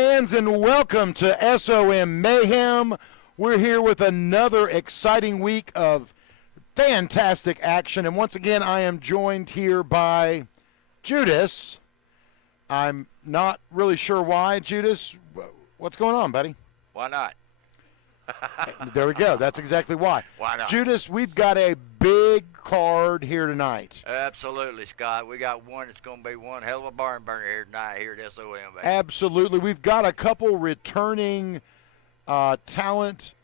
fans, and welcome to SOM Mayhem. We're here with another exciting week of fantastic action, and once again, I am joined here by Judas. I'm not really sure why. Judas, what's going on, buddy? Why not? There we go. That's exactly why. Why not? Judas, we've got a big card here tonight. Absolutely, Scott. We got one that's going to be one hell of a barn burner here tonight here at SOM. Baby. Absolutely. We've got a couple returning talent,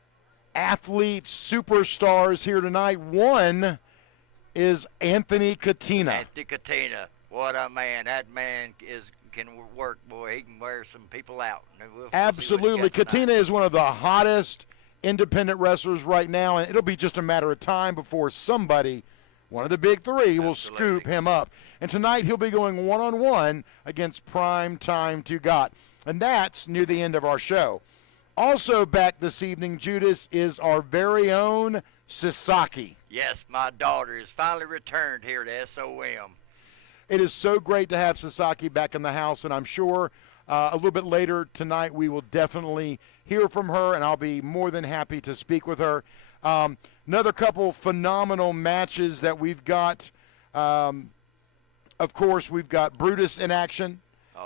athletes, superstars here tonight. One is Anthony Cina. Anthony Cina. What a man. That man can work, boy. He can wear some people out. Absolutely. Cina is one of the hottest independent wrestlers right now, and it'll be just a matter of time before somebody, one of the big three, will scoop him up. And tonight he'll be going one-on-one against Prime Time to God. And that's near the end of our show. Also back this evening, Judas, is our very own Sasaki. Yes, my daughter is finally returned here to SOM. It is so great to have Sasaki back in the house, and I'm sure a little bit later tonight we will definitely hear from her, and I'll be more than happy to speak with her. Another couple phenomenal matches that we've got. Of course, we've got Brutus in action.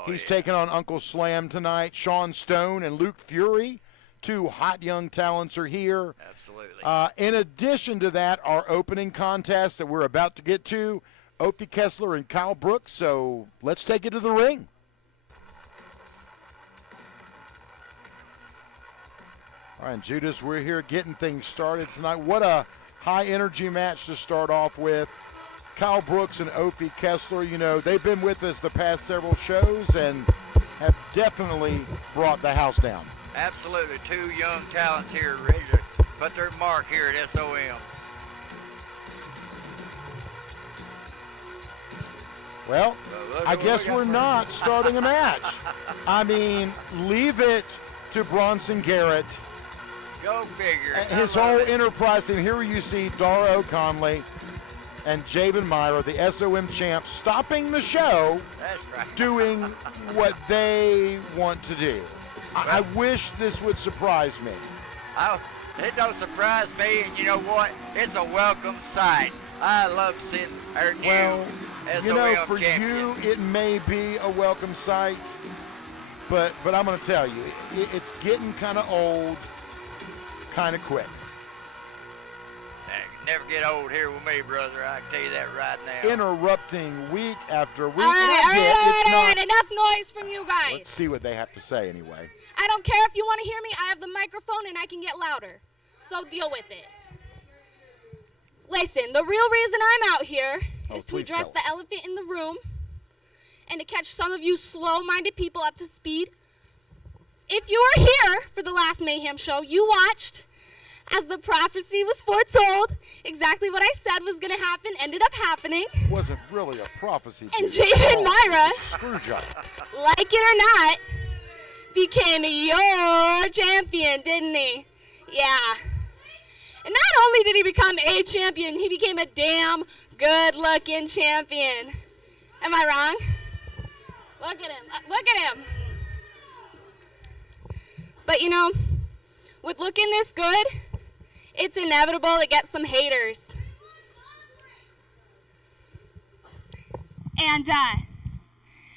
He's taking on Uncle Slam tonight. Sean Stone and Luke Fury, two hot young talents, are here. Absolutely. In addition to that, our opening contest that we're about to get to, Opie, Kessler, and Kyle Brooks. So let's take it to the ring. All right, Judas, we're here getting things started tonight. What a high-energy match to start off with. Kyle Brooks and Opie Kessler, you know, they've been with us the past several shows and have definitely brought the house down. Absolutely. Two young talents here ready to put their mark here at SOM. Well, I guess we're not starting a match. I mean, leave it to Bronson Garrett. Go figure. His whole enterprise team. Here you see Dara O'Conley and Jabin Myra, the SOM champs, stopping the show. That's right. Doing what they want to do. I wish this would surprise me. It don't surprise me, and you know what? It's a welcome sight. I love seeing our new SOM you know, for champion. you, it may be a welcome sight, but I'm going to tell you, it's getting kind of old, kind of quick. You never get old here with me, brother. I can tell you that right now. Interrupting week after week. All right, enough noise from you guys. Let's see what they have to say anyway. I don't care if you want to hear me. I have the microphone and I can get louder. So deal with it. Listen, the real reason I'm out here is to address the elephant in the room and to catch some of you slow-minded people up to speed. If you were here for the last Mayhem show, you watched as the prophecy was foretold. Exactly what I said was going to happen ended up happening. It wasn't really a prophecy. And Jabin Myra, Screwjob, like it or not, became your champion, didn't he? Yeah. And not only did he become a champion, he became a damn good-looking champion. Am I wrong? Look at him. Look at him. But, you know, with looking this good, it's inevitable to get some haters. And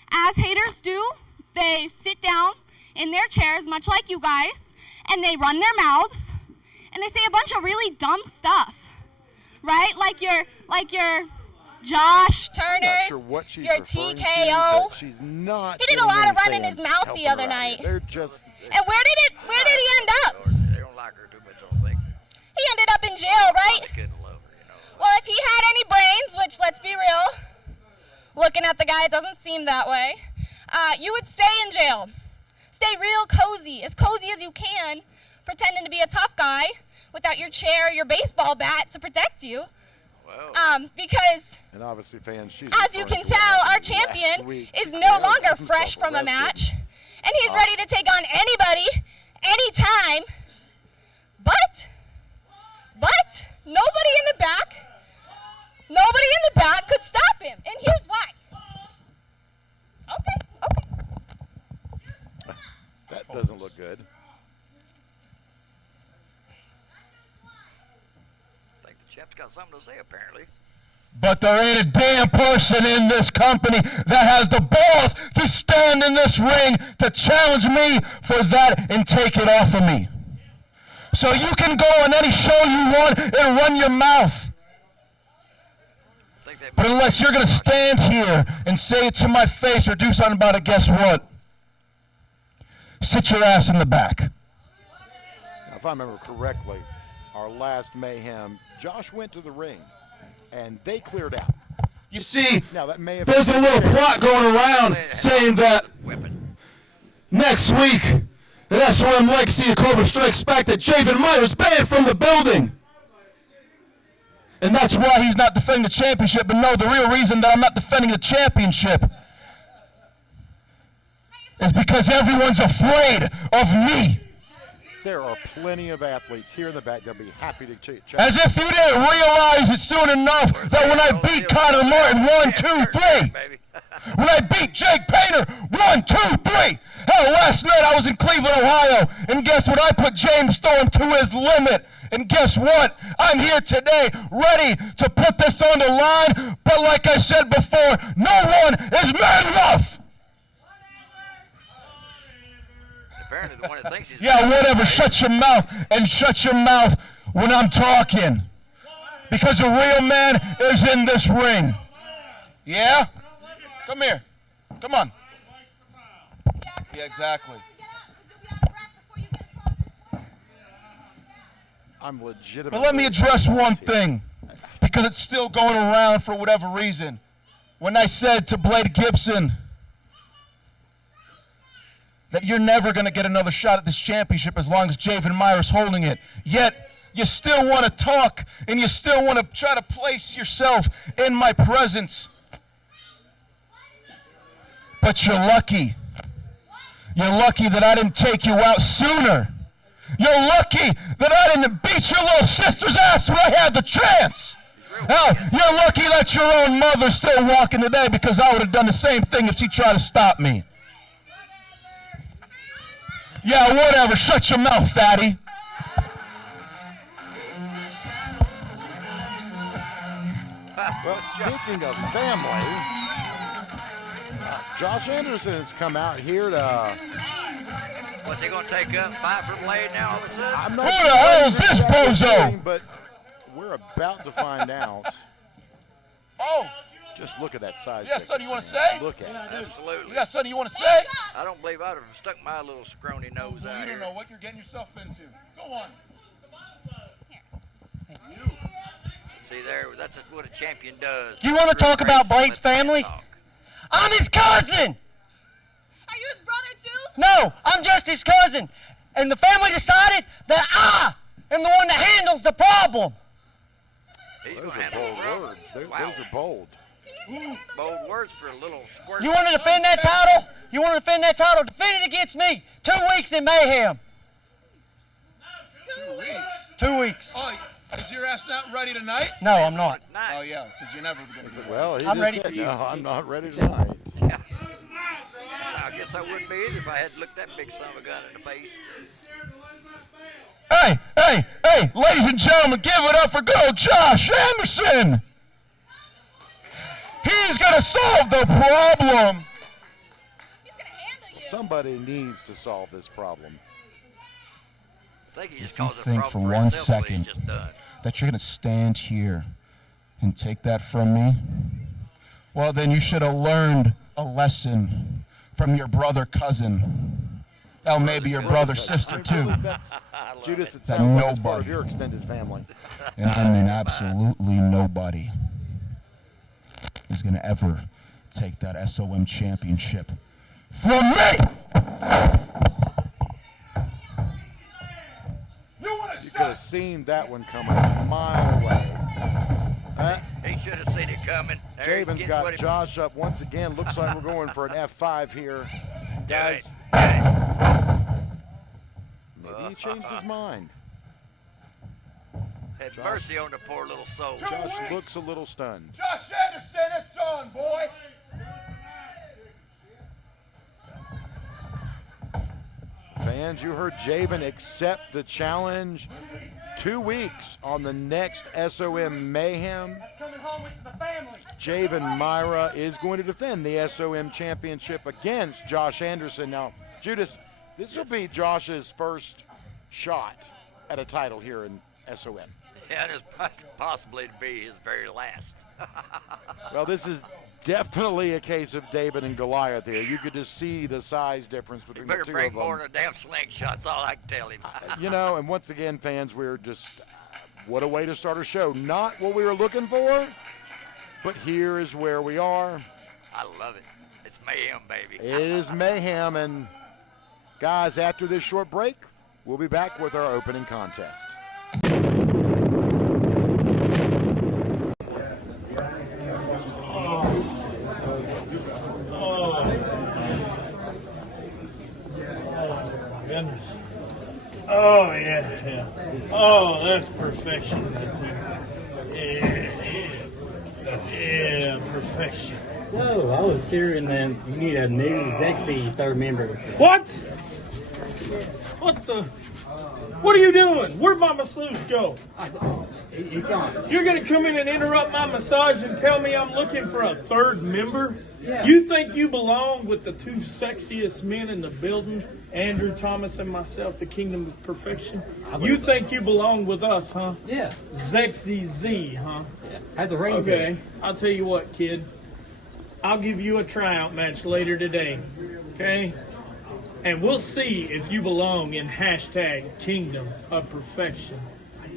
as haters do, they sit down in their chairs, much like you guys, and they run their mouths, and they say a bunch of really dumb stuff, right? Like your Josh Turner's, your TKO. She's not. He did a lot of running his mouth the other night. They're just. And where did he end up? They don't like her too much, I don't think. He ended up in jail, right? They couldn't love her, you know. Well, if he had any brains, which let's be real, looking at the guy, it doesn't seem that way. You would stay in jail. Stay real cozy as you can, pretending to be a tough guy without your chair, your baseball bat to protect you. Because, and obviously, fans, as you can tell, our champion is no longer fresh from a match, and he's ready to take on anybody, anytime. But nobody in the back could stop him, and here's why. Okay. That doesn't look good. I think the champ's got something to say, apparently. But there ain't a damn person in this company that has the balls to stand in this ring to challenge me for that and take it off of me. So you can go on any show you want and run your mouth. But unless you're going to stand here and say it to my face or do something about it, guess what? Sit your ass in the back. Now, if I remember correctly, our last Mayhem, Josh went to the ring, and they cleared out. You see, now, that may have there's a little plot going around saying that next week, at SOM Legacy of Cobra Strikes Back, that Javen Myers banned from the building. And that's why he's not defending the championship. But no, the real reason that I'm not defending the championship is because everyone's afraid of me. There are plenty of athletes here in the back that'll be happy to check. As if you didn't realize it soon enough that when I beat Connor Morton 1, 2, 3, when I beat Jake Painter 1, 2, 3. Hell, last night I was in Cleveland, Ohio, and guess what? I put James Storm to his limit. And guess what? I'm here today ready to put this on the line, but like I said before, no one is man enough. Apparently the one that thinks he's yeah, whatever. Shut your mouth and shut your mouth when I'm talking. Because a real man is in this ring. Yeah? Come here. Come on. Yeah, exactly. I'm legitimate. But let me address one thing, because it's still going around for whatever reason. When I said to Blade Gibson that you're never going to get another shot at this championship as long as Javen Myers holding it, yet you still want to talk and you still want to try to place yourself in my presence. But you're lucky. You're lucky that I didn't take you out sooner. You're lucky that I didn't beat your little sister's ass when I had the chance. Hell, you're lucky that your own mother's still walking today, because I would have done the same thing if she tried to stop me. Yeah, whatever. Shut your mouth, fatty. Well, speaking of family, Josh Anderson has come out here to... What's he going to take up? Fight for Blade now all of a sudden? I'm not Who the hell is this bozo? But we're about to find out. Oh. Just look at that size. Yeah, son, you want to say? Look at it. Absolutely. Yeah, son, you want to say? I don't believe I'd have stuck my little scrawny nose out You here. don't know what you're getting yourself into. Go on. See there, that's what a champion does. You want to talk about Blade's family? I'm his cousin! Are you his brother too? No, I'm just his cousin. And the family decided that I am the one that handles the problem. Those are bold words. Those are bold. Bold words for a little squirt. You want to defend that title? You want to defend that title? Defend it against me. 2 weeks in Mayhem. 2 weeks? 2 weeks. Oh, is your ass not ready tonight? No, I'm not. Oh, yeah, because you're never going to be Well, he I'm just ready said, for you. no, I'm not ready tonight. Yeah. I guess I wouldn't be either if I had looked that big son of a gun in the face. Hey, ladies and gentlemen, give it up for good old Josh Anderson. He's going to solve the problem. Somebody needs to solve this problem. I think he just If you caused a think problem for for 1 himself, what he's second just done. that you're going to stand here and take that from me, well, then you should have learned a lesson from your brother, cousin. Hell, maybe your brother, sister, too. Judas, it That sounds like it's part of nobody. your extended family. And I mean absolutely nobody is going to ever take that SOM championship from me. You could have seen that one coming a mile away. He should have seen it coming. There he Javen's gets got what he- Josh up once again. Looks like we're going for an F5 here. Guys, maybe he changed his mind. Had mercy on the poor little soul. Josh looks a little stunned. Josh Anderson, it's on, boy. Fans, you heard Javen accept the challenge. 2 weeks on the next SOM Mayhem. Javen Myra is going to defend the SOM championship against Josh Anderson. Now, Judas, this will be Josh's first shot at a title here in SOM. Yeah, it's possibly to be his very last. Well, this is definitely a case of David and Goliath here. You could just see the size difference between the two of them. Better bring more than a damn slingshot, that's all I can tell him. You know, and once again, fans, we're just, what a way to start a show. Not what we were looking for, but here is where we are. I love it. It's mayhem, baby. It is mayhem, and guys, after this short break, we'll be back with our opening contest. Goodness. Oh, yeah. Oh, that's perfection right there. Yeah, perfection. So, I was hearing that you need a new sexy third member. What? What the? What are you doing? Where'd my masseuse go? He's gone. You're going to come in and interrupt my massage and tell me I'm looking for a third member? Yeah. You think you belong with the two sexiest men in the building, Andrew Thomas and myself, the Kingdom of Perfection? You think you belong with us, huh? Yeah. Zexy Z, huh? Yeah. Has a ring to Okay, it. I'll tell you what, kid. I'll give you a tryout match later today, okay? And we'll see if you belong in hashtag Kingdom of Perfection.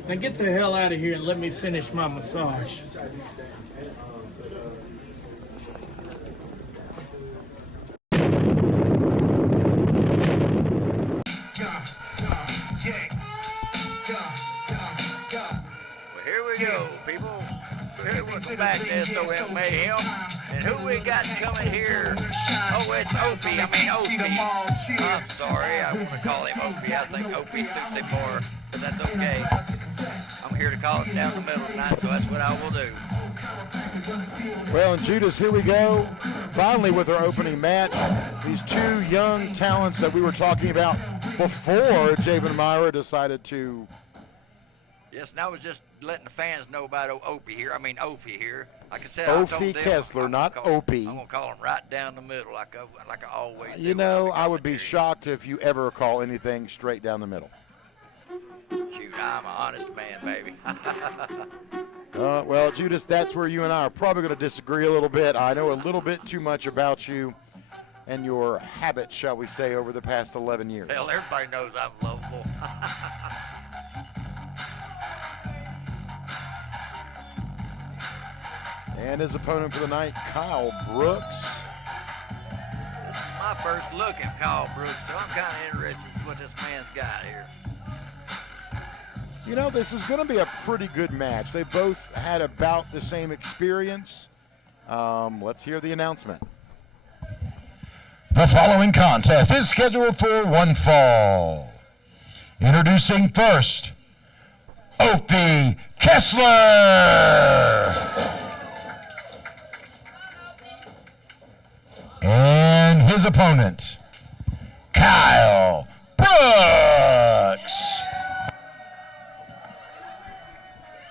Now get the hell out of here and let me finish my massage. Well, here we go, people. Welcome back to SOM Mayhem. And who we got coming here? Oh, it's Opie. I'm sorry, I want to call him Opie. I think Opie suits him more, but that's okay. I'm here to call it down the middle tonight, so that's what I will do. Well, and Judas, here we go. Finally with our opening match. These two young talents that we were talking about before Javen Myra decided to... Yes, and I was just letting the fans know about Opie here. Opie here. Like I said, Opie Kessler, not Opie. I'm going to call him right down the middle like I always do. You know, I would be shocked if you ever call anything straight down the middle. Shoot, I'm an honest man, baby. Well, Judas, that's where you and I are probably going to disagree a little bit. I know a little bit too much about you and your habits, shall we say, over the past 11 years. Hell, everybody knows I'm lovable. And his opponent for the night, Kyle Brooks. This is my first look at Kyle Brooks, so I'm kind of interested in what this man's got here. You know, this is going to be a pretty good match. They both had about the same experience. Let's hear the announcement. The following contest is scheduled for one fall. Introducing first, Opie Kessler. And his opponent, Kyle Brooks.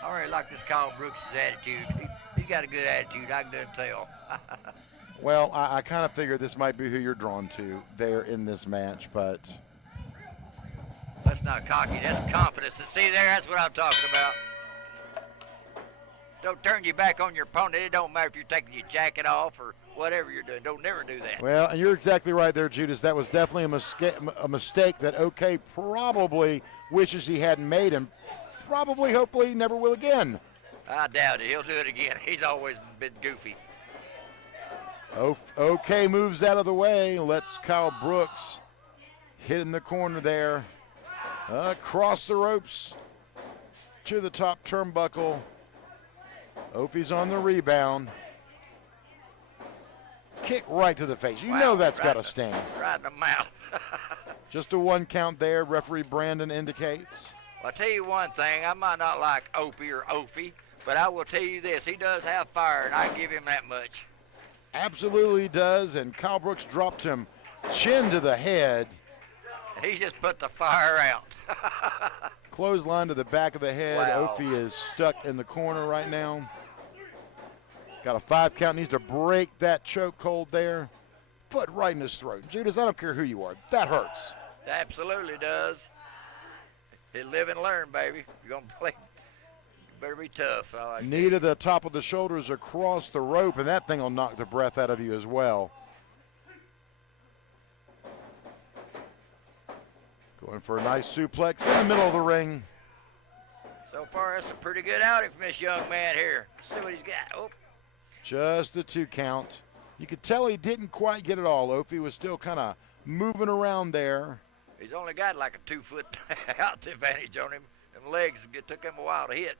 I really like this Kyle Brooks' attitude. He's got a good attitude, I can tell. Well, I kind of figured this might be who you're drawn to there in this match, but... That's not cocky, that's confidence. And see there, that's what I'm talking about. Don't turn your back on your opponent. It don't matter if you're taking your jacket off or whatever you're doing. Don't never do that. Well, and you're exactly right there, Judas. That was definitely a mistake that OK probably wishes he hadn't made and probably, hopefully, never will again. I doubt it. He'll do it again. He's always been goofy. OK moves out of the way, lets Kyle Brooks hit in the corner there. Across the ropes to the top turnbuckle. Opie's on the rebound. Kick right to the face. You know that's got to sting. Right in the mouth. Just a 1 count there, referee Brandon indicates. Well, I'll tell you one thing. I might not like Opie or Opie, but I will tell you this. He does have fire, and I give him that much. Absolutely does, and Kyle Brooks dropped him chin to the head. He just put the fire out. Clothesline to the back of the head. Wow. Opie is stuck in the corner right now. Got a 5 count. Needs to break that chokehold there. Foot right in his throat. Judas, I don't care who you are. That hurts. Absolutely does. You live and learn, baby. You're going to play. You better be tough. I like Knee to the top of the shoulders across the rope, and that thing will knock the breath out of you as well. Going for a nice suplex in the middle of the ring. So far, that's a pretty good outing from this young man here. Let's see what he's got. Oh, Just a 2 count. You could tell he didn't quite get it all. Opie was still kind of moving around there. he's only got like a 2-foot out advantage on him. Them legs took him a while to hit.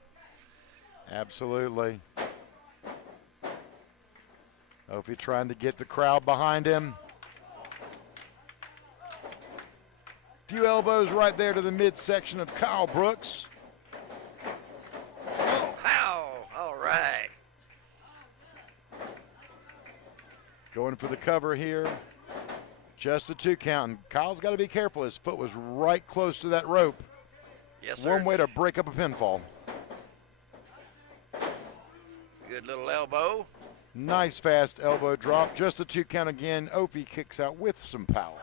Absolutely. Opie trying to get the crowd behind him. Few elbows right there to the midsection of Kyle Brooks. Oh, how? All right. Going for the cover here. Just a 2 count. And Kyle's got to be careful. His foot was right close to that rope. Yes, sir. One way to break up a pinfall. Good little elbow. Nice fast elbow drop. Just a 2 count again. Opie kicks out with some power.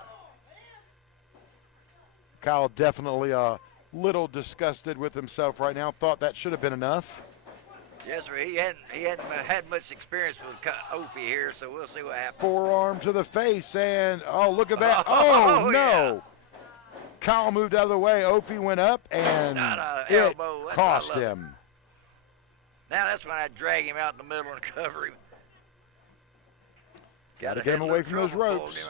Kyle definitely a little disgusted with himself right now. Thought that should have been enough. Yes, sir. He hadn't had much experience with Opie here, so we'll see what happens. Forearm to the face, and oh, look at that. Oh, Oh, no. yeah. Kyle moved out of the way. Opie went up, and Not a it elbow. That's cost what I love. him. Now that's when I drag him out in the middle and cover him. Got to get him away from those ropes.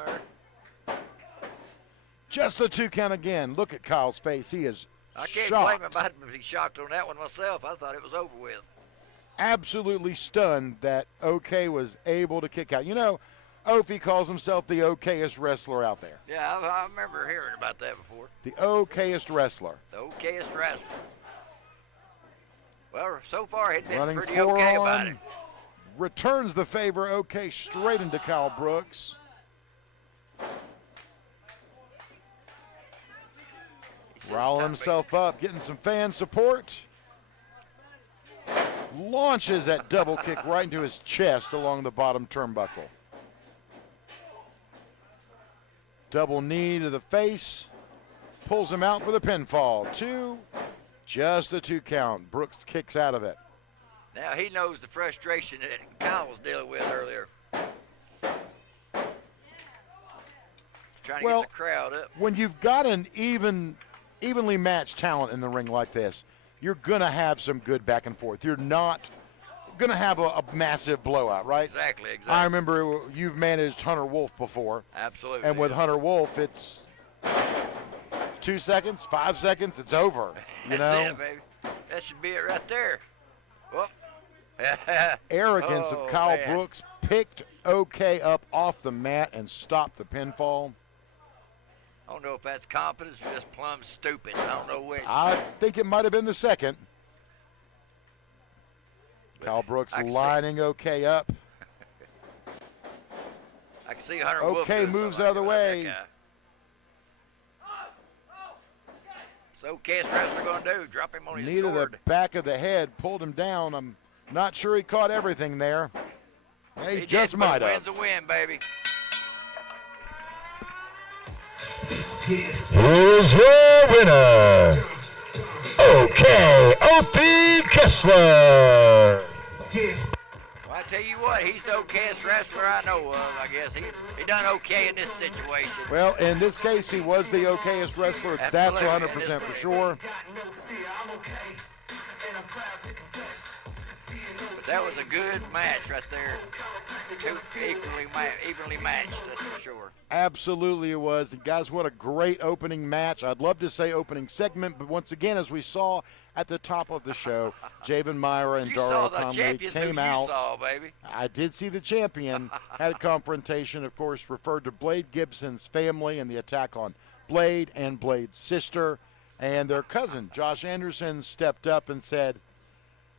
Just a 2 count again. Look at Kyle's face. He is I can't shocked. blame him about being shocked on that one myself. I thought it was over with. Absolutely stunned that OK was able to kick out. You know, Opie calls himself the okayest wrestler out there. Yeah, I remember hearing about that before. The okayest wrestler. The okayest wrestler. Well, so far he's been Running pretty okay about it. forearm. Returns the favor. OK straight into Kyle Brooks. Rolling himself up, getting some fan support. Launches that double kick right into his chest along the bottom turnbuckle. Double knee to the face. Pulls him out for the pinfall. 2. Just a 2 count. Brooks kicks out of it. Now he knows the frustration that Kyle was dealing with earlier. Trying to get the crowd up. When you've got an evenly matched talent in the ring like this, you're going to have some good back and forth. You're not going to have a massive blowout, right? Exactly. I remember you've managed Hunter Wolf before. Absolutely. And with Hunter Wolf, it's 2 seconds, 5 seconds, it's over. You know? That's it, baby. That should be it right there. Whoop. Arrogance of Kyle man. Brooks picked OK up off the mat and stopped the pinfall. I don't know if that's confidence or just plumb stupid. I don't know which. I think it might have been the second. Kyle Brooks lining OK up. I can see Hunter Wolf OK doing moves something out of the like that way. guy. So Cass wrestler going to do? Drop him on his Knee to the gourd. back of the head, pulled him down. I'm not sure he caught everything there. He just did, might but a have. win's a win, baby. Here's your winner, OK Opie Kessler. Well, I tell you what, he's the okayest wrestler I know of, I guess. He done okay in this situation. Well, in this case, he was the okayest wrestler. That's Absolutely. 100% for sure. But that was a good match right there. Two evenly matched, that's for sure. Absolutely it was. And guys, what a great opening match. I'd love to say opening segment, but once again, as we saw at the top of the show, Javen Myra and You Dario saw the Conley champions came who out. you saw, baby. I did see the champion, had a confrontation, of course, referred to Blade Gibson's family and the attack on Blade and Blade's sister. And their cousin, Josh Anderson, stepped up and said,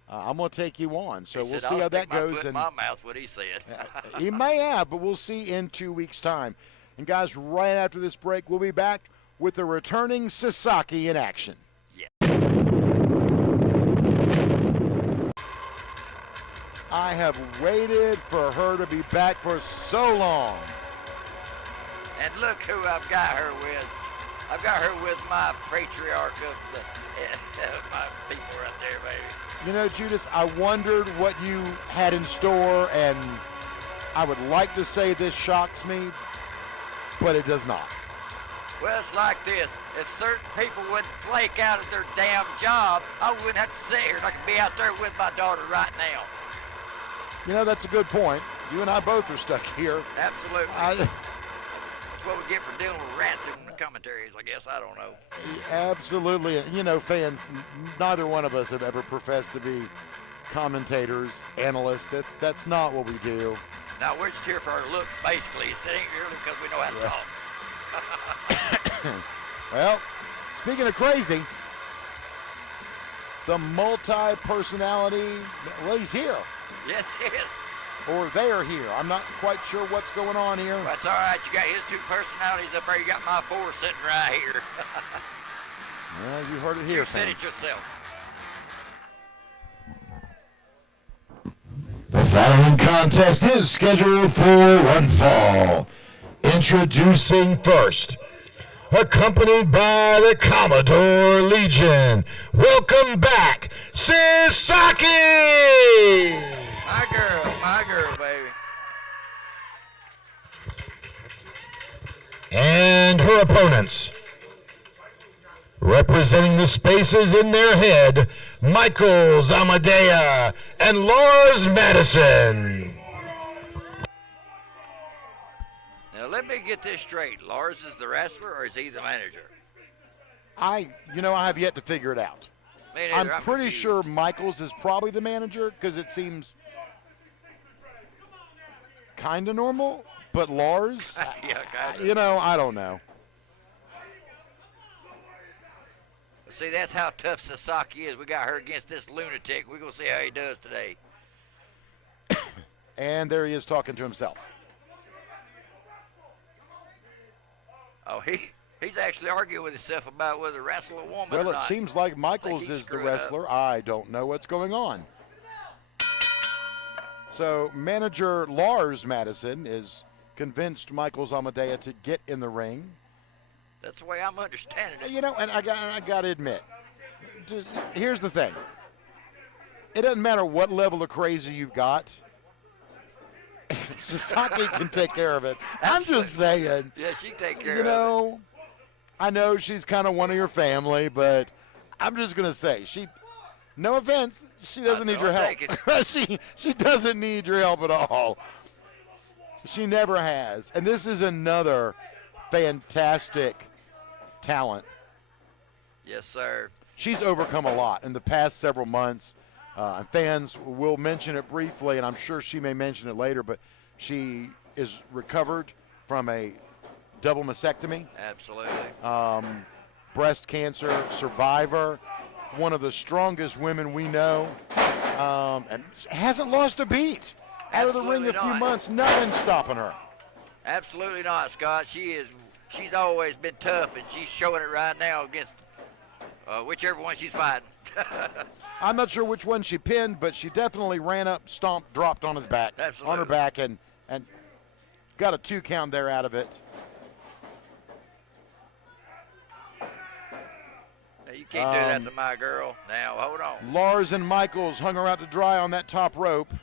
I'm going to take you on. So we'll see how that goes. In my mouth, what he said. He may have, but we'll see in 2 weeks' time. And guys, right after this break, we'll be back with the returning Sasaki in action. I have waited for her to be back for so long. And look who I've got her with. I've got her with my patriarch of my people right there, baby. You know, Judas, I wondered what you had in store, and I would like to say this shocks me, but it does not. Well, it's like this. If certain people wouldn't flake out of their damn job, I wouldn't have to sit here and I could be out there with my daughter right now. You know, that's a good point. You and I both are stuck here. Absolutely. That's what we get for dealing with rats in the commentaries, I guess. I don't know. Absolutely. You know, fans, neither one of us have ever professed to be commentators, analysts. That's not what we do. Now, we're just here for our looks, basically. It ain't really because we know how to talk. Well, speaking of crazy, the multi-personality, well, he's here. Yes, it is. Or they're here. I'm not quite sure what's going on here. Well, that's all right. You got his two personalities up there. You got my four sitting right here. Well, you heard it here, You said fans. it yourself. The following contest is scheduled for one fall. Introducing first, accompanied by the Commodore Legion. Welcome back, Sasaki! My girl, baby. And her opponents. Representing the spaces in their head, Michael Amadea and Lars Madison. Now, let me get this straight. Lars is the wrestler, or is he the manager? I have yet to figure it out. Me neither. I'm pretty confused. sure Michaels is probably the manager because it seems kind of normal, but Lars, Yeah, guys. you know, I don't know. See, that's how tough Sasaki is. We got her against this lunatic. We're going to see how he does today. And there he is talking to himself. Oh, he's actually arguing with himself about whether to wrestle a woman or Well, not. it seems like Michaels he is the screwed up. wrestler. I don't know what's going on. So manager Lars Madison is convinced Michaels Amadea to get in the ring. That's the way I'm understanding it. You know, and I got to admit, here's the thing. It doesn't matter what level of crazy you've got. Sasaki can take care of it. I'm just saying. Yeah, she can take care You of know, I know she's kind of one of your family, but I'm just going to say, no offense, she doesn't need your I'll help. take she doesn't need your help at all. She never has. And this is another fantastic talent. it. Yes, sir. She's overcome a lot in the past several months. And fans will mention it briefly, and I'm sure she may mention it later, but she is recovered from a double mastectomy. Absolutely. Breast cancer survivor, one of the strongest women we know, and hasn't lost a beat. Out of the ring a Absolutely few not. months, nothing's stopping her. Absolutely not, Scott. She's always been tough, and she's showing it right now against whichever one she's fighting. I'm not sure which one she pinned, but she definitely ran up, stomped, dropped on his back, Absolutely. on her back, and got a 2 count there out of it. Now, you can't do that to my girl. Now, hold on. Lars and Michaels hung her out to dry on that top rope.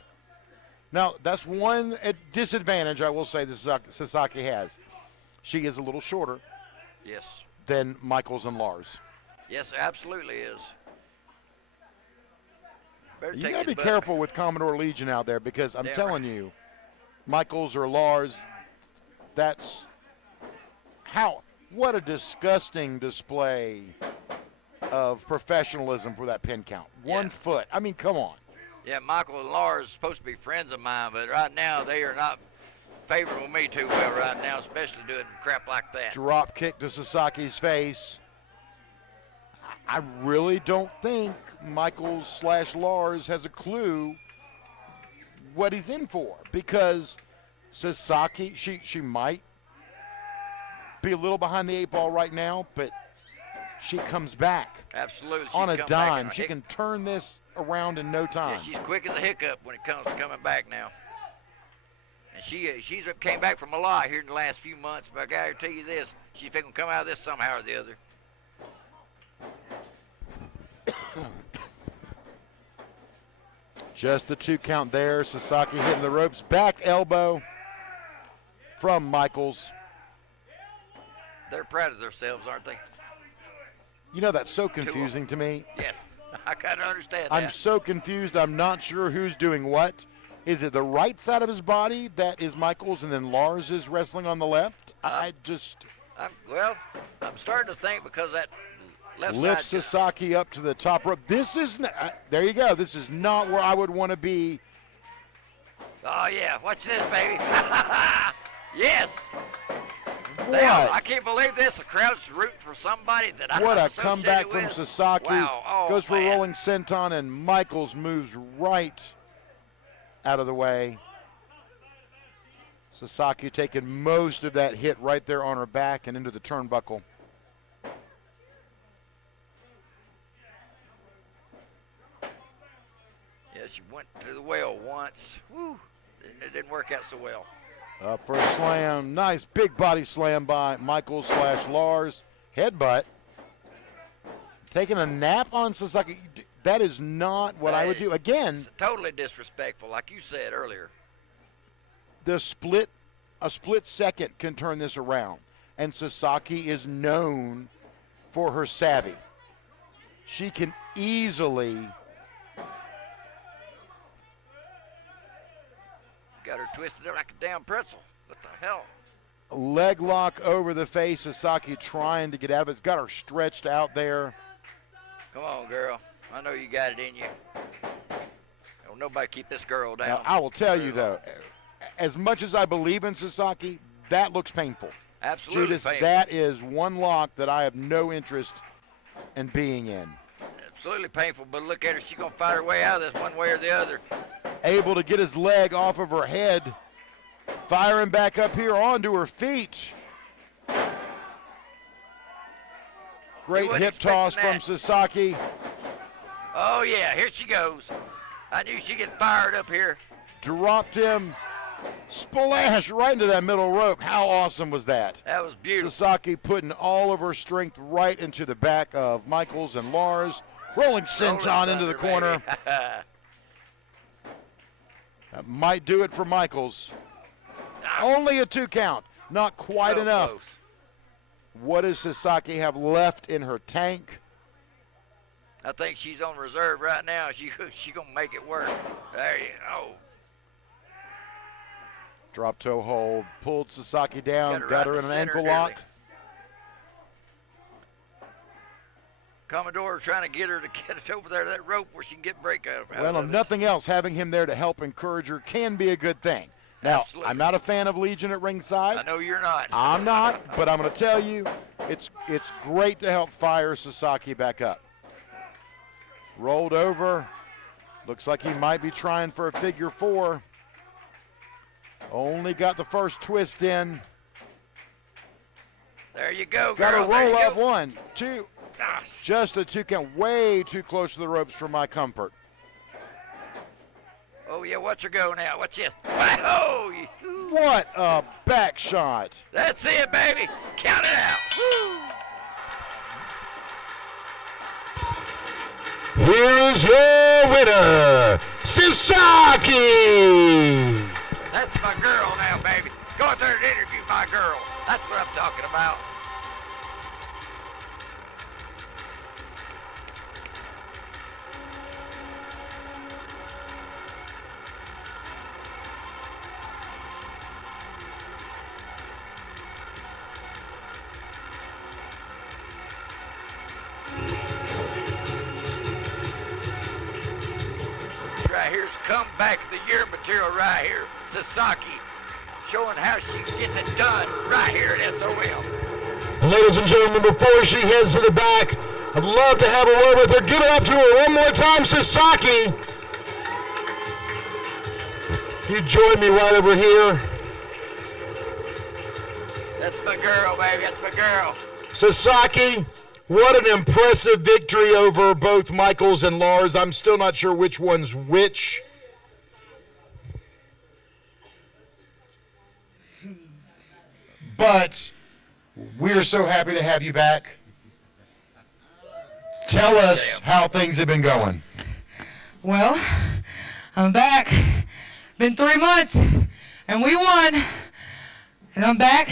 Now, that's one disadvantage I will say that Sasaki has. She is a little shorter Yes. than Michaels and Lars. Yes, absolutely is. Better You take got to his be butt. careful with Commodore Legion out there because I'm Damn telling you, Michaels or Lars, what a disgusting display of professionalism for that pin count. 1 Yeah. foot. I mean, come on. Yeah, Michael and Lars are supposed to be friends of mine, but right now they are not favoring me too well right now, especially doing crap like that. Drop kick to Sasaki's face. I really don't think Michaels/Lars has a clue what he's in for because Sasaki, she might be a little behind the 8 ball right now, but she comes back. Absolutely. On a dime. She can turn this around in no time. Yeah, she's quick as a hiccup when it comes to coming back now. And she's came back from a lot here in the last few months, but I got to tell you this, she's going to come out of this somehow or the other. Just the 2 count there. Sasaki hitting the ropes. Back elbow from Michaels. They're proud of themselves, aren't they? You know, that's so confusing to me. Yes, I kind of understand that. I'm so confused. I'm not sure who's doing what. Is it the right side of his body that is Michaels and then Lars is wrestling on the left? I'm starting to think because that left lift side Sasaki up to the top rope. This is, there you go. This is not where I would want to be. Oh, yeah. Watch this, baby. Yes. What? I can't believe this. The crowd's rooting for somebody that I'm What a associated comeback with. from Sasaki. Wow. Oh, goes for a man. rolling senton, and Michaels moves right out of the way. Sasaki taking most of that hit right there on her back and into the turnbuckle. Yeah, she went to the well once. Woo. It didn't work out so well. Up for a slam. Nice big body slam by Michaels / Lars. Headbutt. Taking a nap on Sasaki. That is not what I would do. Again, It's totally disrespectful, like you said earlier. a split second can turn this around. And Sasaki is known for her savvy. She can easily Got her twisted there like a damn pretzel. What the hell? leg lock over the face. Sasaki trying to get out of it. It's got her stretched out there. Come on, girl. I know you got it in you. Don't nobody keep this girl down. Now, I will tell you, though, as much as I believe in Sasaki, that looks painful. Absolutely Judas, painful. that is one lock that I have no interest in being in. Absolutely painful, but look at her. She's going to fight her way out of this one way or the other. Able to get his leg off of her head. Firing back up here onto her feet. Great hip toss from Sasaki. Oh, yeah, here she goes. I knew she'd get fired up here. Dropped him. Splash right into that middle rope. How awesome was that? That was beautiful. Sasaki putting all of her strength right into the back of Michaels and Lars. Rolling senton into the corner. That might do it for Michaels. Only a 2 count. Not quite So enough. close. What does Sasaki have left in her tank? I think she's on reserve right now. She going to make it work. There you go. Drop toe hold. Pulled Sasaki down. Got her right in in an the ankle center, lock. nearly. Commodore trying to get her to get it over there to that rope where she can get break out. Well, if nothing else, having him there to help encourage her can be a good thing. Now, Absolutely. I'm not a fan of Legion at ringside. I know you're not. I'm not, but I'm going to tell you, it's great to help fire Sasaki back up. Rolled over. Looks like he might be trying for a figure 4. Only got the first twist in. There you go, Got girl. to There you roll up. go. 1, 2. Gosh. Just a 2 count. Way too close to the ropes for my comfort. Oh, yeah, watch her go now. Watch this. Wow. What a back shot. That's it, baby. Count it out. Woo. Here's your winner, Sasaki! That's my girl now, baby. Go out there and interview my girl. That's what I'm talking about. Right here's comeback of the year material right here. Sasaki showing how she gets it done right here at SOM. Ladies and gentlemen, before she heads to the back, I'd love to have a word with her. Give it up to her one more time, Sasaki. You join me right over here. That's my girl, baby. That's my girl. Sasaki, what an impressive victory over both Michaels and Lars. I'm still not sure which one's which. But we're so happy to have you back. Tell us how things have been going. Well, I'm back. Been 3 months, and we won. And I'm back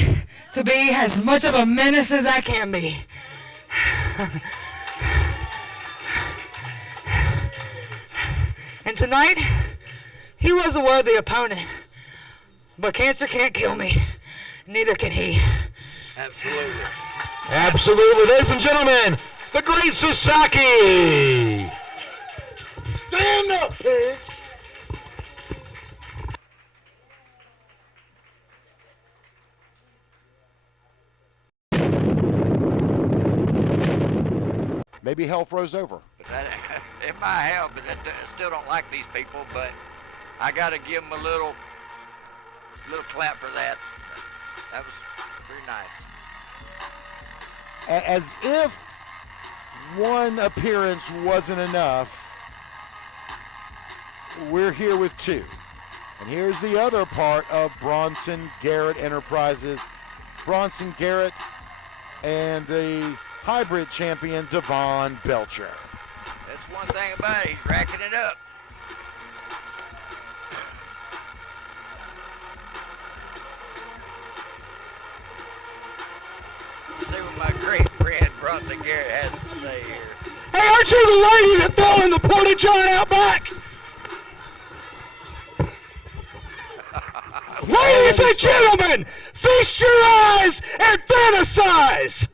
to be as much of a menace as I can be. And tonight, he was a worthy opponent. But cancer can't kill me. Neither can he. Absolutely. Absolutely. Ladies and gentlemen, the great Sasaki. Stand up, pigs. Maybe hell froze over. It might help, but I still don't like these people, but I got to give them a little clap for that. That was pretty nice. As if one appearance wasn't enough, we're here with 2. And here's the other part of Bronson Garrett Enterprises. Bronson Garrett and the hybrid champion, Devon Belcher. That's one thing about it. He's racking it up. See what my great friend Bronson Garrett has to say here. Hey, aren't you the lady that fell in the porta-john out back? Ladies and gentlemen, feast your eyes and fantasize.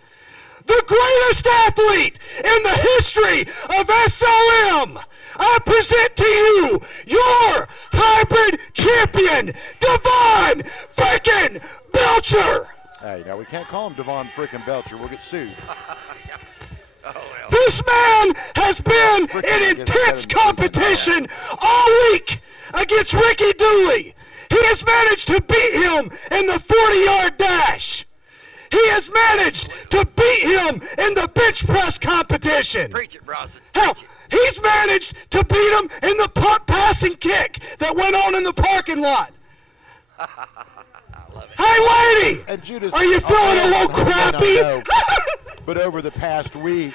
The greatest athlete in the history of SOM. I present to you your hybrid champion, Devon frickin' Belcher. Hey, now we can't call him Devon frickin' Belcher. We'll get sued. Oh, well. This man has been in intense competition all week against Ricky Dooley. He has managed to beat him in the 40-yard dash. He has managed to beat him in the bench press competition. Preach it, Bronson. Hell, he's managed to beat him in the punt passing kick that went on in the parking lot. I love it. Hey, lady, And Judas, are you feeling a little crappy? But over the past week,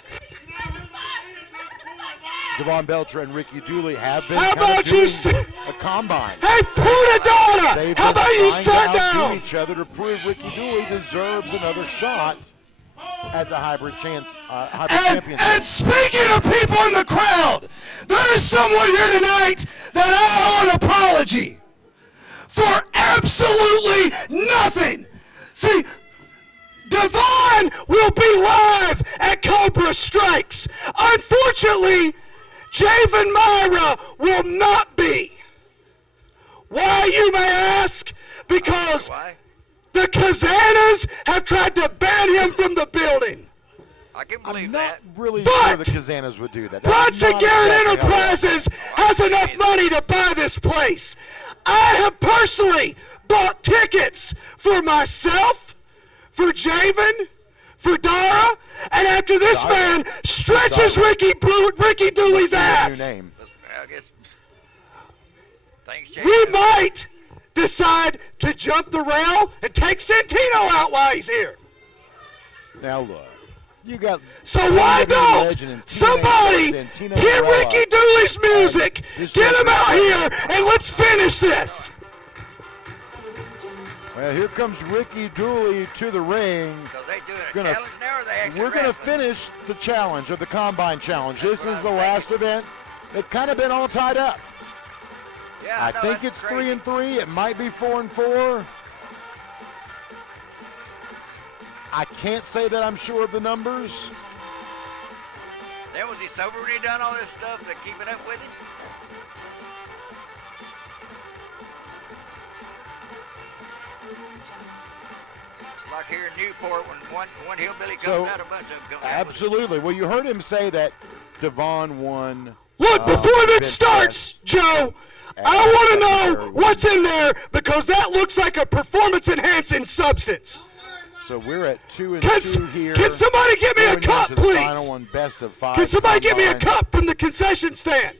Devon Belcher and Ricky Dooley have been How kind of about you doing a combine. Hey, Punadonna, They've how been about you trying sit to outdo down? each other to prove Ricky Dooley deserves another shot at the hybrid championship. And speaking of people in the crowd, there is someone here tonight that I owe an apology for absolutely nothing. See, Devon will be live at Cobra Strikes. Unfortunately, Javen Myra will not be. Why, you may ask? Because Why? the Kazanas have tried to ban him from the building. I can I'm believe not that. really But sure the Kazanas would do that. That's Bronson not Garrett exactly how it Enterprises has enough money to buy this place. I have personally bought tickets for myself, for Javen, for Dara, and after this Dara. man stretches Ricky Dooley's works. New ass, name. I guess things change. we might decide to jump the rail and take Santino out while he's here. Now look, you got. So why WWE don't legend and TNA somebody legend, Tina hit Varela. Ricky Dooley's music, This get was- him out here, and let's finish this. Well, here comes Ricky Dooley to the ring. So they doing a Gonna- challenge now, or they actually We're going to wrestling? finish the challenge, or the Combine Challenge. This what is I'm the last event. They've kind of been all tied up. Yeah, I know, think that's it's crazy. 3-3. It might be 4-4. I can't say that I'm sure of the numbers. Then was he sober when he done all this stuff to keep it up with him? Like here in Newport, when one hillbilly comes So, out, a bunch of them come out. Absolutely. Well, you heard him say that Devon won. Look, before this starts, Joe, I want to know what's in there because that looks like a performance-enhancing substance. So we're at 2-2 here. Can somebody get me a Going cup, into the please? Final one, best of 5. Can somebody get me a combine. cup from the concession stand?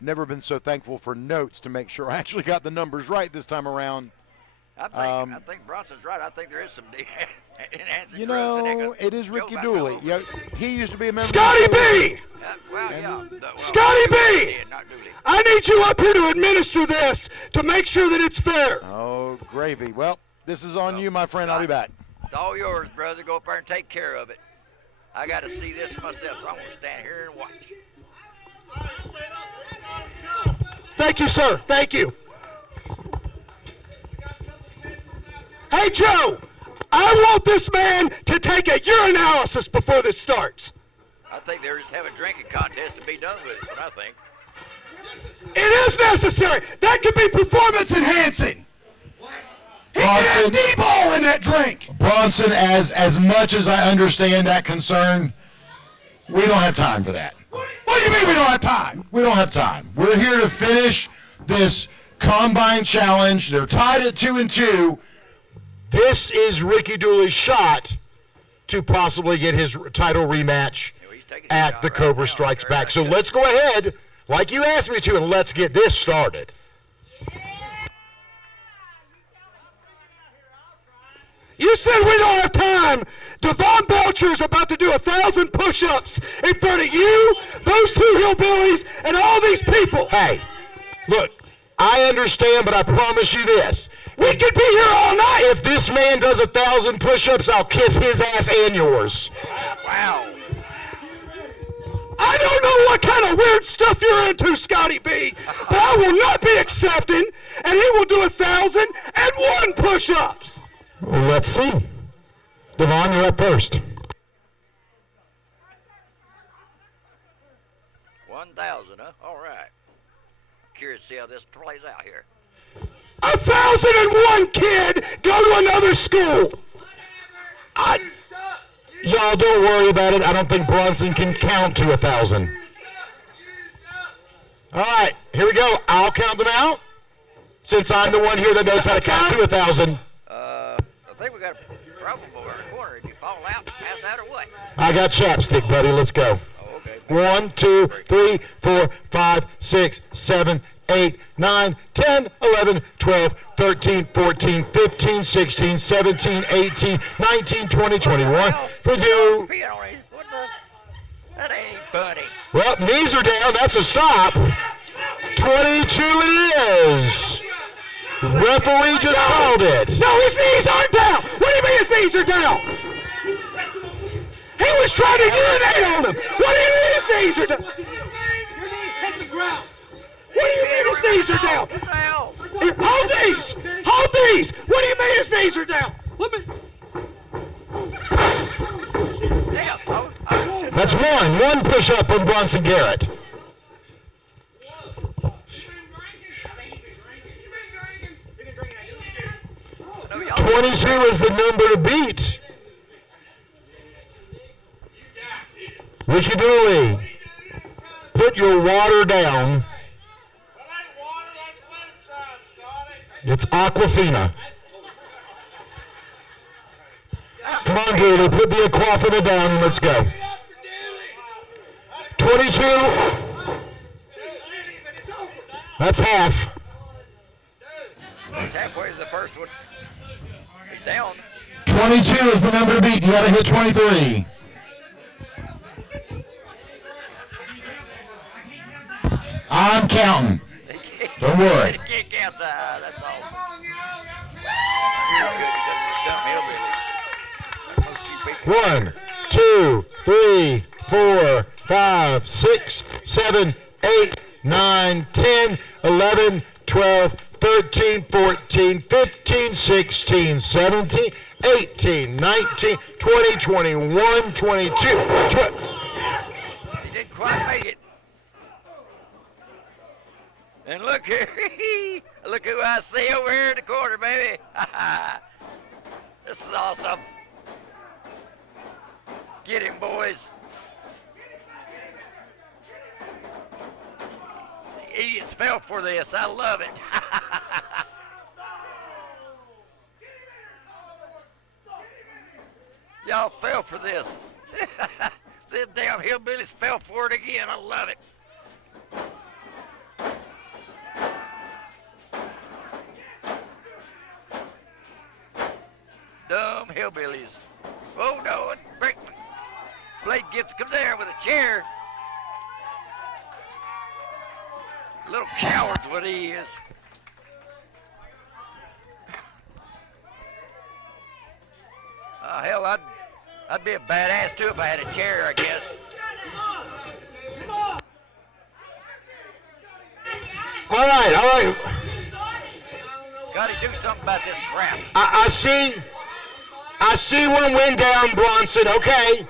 Never been so thankful for notes to make sure I actually got the numbers right this time around. I think Bronson's right. I think there is some enhancing You drugs in there, know, 'cause it is Joe Ricky might Dooley. go Yeah, over he used to be a member. Scotty of the B! Scotty B! not Dooley. I need you up here to administer this to make sure that it's fair. Oh, gravy. Well, this is on you, my friend. I'll be back. It's all yours, brother. Go up there and take care of it. I got to see this myself, so I'm going to stand here and watch. Thank you, sir. Thank you. Hey, Joe, I want this man to take a urinalysis before this starts. I think they just have a drinking contest to be done with it, what I think. It is necessary. That could be performance enhancing. He can have D-ball in that drink. Bronson, as much as I understand that concern, we don't have time for that. What do you mean we don't have time? We don't have time. We're here to finish this combine challenge. They're tied at 2-2. This is Ricky Dooley's shot to possibly get his title rematch at the Cobra Strikes Back. So let's go ahead, like you asked me to, and let's get this started. You said we don't have time. Devon Belcher is about to do 1,000 push-ups in front of you, those two hillbillies, and all these people. Hey, look, I understand, but I promise you this. We could be here all night. If this man does 1,000 push-ups, I'll kiss his ass and yours. Wow. I don't know what kind of weird stuff you're into, Scotty B, but I will not be accepting, and he will do 1,001 push-ups. Well, let's see. Devon, you're up first. 1,000, huh? All right. Curious to see how this plays out here. 1,001 kid go to another school. Y'all don't worry about it. I don't think Bronson can count to 1,000. All right, here we go. I'll count them out since I'm the one here that knows how to count to 1,000. I think we got a problem over in the corner. If you fall out, pass out, or what? I got chapstick, buddy. Let's go. Oh, okay. 1, 2, 3, 4, 5, 6, 7, 8, 9, 10, 11, 12, 13, 14, 15, 16, 17, 18, 19, 20, 21. For you. That ain't funny. Well, knees are down. That's a stop. 22 it is. Referee just called it. No, his knees aren't down. What do you mean his knees are down? He was trying to urinate on him. What do you mean his knees are down? What do you mean his knees are down? Here, hold these. Hold these. What do you mean his knees are down? Let me. That's one push-up on Bronson Garrett. 22 is the number to beat. Ricky Dooley, put your water down. It's Aquafina. Come on, Dooley, put the Aquafina down and let's go. 22. That's half. He's halfway to the first one. He's down. 22 is the number to beat. You got to hit 23. I'm counting. Don't worry. He can't count that's all. 1, 2, 3, 4, 5, 6, 7, 8, 9, 10, 11, 12, 13, 14, 15, 16, 17, 18, 19, 20, 21, 22. He didn't quite make it. And look here, look who I see over here in the corner, baby. This is awesome. Get him, boys. The idiots fell for this. I love it. Y'all fell for this. Them damn hillbillies fell for it again. I love it. Dumb hillbillies. Oh no, Blade Gibson comes there with a chair. Little coward's what he is. Hell, I'd be a badass too if I had a chair, I guess. All right. Gotta do something about this crap. I see one win down, Bronson. Okay.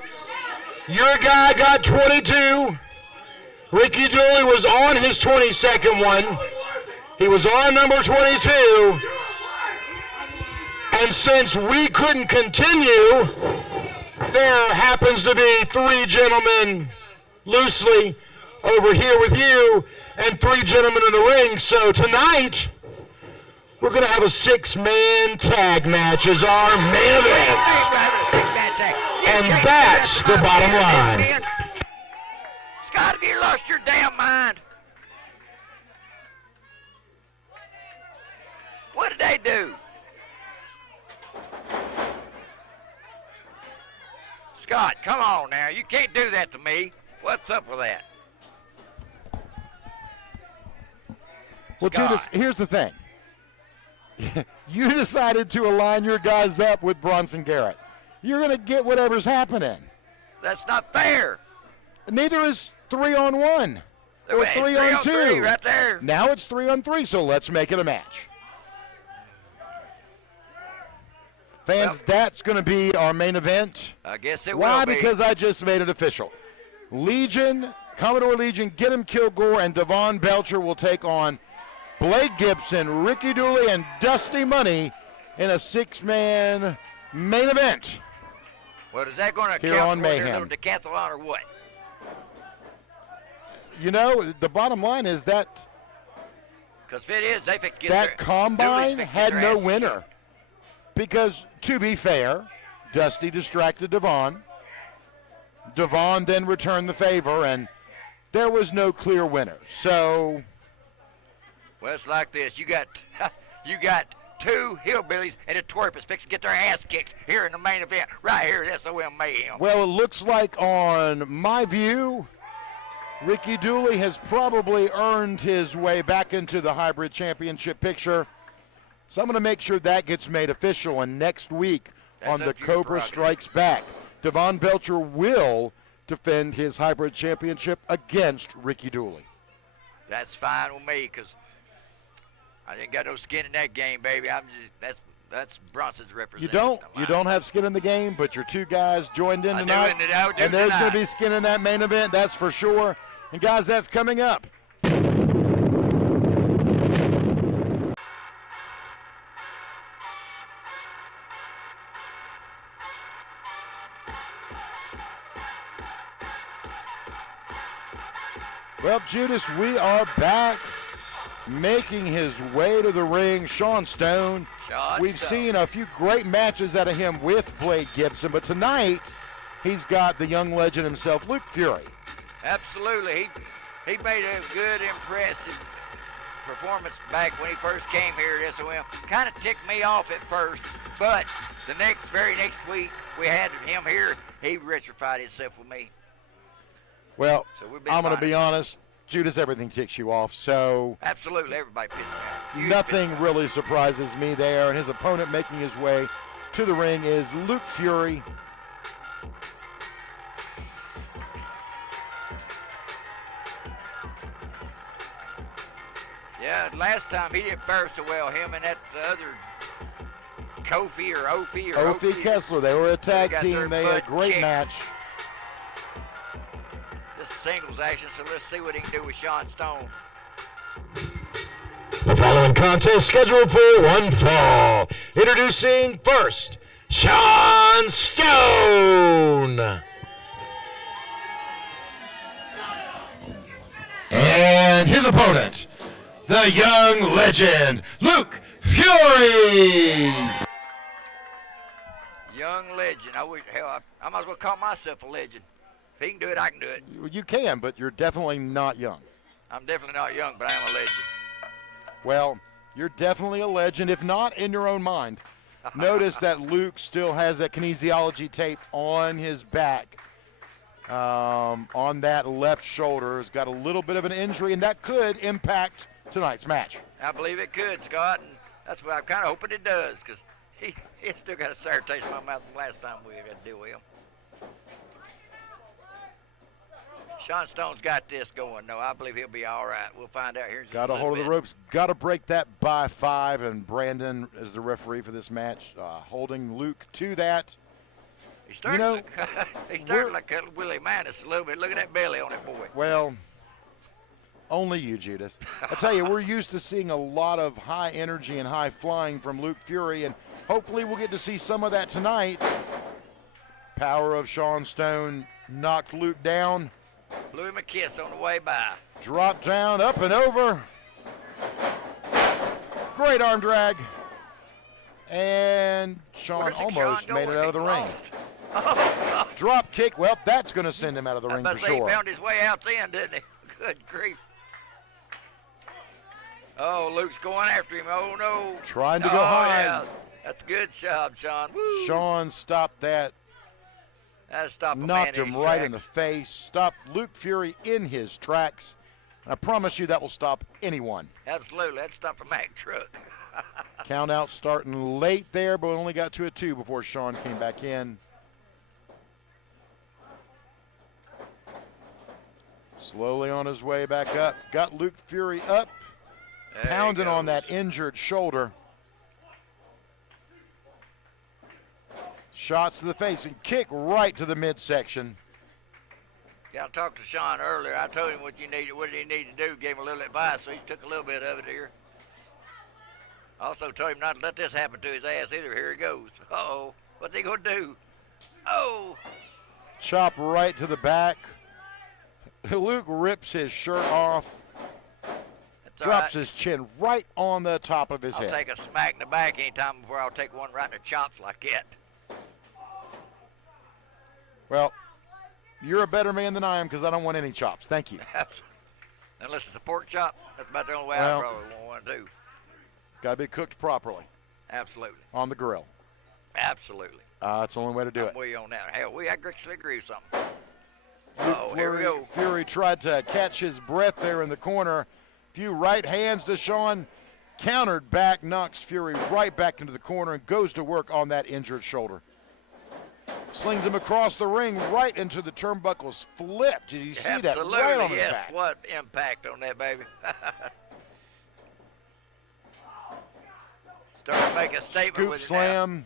Your guy got 22. Ricky Dooley was on his 22nd one. He was on number 22. And since we couldn't continue, there happens to be 3 gentlemen loosely over here with you and 3 gentlemen in the ring. So tonight, we're going to have a 6-man tag match as our main event. And that's the bottom line. Scott, have you lost your damn mind? What did they do? Scott, come on now. You can't do that to me. What's up with that? Well, Judas, here's the thing. You decided to align your guys up with Bronson Garrett. You're going to get whatever's happening. That's not fair. Neither is 3-on-1 or 3-on-2. Right there. Now it's 3-on-3, so let's make it a match. Fans, that's going to be our main event. I guess it Why? will be. Because I just made it official. Legion, Commodore Legion, Get him Kilgore, and Devon Belcher will take on Blade Gibson, Ricky Dooley, and Dusty Money in a 6-man main event. Well, is that going to here count on for Mayhem. their little decathlon or what? You know, the bottom line is that Because if it is, they get that combine had no winner. Because, to be fair, Dusty distracted Devon. Devon then returned the favor, and there was no clear winner. So, well, it's like this. You got 2 hillbillies and a twerpers fixing to get their ass kicked here in the main event, right here at SOM Mayhem. well, it looks like on my view, Ricky Dooley has probably earned his way back into the hybrid championship picture. So I'm going to make sure that gets made official, and next week on the Cobra Strikes Back, Devon Belcher will defend his hybrid championship against Ricky Dooley. That's fine with me, because I ain't got no skin in that game, baby. That's Bronson's representative. You don't have skin in the game, but your 2 guys joined in tonight, I do and there's tonight. going to be skin in that main event, that's for sure. And guys, that's coming up. Well, Judas, we are back, making his way to the ring. Sean Stone. We've seen a few great matches out of him with Blade Gibson, but tonight he's got the young legend himself, Luke Fury. Absolutely. He made a good, impressive performance back when he first came here at SOM. Kind of ticked me off at first, but the very next week we had him here. He rectified himself with me. Well, So I'm going to be honest, Judas, everything ticks you off, so Absolutely, everybody pissed me off. nothing really surprises me there. And his opponent making his way to the ring is Luke Fury. Yeah, last time he didn't fare so well. Him and that other Kofi or Opie or Opie Kessler, they were a tag got team. their They had a butt great kicked. match. This is singles action, so let's see what he can do with Sean Stone. The following contest scheduled for one fall. Introducing first, Sean Stone. And his opponent, the young legend, Luke Fury. Young legend. I might as well call myself a legend. If he can do it, I can do it. You can, but you're definitely not young. I'm definitely not young, but I am a legend. Well, you're definitely a legend, if not in your own mind. Notice that Luke still has that kinesiology tape on his back, on that left shoulder. He's got a little bit of an injury, and that could impact tonight's match. I believe it could, Scott, and that's what I'm kind of hoping it does, because he still got a sour taste in my mouth from last time we had to deal with him. Sean Stone's got this going, though. I believe he'll be all right. We'll find out here in just Got a hold of the ropes. Got to break that by 5, and Brandon is the referee for this match, holding Luke to that. He's starting like Willie Manus a little bit. Look at that belly on that boy. Well, only you, Judas. I tell you, we're used to seeing a lot of high energy and high flying from Luke Fury, and hopefully we'll get to see some of that tonight. Power of Sean Stone knocked Luke down. Blew him a kiss on the way by. Drop down, up and over. Great arm drag. And Sean almost made it out of the ring. Drop kick. Well, that's going to send him out of the ring for sure. He found his way out then, didn't he? Good grief. Oh, Luke's going after him. Oh, no. Trying to go high. Yeah. That's a good job, Sean. Woo. Sean stopped that. Knocked him right in the face. Stopped Luke Fury in his tracks. And I promise you that will stop anyone. Absolutely. That stopped a Mack truck. Count out starting late there, but only got to a 2 before Sean came back in. Slowly on his way back up. Got Luke Fury up. Pounding on that injured shoulder. Shots to the face and kick right to the midsection. Got to talk to Sean earlier. I told him what he needed to do. Gave him a little advice, so he took a little bit of it here. Also told him not to let this happen to his ass either. Here he goes. Uh-oh. What's he going to do? Oh. Chop right to the back. Luke rips his shirt off. Drops his chin right on the top of his head. I'll take a smack in the back anytime before I'll take one right in the chops like that. Well, you're a better man than I am because I don't want any chops. Thank you. Unless it's a pork chop, that's about the only way I probably won't want to do. It's got to be cooked properly. Absolutely. On the grill. Absolutely. That's the only way to do it. I'm with you on that. Hell, I actually agree with something. Oh, here we go. Fury tried to catch his breath there in the corner. Few right hands to Sean. Countered back, knocks Fury right back into the corner and goes to work on that injured shoulder. Slings him across the ring right into the turnbuckles. Flipped. Did you see that right on his back? What impact on that, baby. Starting to make a statement Scoop with it slam.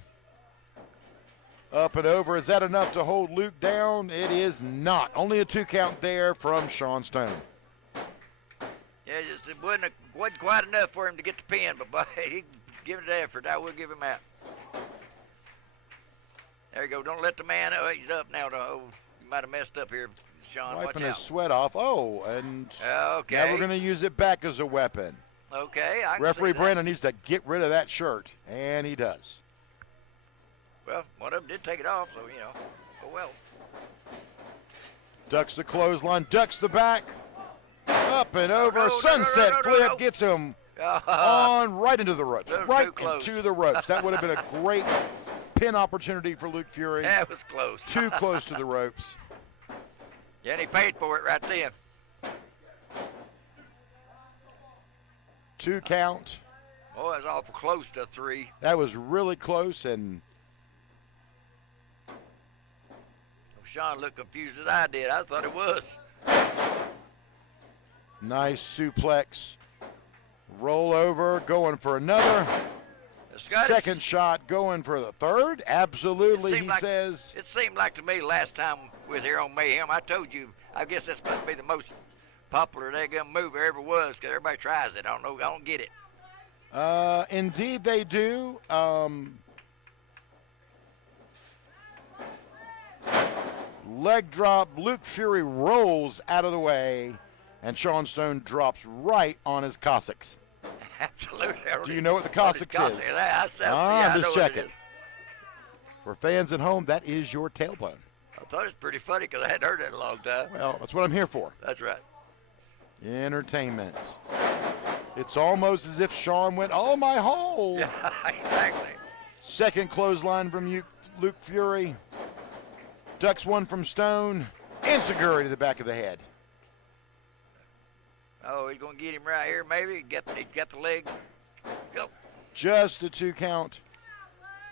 Up and over. Is that enough to hold Luke down? It is not. Only a 2 count there from Sean Stone. Yeah, it wasn't quite enough for him to get the pin, but boy, he gave it an effort. I will give him that. There you go. Don't let the man. Oh, he's up now. You might have messed up here, Sean. Wiping Watch out. his sweat off. Oh, and now we're going to use it back as a weapon. Okay, I can Referee see Brandon needs to get rid of that shirt, and he does. Well, one of them did take it off, so, oh well. Ducks the clothesline, ducks the back. Up and over, sunset flip, gets him on right into the ropes. Right into the ropes. That would have been a great pin opportunity for Luke Fury. That was close. Too close to the ropes. Yeah, and he paid for it right then. 2 count. Oh, that's awful close to 3. That was really close, and Sean looked confused as I did. I thought it was. Nice suplex. Roll over, going for another. Second shot, going for the third. Absolutely, he says. It seemed like to me last time we was here on Mayhem, I told you, I guess this must be the most popular daggum move there ever was, because everybody tries it. I don't get it. Indeed they do. Leg drop. Luke Fury rolls out of the way, and Sean Stone drops right on his Cossacks. Absolutely. Do you know what the Cossacks is? I'm just checking. For fans at home, that is your tailbone. I thought it was pretty funny because I hadn't heard it in a long time. Well, that's what I'm here for. That's right. Entertainment. It's almost as if Sean went, oh, my hole. Yeah, exactly. Second clothesline from Luke Fury. Ducks one from Stone. Enziguri to the back of the head. Oh, he's going to get him right here, maybe. He got the leg. Go. Just a 2 count.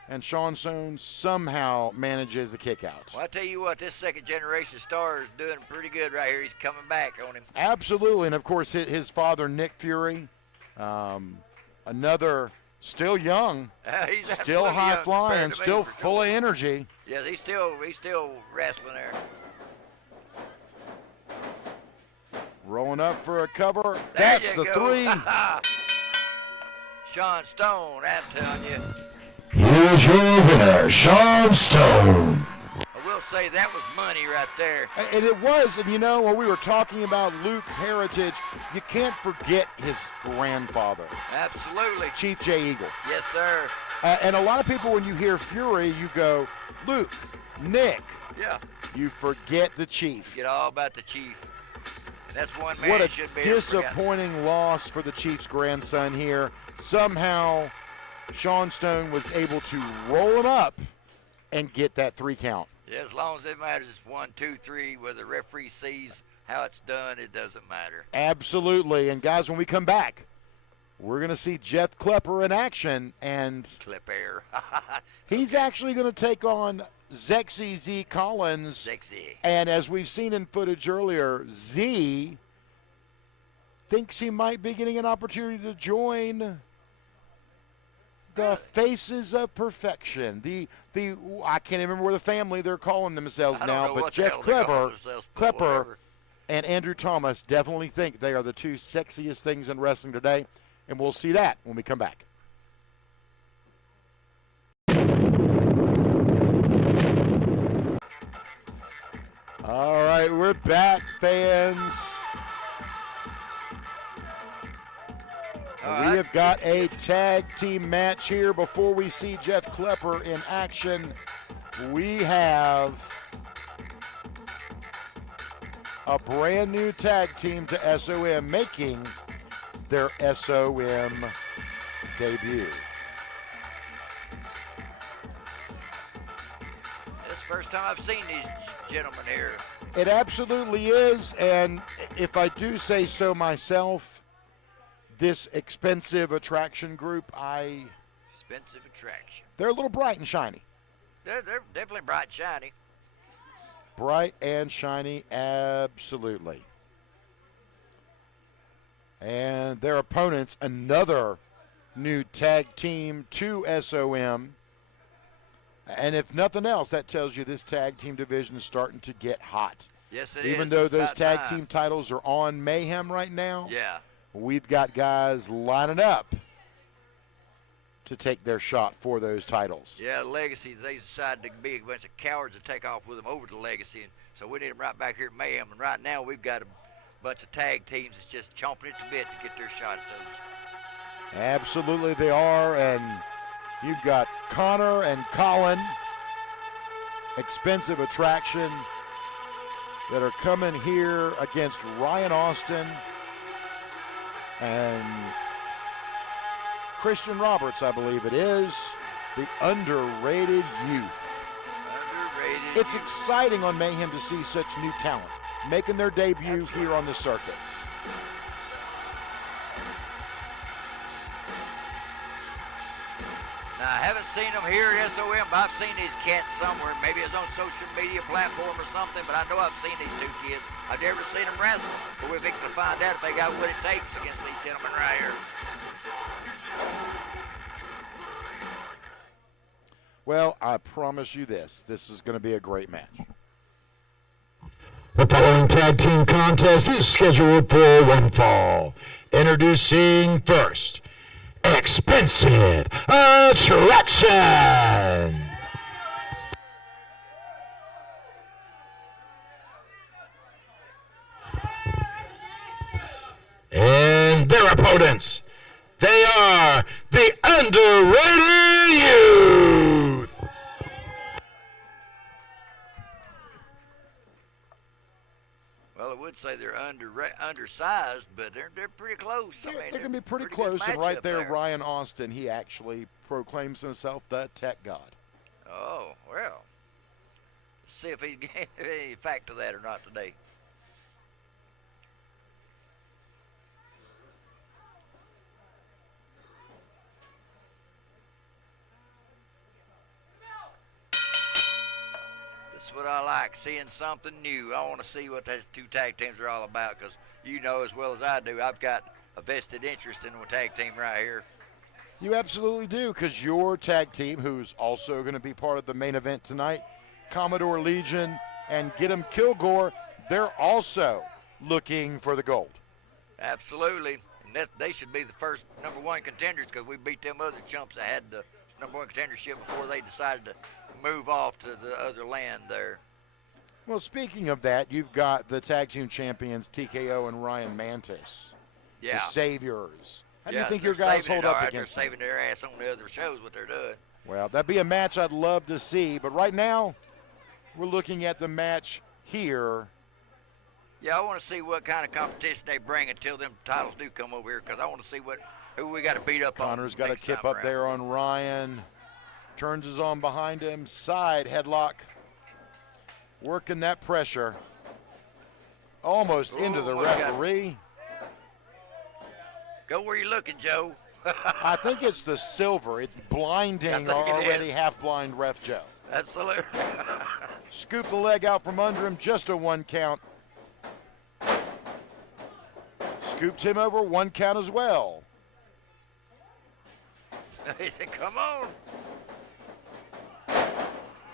And Sean Stone somehow manages the kick out. Well, I tell you what, this second generation star is doing pretty good right here. He's coming back on him. Absolutely. And, of course, his father, Nick Fury, another still young, He's still young high-flying, compared to me, still for full sure. of energy. Yes, he's still wrestling there. Rolling up for a cover. There That's you the go. 3. Sean Stone, I'm telling you. Here's your winner, Sean Stone. I will say that was money right there. And it was, and you know, when we were talking about Luke's heritage, you can't forget his grandfather, Absolutely. Chief Jay Eagle. Yes, sir. And a lot of people, when you hear Fury, you go, Luke, Nick. Yeah. You forget the Chief. Get all about the Chief. That's one man What a should be able to forget. disappointing loss for the Chief's grandson here. Somehow, Sean Stone was able to roll him up and get that 3 count. Yeah, as long as it matters, it's 1, 2, 3. Whether the referee sees how it's done, it doesn't matter. Absolutely. And guys, when we come back, we're going to see Jeff Klepper in action, and Clip air. he's actually going to take on Zexy Z Collins. Sexy. And as we've seen in footage earlier, Z thinks he might be getting an opportunity to join the Faces of Perfection. The I can't remember where the family they're calling themselves I don't now, know but what the Jeff hell they call Klepper, themselves, but whatever. and Andrew Thomas definitely think they are the 2 sexiest things in wrestling today, and we'll see that when we come back. All right, we're back, fans. We have got a tag team match here. Before we see Jeff Klepper in action, we have a brand new tag team to SOM making their SOM debut. It's the first time I've seen these gentlemen here. It absolutely is, and if I do say so myself, this expensive attraction group, Expensive attraction. they're a little bright and shiny. They're definitely bright and shiny. Bright and shiny, absolutely. And their opponents, another new tag team to SOM. And if nothing else, that tells you this tag team division is starting to get hot. Yes, it is. Even though It's those about tag time. team titles are on Mayhem right now, Yeah. we've got guys lining up to take their shot for those titles. Yeah, Legacy, they decided to be a bunch of cowards to take off with them over to Legacy. And so we need them right back here at Mayhem. And right now we've got a bunch of tag teams that's just chomping at the bit to get their shot at those. Absolutely they are, and you've got Connor and Colin, expensive attraction, that are coming here against Ryan Austin and Christian Roberts, I believe it is, the underrated youth. Underrated. It's exciting on Mayhem to see such new talent making their debut here on the circuit. Now, I haven't seen them here at SOM, but I've seen these cats somewhere. Maybe it's on social media platform or something, but I know I've seen these 2 kids. I've never seen them wrestle, but we're fixing to find out if they got what it takes against these gentlemen right here. Well, I promise you this is going to be a great match. The following tag team contest is scheduled for one fall. Introducing first, Expensive Attraction. And their opponents, they are the Underrated Youth. Well, I would say they're undersized, but they're pretty close. They're going to be pretty close, and right there, Ryan Austin, he actually proclaims himself the tech god. Oh, well. Let's see if he gave any fact to that or not today. What I like, seeing something new. I want to see what those two tag teams are all about, because you know as well as I do, I've got a vested interest in the tag team right here. You absolutely do, because your tag team, who's also going to be part of the main event tonight, Commodore Legion and Get 'em Kilgore, they're also looking for the gold. Absolutely, and they should be the first #1 contenders, because we beat them other chumps that had the #1 contendership before they decided to move off to the other land there. Well, speaking of that, you've got the tag team champions TKO and Ryan Mantis. Yeah. The Saviors. How do you think your guys hold up against them? They're saving their ass on the other shows, what they're doing. Well, that'd be a match I'd love to see, but right now we're looking at the match here. Yeah, I want to see what kind of competition they bring until them titles do come over here, because I want to see who we got to beat up on. Connor's got a kip up there on Ryan. Turns his arm behind him, side headlock. Working that pressure. Almost into the referee. Go where you're looking, Joe. I think it's the silver. It's blinding our already half-blind ref Joe. Absolutely. Scoop the leg out from under him, just a 1 count. Scooped him over, 1 count as well. He said, come on.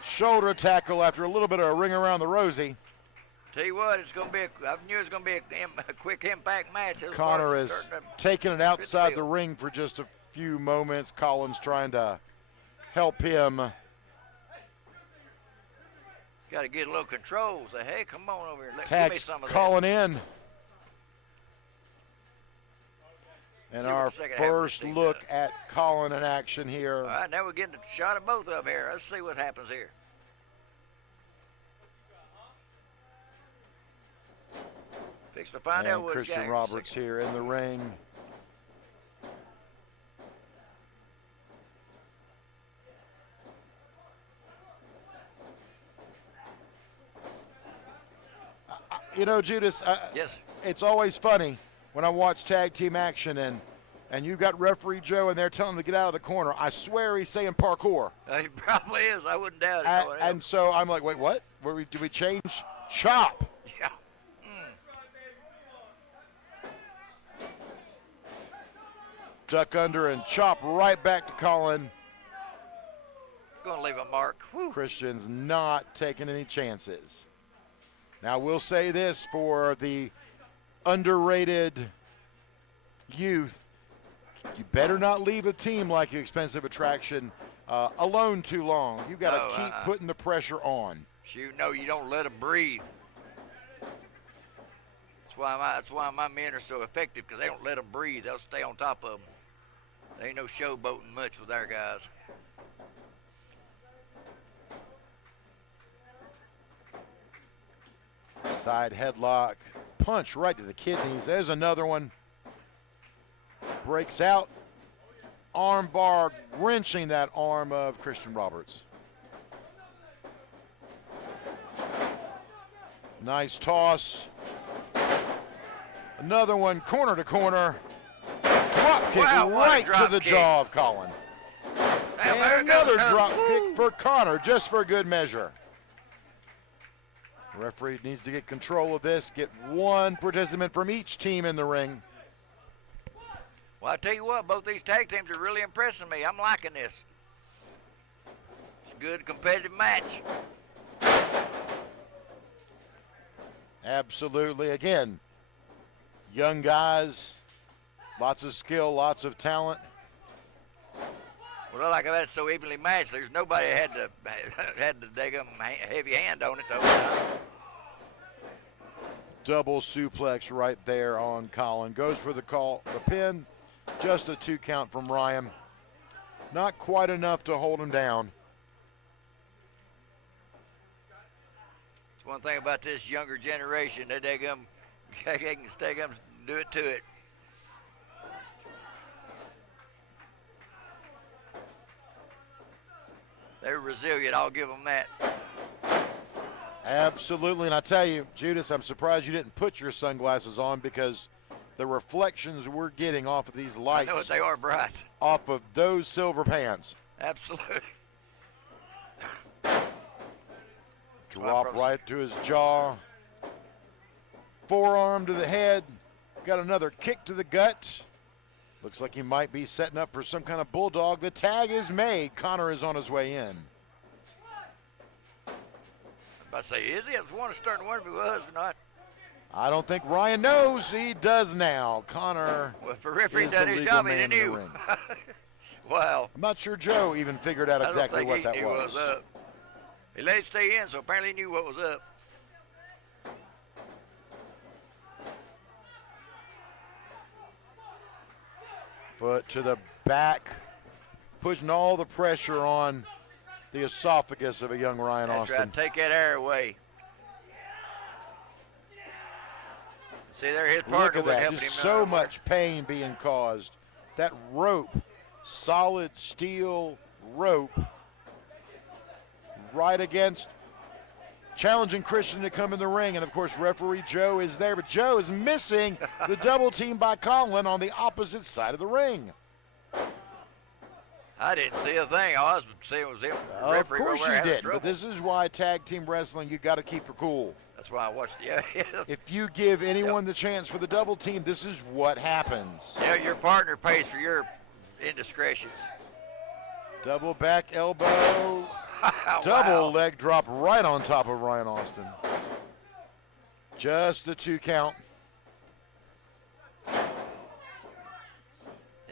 Shoulder tackle after a little bit of a ring around the rosy. Tell you what, it's going to be I knew it was going to be a quick impact match. Connor is taking it outside the ring for just a few moments. Colin's trying to help him. Got to get a little control. Say, hey, come on over here. Give me some of calling that. in. And our first look at Colin in action here. All right, now we're getting a shot of both of them here. Let's see what happens here. Fix to find out what Christian Roberts here in the ring. You know, Judas, yes. It's always funny when I watch tag team action and you've got referee Joe and they're telling him to get out of the corner. I swear he's saying parkour. He probably is. I wouldn't doubt it. And so I'm like, wait, what? Do we change? Chop. Yeah. Duck under and chop right back to Colin. It's going to leave a mark. Whew. Christian's not taking any chances. Now, we'll say this for the underrated youth. You better not leave a team like Expensive Attraction alone too long. You've got to keep putting the pressure on. Shoot, no, you don't let them breathe. That's why my men are so effective, because they don't let them breathe. They'll stay on top of them. There ain't no showboating much with our guys. Side headlock, punch right to the kidneys. There's another one. Breaks out. Arm bar wrenching that arm of Christian Roberts. Nice toss. Another one, corner to corner. Drop kick right to the jaw of Colin. And another drop kick for Connor, just for good measure. The referee needs to get control of this, get one participant from each team in the ring. Well, I tell you what, both these tag teams are really impressing me. I'm liking this. It's a good competitive match. Absolutely. Again, young guys, lots of skill, lots of talent. Well, like that's so evenly matched, there's nobody had to dig them heavy hand on it, though. Double suplex right there on Colin. Goes for the pin. Just a 2 count from Ryan. Not quite enough to hold him down. one thing about this younger generation. They can do it to it. They're resilient. I'll give them that. Absolutely. And I tell you, Judas, I'm surprised you didn't put your sunglasses on because the reflections we're getting off of these lights. I know they are bright. Off of those silver pans. Absolutely. Drop right to his jaw. Forearm to the head. Got another kick to the gut. Looks like he might be setting up for some kind of bulldog. The tag is made. Connor is on his way in. I say, is he? I was starting to wonder if he was or not. I don't think Ryan knows. He does now. Connor. Well, if the referee is done the his legal job, he man in didn't the know. ring. Wow. I'm not sure Joe even figured out exactly what that I don't think he knew what was up. He let it stay in, so apparently he knew what was up. Foot to the back, pushing all the pressure on the esophagus of a young Ryan That's Austin. right, take that air away. See there, his partner Look at was that, helping just him so out. much pain being caused. That rope, solid steel rope, right against, challenging Christian to come in the ring. And of course, referee Joe is there, but Joe is missing the double team by Colin on the opposite side of the ring. I didn't see a thing. All I was seeing was him. Of course you didn't, but this is why tag team wrestling, you got to keep your cool. That's why I watched. Yeah. If you give anyone the chance for the double team, this is what happens. Yeah, your partner pays for your indiscretions. Double back elbow. Double leg drop right on top of Ryan Austin. Just the 2 count.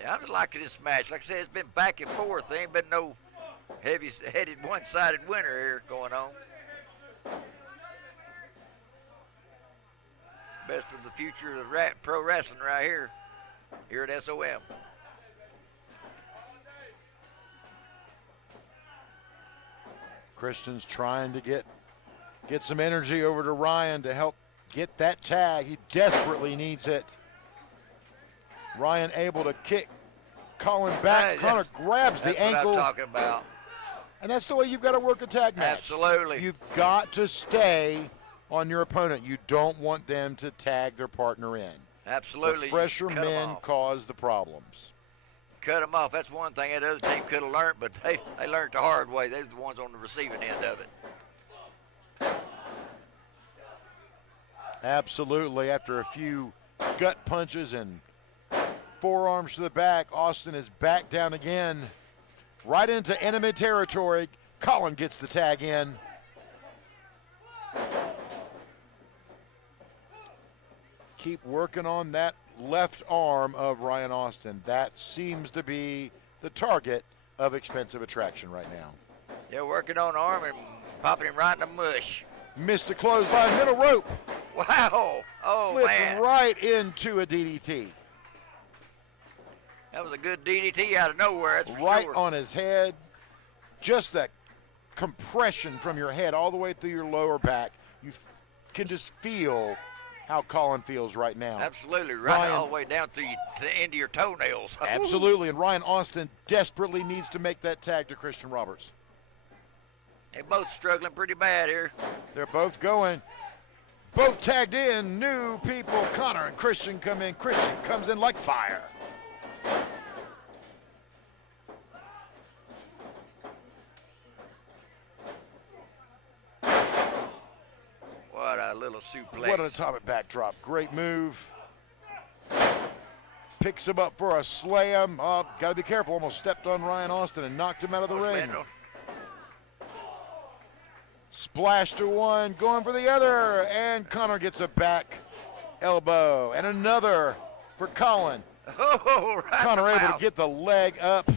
Yeah, I'm just liking this match. Like I said, it's been back and forth. There ain't been no heavy-headed, one-sided winner here going on. Best of the future of the pro wrestling right here at SOM. Christian's trying to get some energy over to Ryan to help get that tag. He desperately needs it. Ryan able to kick Colin back. Hey, Connor grabs the ankle. What I'm talking about. And that's the way you've got to work a tag match. Absolutely. You've got to stay on your opponent. You don't want them to tag their partner in. Absolutely. The fresher men cause the problems. Cut them off. That's one thing that other team could have learned, but they learned the hard way. They're the ones on the receiving end of it. Absolutely. After a few gut punches and forearms to the back, Austin is back down again. Right into enemy territory. Colin gets the tag in. Keep working on that left arm of Ryan Austin. That seems to be the target of Expensive Attraction right now. They're working on arm and popping him right in the mush. Missed a clothesline, middle rope. Wow. Oh, Flipped man. right into a DDT. That was a good DDT out of nowhere, that's for Right sure. on his head. Just that compression from your head all the way through your lower back. You can just feel how Colin feels right now. Absolutely, right all the way down to the end of your toenails. Absolutely, and Ryan Austin desperately needs to make that tag to Christian Roberts. They're both struggling pretty bad here. They're both going. Both tagged in. New people. Connor and Christian come in. Christian comes in like fire. What a little suplex. What an atomic backdrop. Great move. Picks him up for a slam. Oh, got to be careful. Almost stepped on Ryan Austin and knocked him out of the ring. Splash to one, going for the other, and Connor gets a back elbow, and another for Colin. Oh, right. Connor able to get the leg up.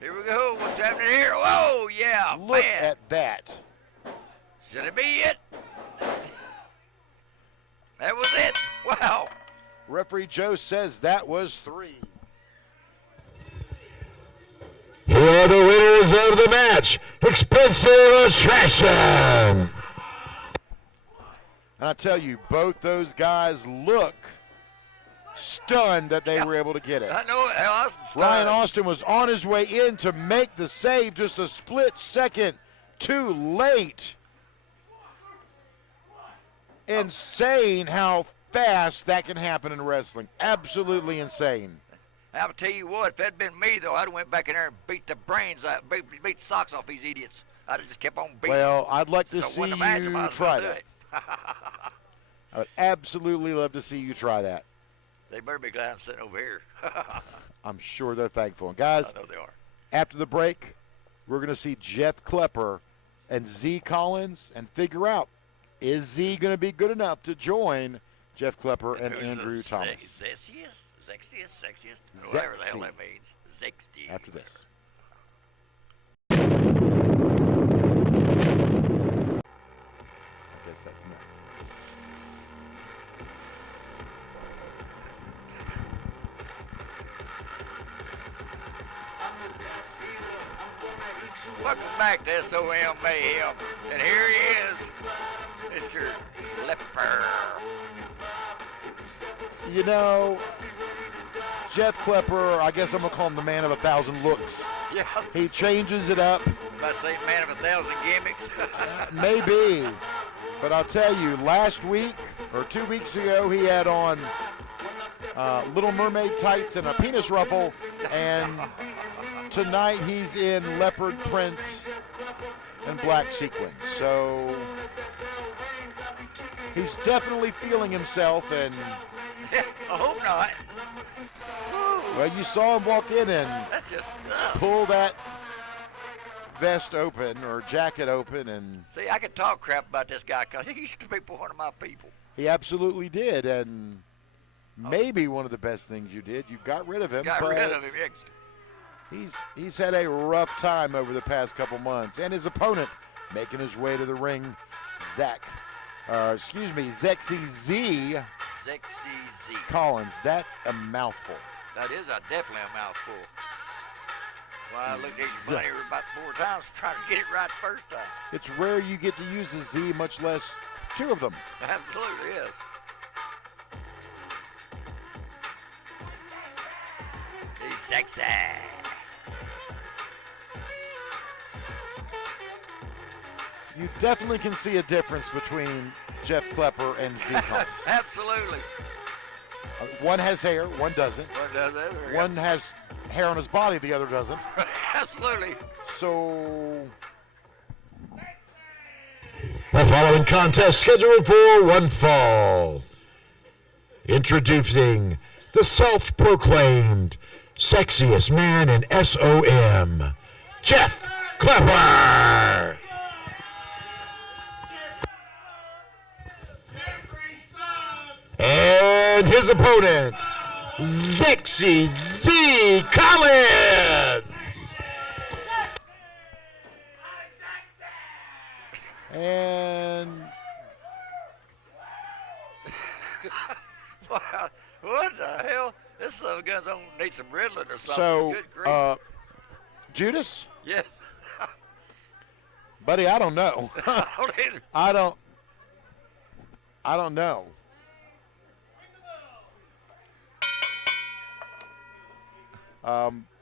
Here we go. What's happening here? Oh, yeah. Look man. at that. Should it be it? That was it. Wow. Referee Joe says that was 3. Here are the winners of the match, Expensive Attraction. And I tell you, both those guys look stunned that they were able to get it. I know it. Ryan Austin was on his way in to make the save, just a split second too late. Insane how fast that can happen in wrestling. Absolutely insane. I'll tell you what, if that'd been me, though, I'd have went back in there and beat the brains out, beat the socks off these idiots. I'd have just kept on beating Well, them. I'd like to So see win the match, I might you as try well do that. it. I would absolutely love to see you try that. They better be glad I'm sitting over here. I'm sure they're thankful. And guys, I know they are. after the break, we're going to see Jeff Klepper and Z Collins and figure out, is Z going to be good enough to join Jeff Klepper and who's Andrew the Thomas? Sexiest, whatever the hell that means. Sexy. After this. I guess that's enough. Welcome back to SOM Mayhem. And here he is, Mr. Klepper. You know, Jeff Klepper, I guess I'm going to call him the man of 1,000 looks. Yeah. He changes it up. About to say man of 1,000 gimmicks. Maybe. But I'll tell you, last week or 2 weeks ago, he had on Little Mermaid tights and a penis ruffle. And tonight he's in leopard print and black sequins. So he's definitely feeling himself. And I hope not. well, you saw him walk in and That's just pull that vest open or jacket open, and See, I could talk crap about this guy because he used to be one of my people. he absolutely did. And maybe one of the best things you did, you got rid of him. Got but rid of him. He's had a rough time over the past couple months, and his opponent making his way to the ring, Zexy Z Sexy Z. Collins. That's a mouthful. That is definitely a mouthful. Well, I looked at your money about 4 times trying to get it right first time. It's rare you get to use a Z, much less 2 of them. Absolutely is. He's sexy. You definitely can see a difference between Jeff Klepper and Z Collins. Absolutely. One has hair, one doesn't. One does that. One has hair on his body, the other doesn't. Absolutely. So The following contest scheduled for one fall. Introducing the self-proclaimed sexiest man in SOM, Jeff Klepper. And his opponent, Zexy Z Collins. and What the hell? This son of a gun's gonna need some Ritalin or something. so Good grief. Judas, Yes. buddy, I don't know. I don't either. I don't know.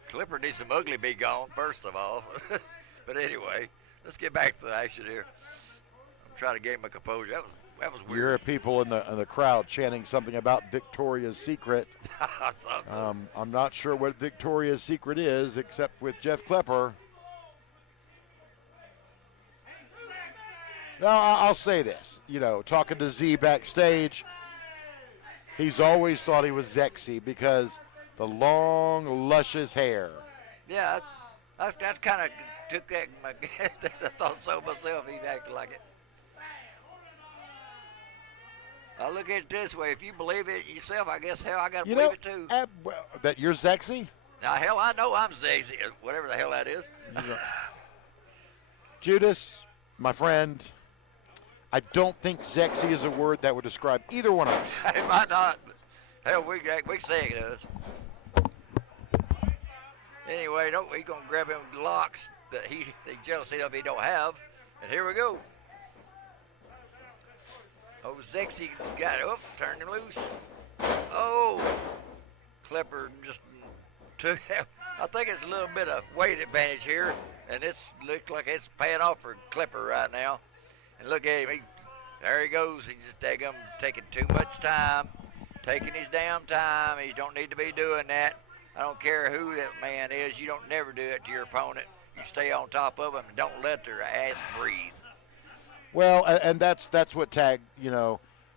Clipper needs some ugly be gone, first of all. But anyway, let's get back to the action here. I'm trying to gain my composure. That was You hear weird. people in the crowd chanting something about Victoria's Secret. I'm not sure what Victoria's Secret is, except with Jeff Klepper. Now, I'll say this. You know, talking to Z backstage, he's always thought he was Zexy because the long, luscious hair. Yeah, I kind of took that in my I thought so myself. He acted like it. I look at it this way: if you believe it yourself, I guess hell, I gotta You believe know, it too. well, that you're Zexy? Now hell, I know I'm Zazy, whatever the hell that is. Judas, my friend, I don't think Zexy is a word that would describe either one of us. It might not. Hell, we say it does. Anyway, he's gonna grab him locks that he's jealousy of he don't have, and here we go. Oh, Sexy got up, turned him loose. Oh, Klepper just took. I think it's a little bit of weight advantage here, and it looks like it's paying off for Klepper right now. And look at him. There he goes. He just taking too much time, taking his damn time. He don't need to be doing that. I don't care who that man is. You don't never do it to your opponent. You stay on top of them and don't let their ass breathe. Well, and that's what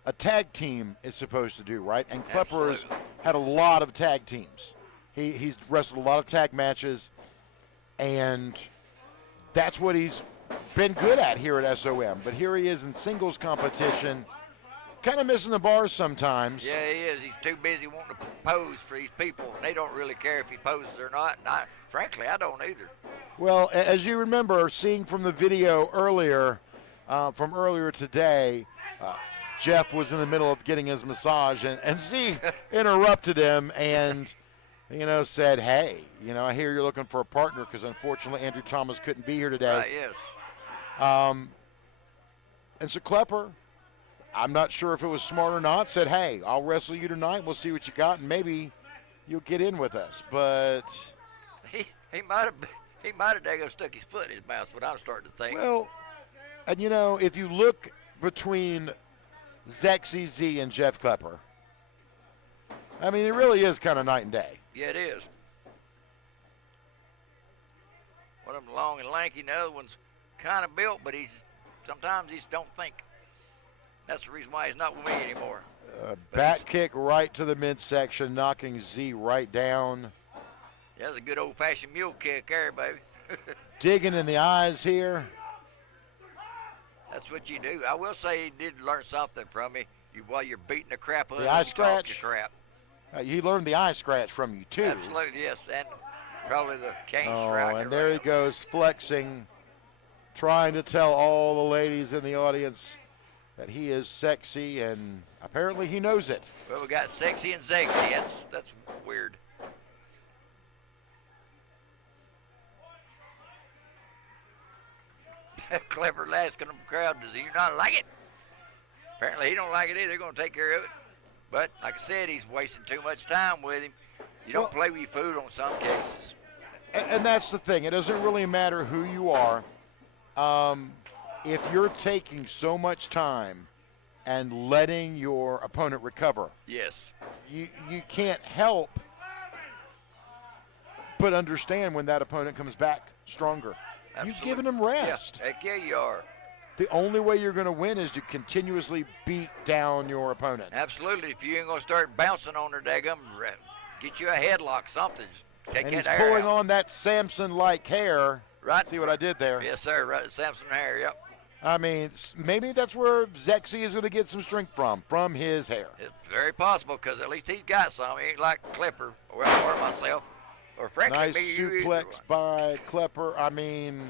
a tag team is supposed to do, right? And Klepper has had a lot of tag teams. He's wrestled a lot of tag matches, and that's what he's been good at here at SOM. But here he is in singles competition, kind of missing the bars sometimes. Yeah, he is. He's too busy wanting to pose for these people, and they don't really care if he poses or not. And frankly, I don't either. Well, as you remember, seeing from the video earlier, from earlier today, Jeff was in the middle of getting his massage, and Z interrupted him and, said, hey, I hear you're looking for a partner because unfortunately Andrew Thomas couldn't be here today. Right, yes. And so Klepper, I'm not sure if it was smart or not, said, hey, I'll wrestle you tonight. We'll see what you got, and maybe you'll get in with us. But he might have daggone stuck his foot in his mouth, what I'm starting to think. Well, and if you look between Zexy Z and Jeff Klepper, I mean, it really is kind of night and day. Yeah, it is. One of them long and lanky, the other one's kind of built, but sometimes he just don't think. That's the reason why he's not with me anymore. Back kick right to the midsection, knocking Z right down. Yeah, that's a good old-fashioned mule kick there, baby. Digging in the eyes here. That's what you do. I will say he did learn something from me while you're beating the crap out of him. The eye scratch? Crap. He learned the eye scratch from you, too. Absolutely, yes, and probably the cane Oh, strike. and there he goes, flexing, trying to tell all the ladies in the audience that he is sexy, and apparently he knows it. Well, we got sexy and sexy. That's weird. Clever asking the crowd, does he not like it? Apparently he don't like it either. They're going to take care of it. But like I said, he's wasting too much time with him. You don't play with your food on some cases. And that's the thing. It doesn't really matter who you are. If you're taking so much time and letting your opponent recover, yes, you can't help but understand when that opponent comes back stronger. Absolutely. You've given him rest. Yeah, heck yeah, you are. The only way you're going to win is to continuously beat down your opponent. Absolutely. If you ain't going to start bouncing on her, daggum, get you a headlock, something. Take and that he's hair pulling out. On that Samson-like hair. Right. See what I did there? Yes, sir. Right. Samson hair, yep. I mean, maybe that's where Zexy is going to get some strength from his hair. It's very possible because at least he's got some. He ain't like Klepper or myself. Or frankly, nice me, suplex by Klepper. I mean,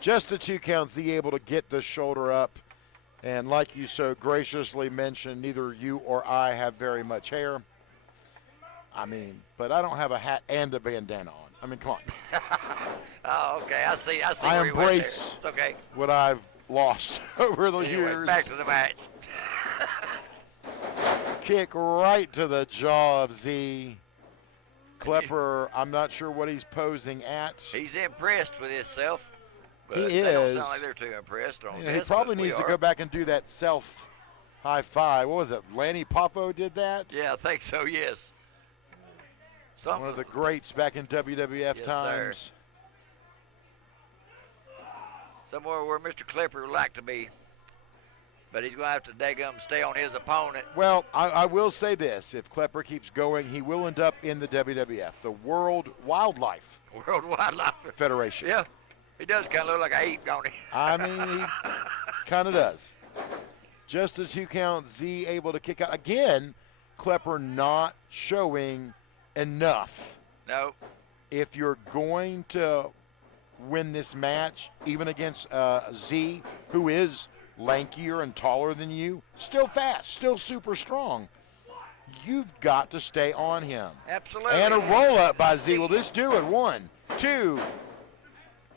just a 2 count, Z able to get the shoulder up. And like you so graciously mentioned, neither you or I have very much hair. I mean, but I don't have a hat and a bandana on. I mean, come on. Oh, okay. I see. I where embrace you went there. It's okay. what I've lost over the Anyway, years. back to the match. Kick right to the jaw of Z. Klepper, I'm not sure what he's posing at. He's impressed with himself. But He they don't is. sound like they're too impressed on He this. probably but we needs to are. go back and do that self high five. What was it? Lanny Poffo did that? Yeah, I think so, yes. One of the greats back in WWF Yes, times. sir. Somewhere where Mr. Klepper would like to be. But he's going to have to daggum stay on his opponent. Well, I will say this. If Klepper keeps going, he will end up in the WWF, the World Wildlife Federation. Yeah, he does kind of look like an ape, don't he? I mean, he kind of does. Just a 2 count, Z able to kick out. Again, Klepper not showing enough. No. If you're going to win this match, even against Z, who is lankier and taller than you, still fast, still super strong, you've got to stay on him. Absolutely. And a roll-up by Z. Will this do it? 1, 2.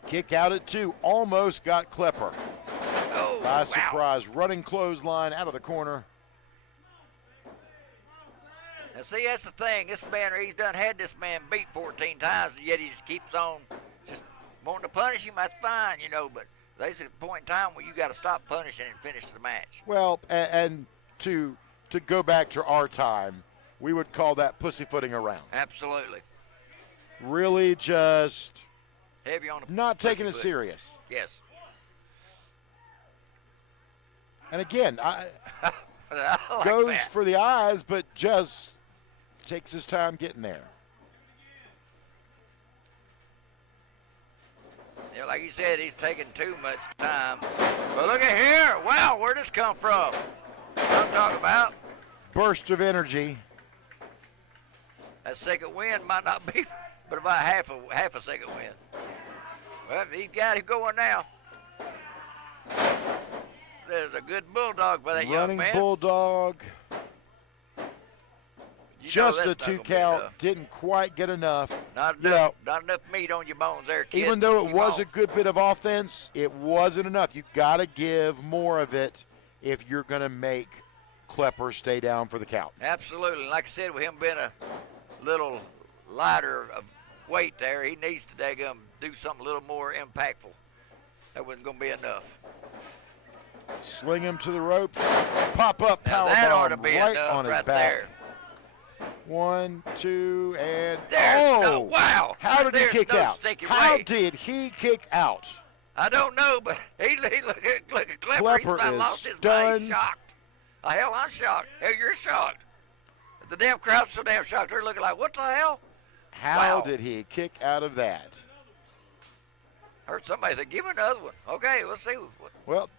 Kick out at 2. Almost got Klepper. Oh, by surprise running clothesline out of the corner. Now, see, that's the thing. This man, he's done had this man beat 14 times, and yet he just keeps on just wanting to punish him. That's fine, you know, but there's a point in time where you got to stop punishing and finish the match. Well, and to go back to our time, we would call that pussyfooting around. Absolutely. Really just heavy on the not taking it serious. Yes. And again, like goes that. for the eyes, but just takes his time getting there. Yeah, like you said, he's taking too much time. But look at here. Wow, where'd this come from? What I'm talking about. Burst of energy. That second wind might not be, but about half a second wind. Well, he's got it going now. There's a good bulldog by that young man. Running bulldog. Just the 2 count. Didn't quite get enough. Not enough meat on your bones there, kid. Even though it was a good bit of offense, it wasn't enough. You got to give more of it if you're going to make Klepper stay down for the count. Absolutely. Like I said, with him being a little lighter of weight there, he needs to do something a little more impactful. That wasn't going to be enough. Sling him to the ropes. Pop up power that ought to bomb be right enough on his right back. there. 1, 2, and wow! How did he kick out? How way. did he kick out? I don't know, but he look at Klepper. He's about lost his mind. He's shocked. Hell, I'm shocked. Hell, you're shocked. The damn crowd's so damn shocked. They're looking like, what the hell? How did he kick out of that? Heard somebody say, give him another one. Okay, let's see. Well,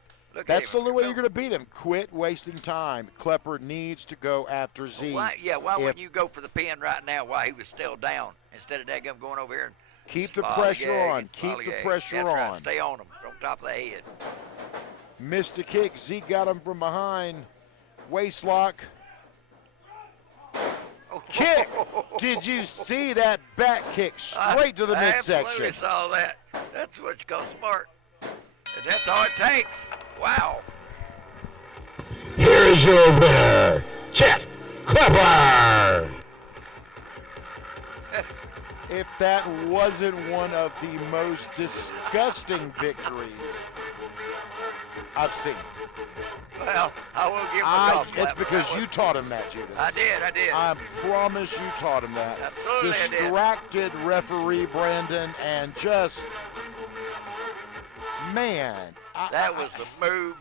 that's the only way you're going to beat him. Quit wasting time. Klepper needs to go after Z. Why wouldn't you go for the pin right now while he was still down instead of that going over here and keep the pressure on. Keep the pressure on. Right. Stay on him on top of the head. Missed a kick. Z got him from behind. Waist lock. Kick! Did you see that back kick straight to the midsection? I absolutely saw that. That's what you call smart. And that's all it takes. Wow. Here's your winner, Jeff Klepper. If that wasn't one of the most disgusting victories I've seen. Well, I will give him a golf clap. It's because you taught him that, Judith. I did. I promise you taught him that. Absolutely, Distracted referee Brandon and just, man. That was the move.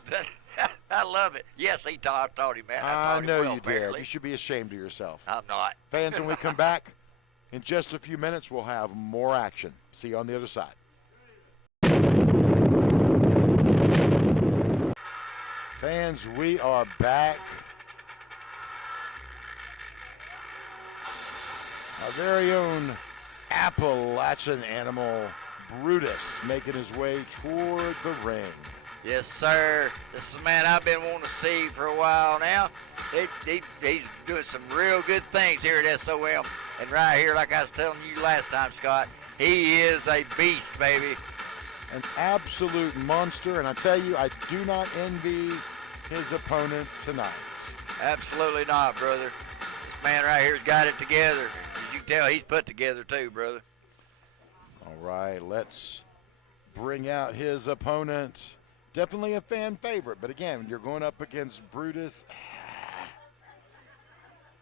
I love it. Yes, I taught him that. I know well, you apparently. did. You should be ashamed of yourself. I'm not. Fans, when we come back, in just a few minutes, we'll have more action. See you on the other side. Fans, we are back. Our very own Appalachian animal, Brutus, making his way toward the ring. Yes, sir. This is a man I've been wanting to see for a while now. He's doing some real good things here at SOM. And right here, like I was telling you last time, Scott, he is a beast, baby. An absolute monster, and I tell you, I do not envy his opponent tonight. Absolutely not, brother. This man right here's got it together. As you can tell, he's put together too, brother. All right, let's bring out his opponent. Definitely a fan favorite, but again, you're going up against Brutus.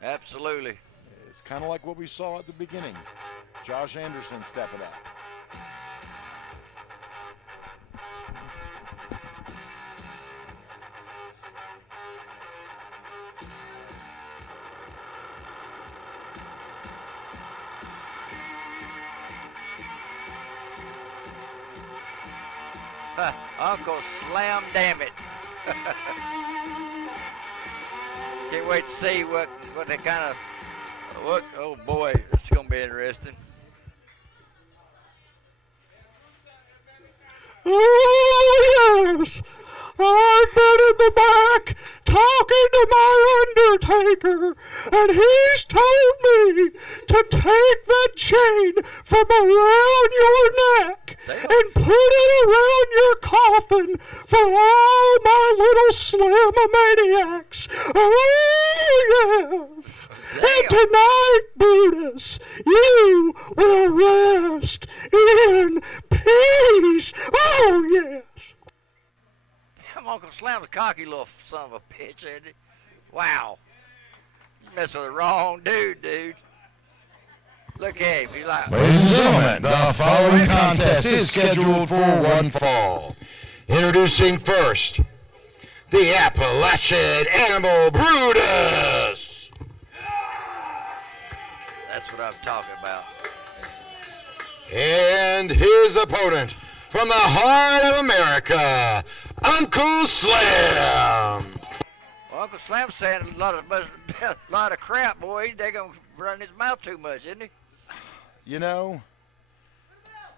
Absolutely. It's kind of like what we saw at the beginning. Josh Anderson stepping up. Uncle Slam Dammit. Can't wait to see what they kind of look. Oh boy, this is gonna be interesting. Oh yes, I've been in back talking to my undertaker, and he's told me to take that chain from around your neck and put it around your coffin for all my little Slamomaniacs. Oh, yes. And tonight, Brutus, you will rest in peace. Oh, yes. Damn, Uncle Slam's a cocky little son of a bitch, isn't he? Wow. You mess with the wrong dude. Look at him. He's like, Ladies and gentlemen, the following contest is scheduled for one fall. Introducing first, the Appalachian Animal Brutus. that's what I'm talking about. And his opponent from the heart of America, Uncle Slam. Well, Uncle Slam's saying a lot of crap, boy. They're going to run his mouth too much, isn't he? You know,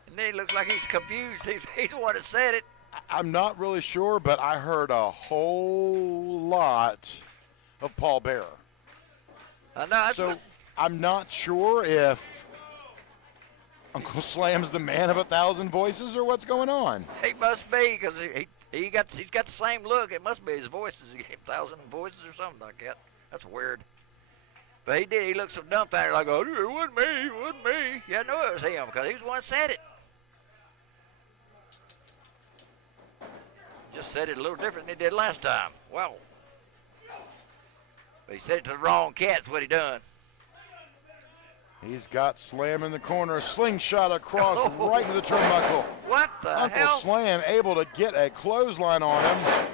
And then he looks like he's confused. He's the one that said it. I'm not really sure, but I heard a whole lot of Paul Bearer. I know. So I'm not sure if Uncle Slam's the man of 1,000 voices or what's going on. He must be, because he's got the same look. It must be his voices. He gave 1,000 voices or something like that. That's weird. But he did. He looked so dumbfounded, like, oh, it wasn't me. Yeah, I know it was him, because he was the one that said it. Just said it a little different than he did last time. Wow. But he said it to the wrong cat. That's what he done. He's got Slam in the corner, slingshot across right into the turnbuckle. What the Uncle hell? Slam able to get a clothesline on him.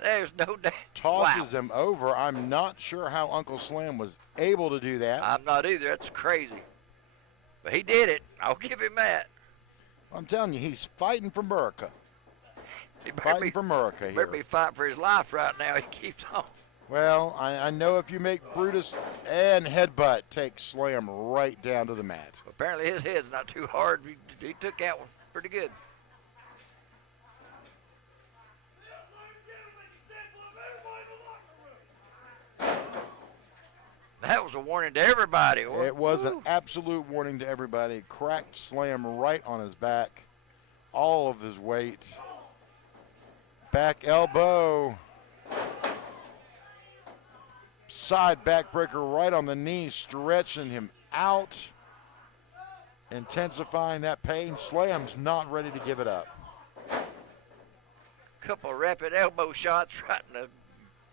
There's no doubt. Tosses him over. I'm not sure how Uncle Slam was able to do that. I'm not either. That's crazy. But he did it. I'll give him that. I'm telling you, he's fighting for America. He Fighting for America better be here. fighting for his life right now. He keeps on. Well, I know if you make Brutus and headbutt, take Slam right down to the mat. Apparently his head's not too hard. He took that one pretty good. That was a warning to everybody. It was an absolute warning to everybody. Cracked Slam right on his back. All of his weight. Back elbow. Side backbreaker right on the knee, stretching him out. Intensifying that pain. Slam's not ready to give it up. Couple of rapid elbow shots right in the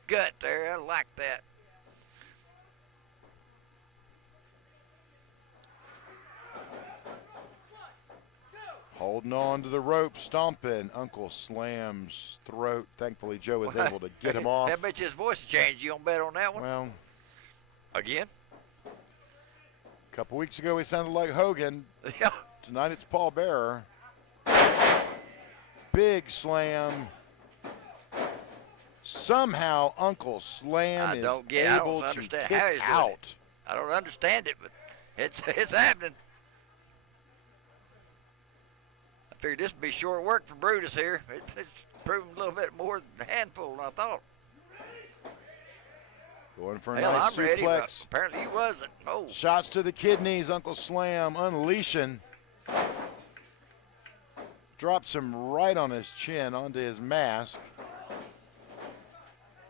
gut there. I like that. Holding on to the rope, stomping Uncle Slam's throat. Thankfully, Joe was able to get him off. I bet you his voice changed. You don't bet on that one? Well, Again? a couple weeks ago, he sounded like Hogan. Yeah. Tonight, it's Paul Bearer. Big Slam. Somehow, Uncle Slam is able to kick out. I don't understand it, but it's happening. I figured this would be short work for Brutus here. It's proven a little bit more than a handful than I thought. Going for a Hell, nice I'm ready, but suplex. apparently he wasn't. Oh. Shots to the kidneys. Uncle Slam unleashing. Drops him right on his chin onto his mask.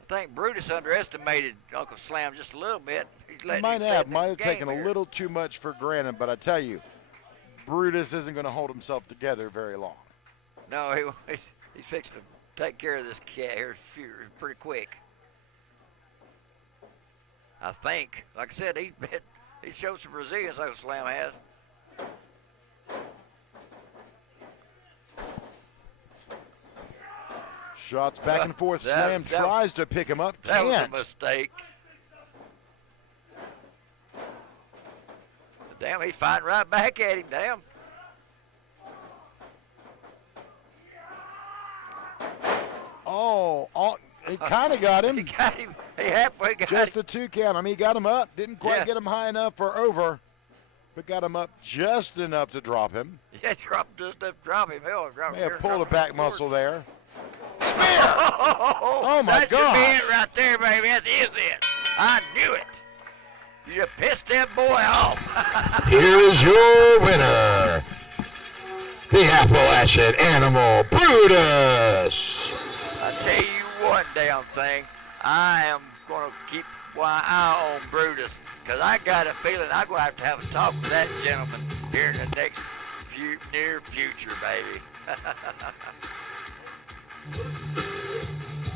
I think Brutus underestimated Uncle Slam just a little bit. He's He letting might him have. set Might the have game taken a here. little too much for granted, but I tell you, Brutus isn't going to hold himself together very long. No, he's fixing to take care of this cat here pretty quick. I think. Like I said, he showed some resilience, Uncle Slam has. Shots back and forth. Slam that- tries to pick him up. That was a Can't. mistake. Damn, he's fighting right back at him. Damn. Oh, he kind of got him. He got him. He halfway got Just him. the 2 count. I mean, he got him up. Didn't quite Yeah. get him high enough or over, but got him up just enough to drop him. Yeah, drop him. Hell, drop May have here, pulled a drop back him muscle forward. there. Spear! Oh, my God. That should be it right there, baby. That is it. I knew it. You just pissed that boy off. Here is your winner, the Appalachian Animal, Brutus. I tell you one damn thing. I am going to keep one eye on Brutus because I got a feeling I'm going to have a talk with that gentleman here in the next near future, baby.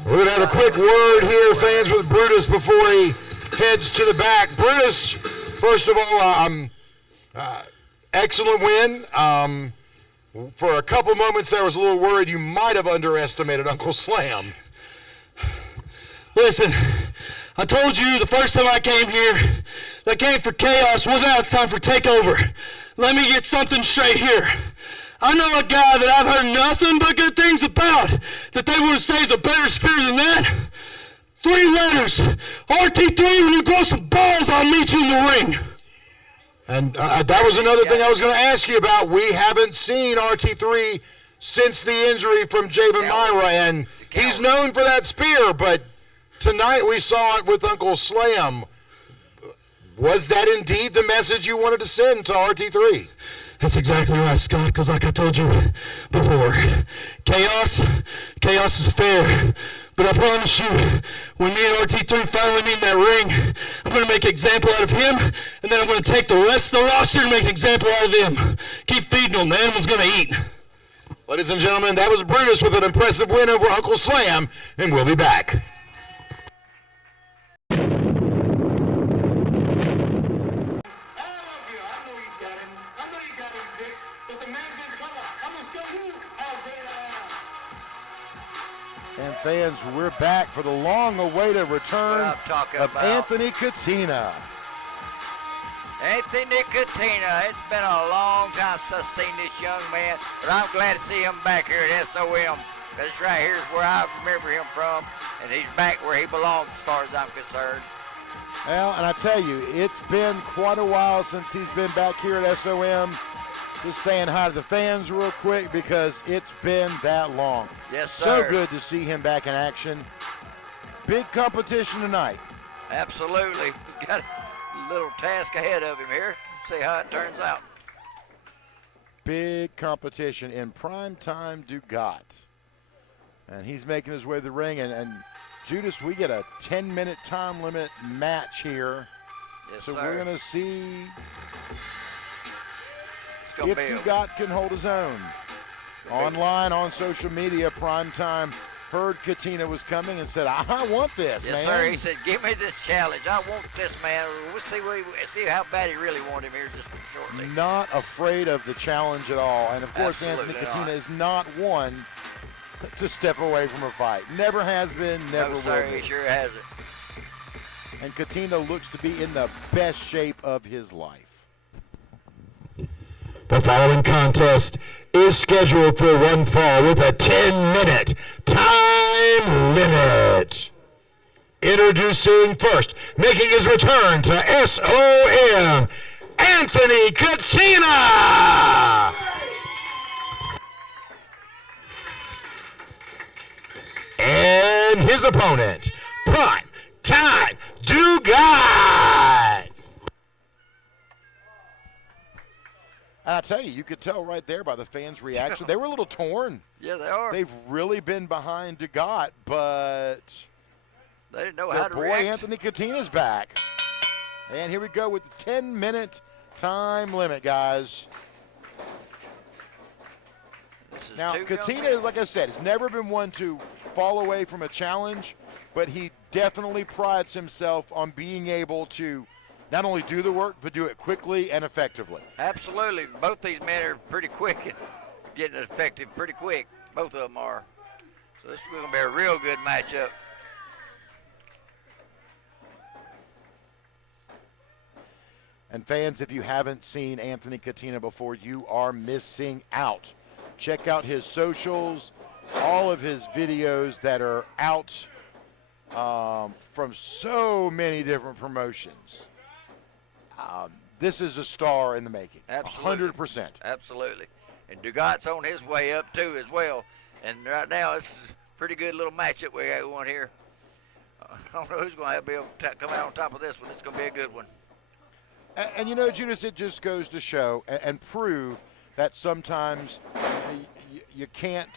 We're going to have a quick word here, fans, with Brutus before he heads to the back. Brutus, first of all, excellent win. For a couple moments there, I was a little worried you might have underestimated Uncle Slam. Listen, I told you the first time I came here, that came for chaos. Well, now it's time for takeover. Let me get something straight here. I know a guy that I've heard nothing but good things about, that they want to say is a better spirit than that. 3 letters, RT3. When you grow some balls, I'll meet you in the ring. And that was another thing I was going to ask you about. We haven't seen RT3 since the injury from Javen Myra, and he's known for that spear, but tonight we saw it with Uncle Slam. Was that indeed the message you wanted to send to RT3? That's exactly right, Scott, because like I told you before, chaos is fair. But I promise you, when me and RT3 finally meet in that ring, I'm going to make an example out of him, and then I'm going to take the rest of the roster and make an example out of them. Keep feeding them. The animal's going to eat. Ladies and gentlemen, that was Brutus with an impressive win over Uncle Slam, and we'll be back. And fans, we're back for the long-awaited return of Anthony Cina. Anthony Cina. It's been a long time since I've seen this young man, but I'm glad to see him back here at SOM. This right here is where I remember him from, and he's back where he belongs as far as I'm concerned. Well, and I tell you, it's been quite a while since he's been back here at SOM. Just saying hi to the fans real quick because it's been that long. Yes, sir. So good to see him back in action. Big competition tonight. Absolutely. We've got a little task ahead of him here. See how it turns out. Big competition in primetime Dugat. And he's making his way to the ring. And Judas, we get a 10-minute time limit match here. Yes, so sir. we're going to see if Dugat can hold his own. Online, on social media, primetime heard Cina was coming and said, I want this, yes, man. Yes, sir. He said, give me this challenge. I want this, man. We'll see how bad he really wants him here just shortly. Not afraid of the challenge at all. And, of course, Absolutely Anthony Cina is not one to step away from a fight. Never has been, never will sir, be. he sure hasn't. And Cina looks to be in the best shape of his life. The following contest is scheduled for one fall with a 10-minute time limit. Introducing first, making his return to SOM, Anthony Cina. And his opponent, Prime Time Dugat. I tell you, you could tell right there by the fans' reaction. They were a little torn. Yeah, they are. They've really been behind Dugat, but they didn't know how to boy react. Anthony Cina's back. And here we go with the 10-minute time limit, guys. Now, Cina, like I said, has never been one to fall away from a challenge, but he definitely prides himself on being able to not only do the work, but do it quickly and effectively. Absolutely. Both these men are pretty quick at getting it effective pretty quick. Both of them are. So this is going to be a real good matchup. And fans, if you haven't seen Anthony Cina before, you are missing out. Check out his socials, all of his videos that are out from so many different promotions. This is a star in the making. Absolutely. 100%. Absolutely. And Dugat's on his way up, too, as well. And right now, this is pretty good little matchup we got going here. I don't know who's going to be able to come out on top of this one. It's going to be a good one. And you know, Judas, it just goes to show and prove that sometimes you can't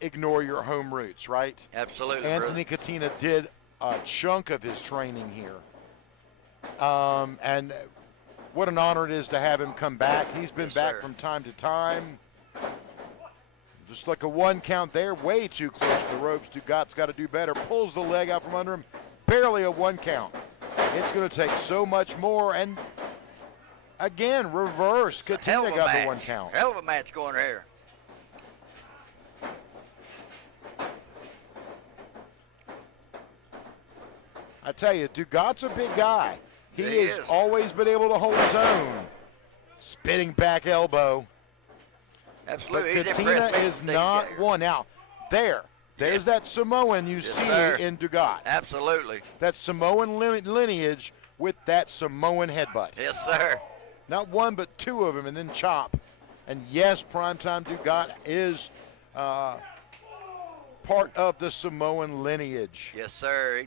ignore your home roots, right? Absolutely, Anthony Katina did a chunk of his training here. And what an honor it is to have him come back. He's been back from time to time. Just like a 1 count there, way too close to the ropes. Dugot's got to do better. Pulls the leg out from under him. Barely a 1 count. It's going to take so much more. And again, reverse. Katina got the 1 count. Hell of a match going there. I tell you, Dugot's a big guy. He has always been able to hold his own. Spinning back elbow. Absolutely. But Katina is not one. Now, there's that Samoan you see in Dugat. Absolutely. That Samoan lineage with that Samoan headbutt. Yes, sir. Not one, but 2 of them, and then chop. And yes, Primetime Dugat is part of the Samoan lineage. Yes, sir.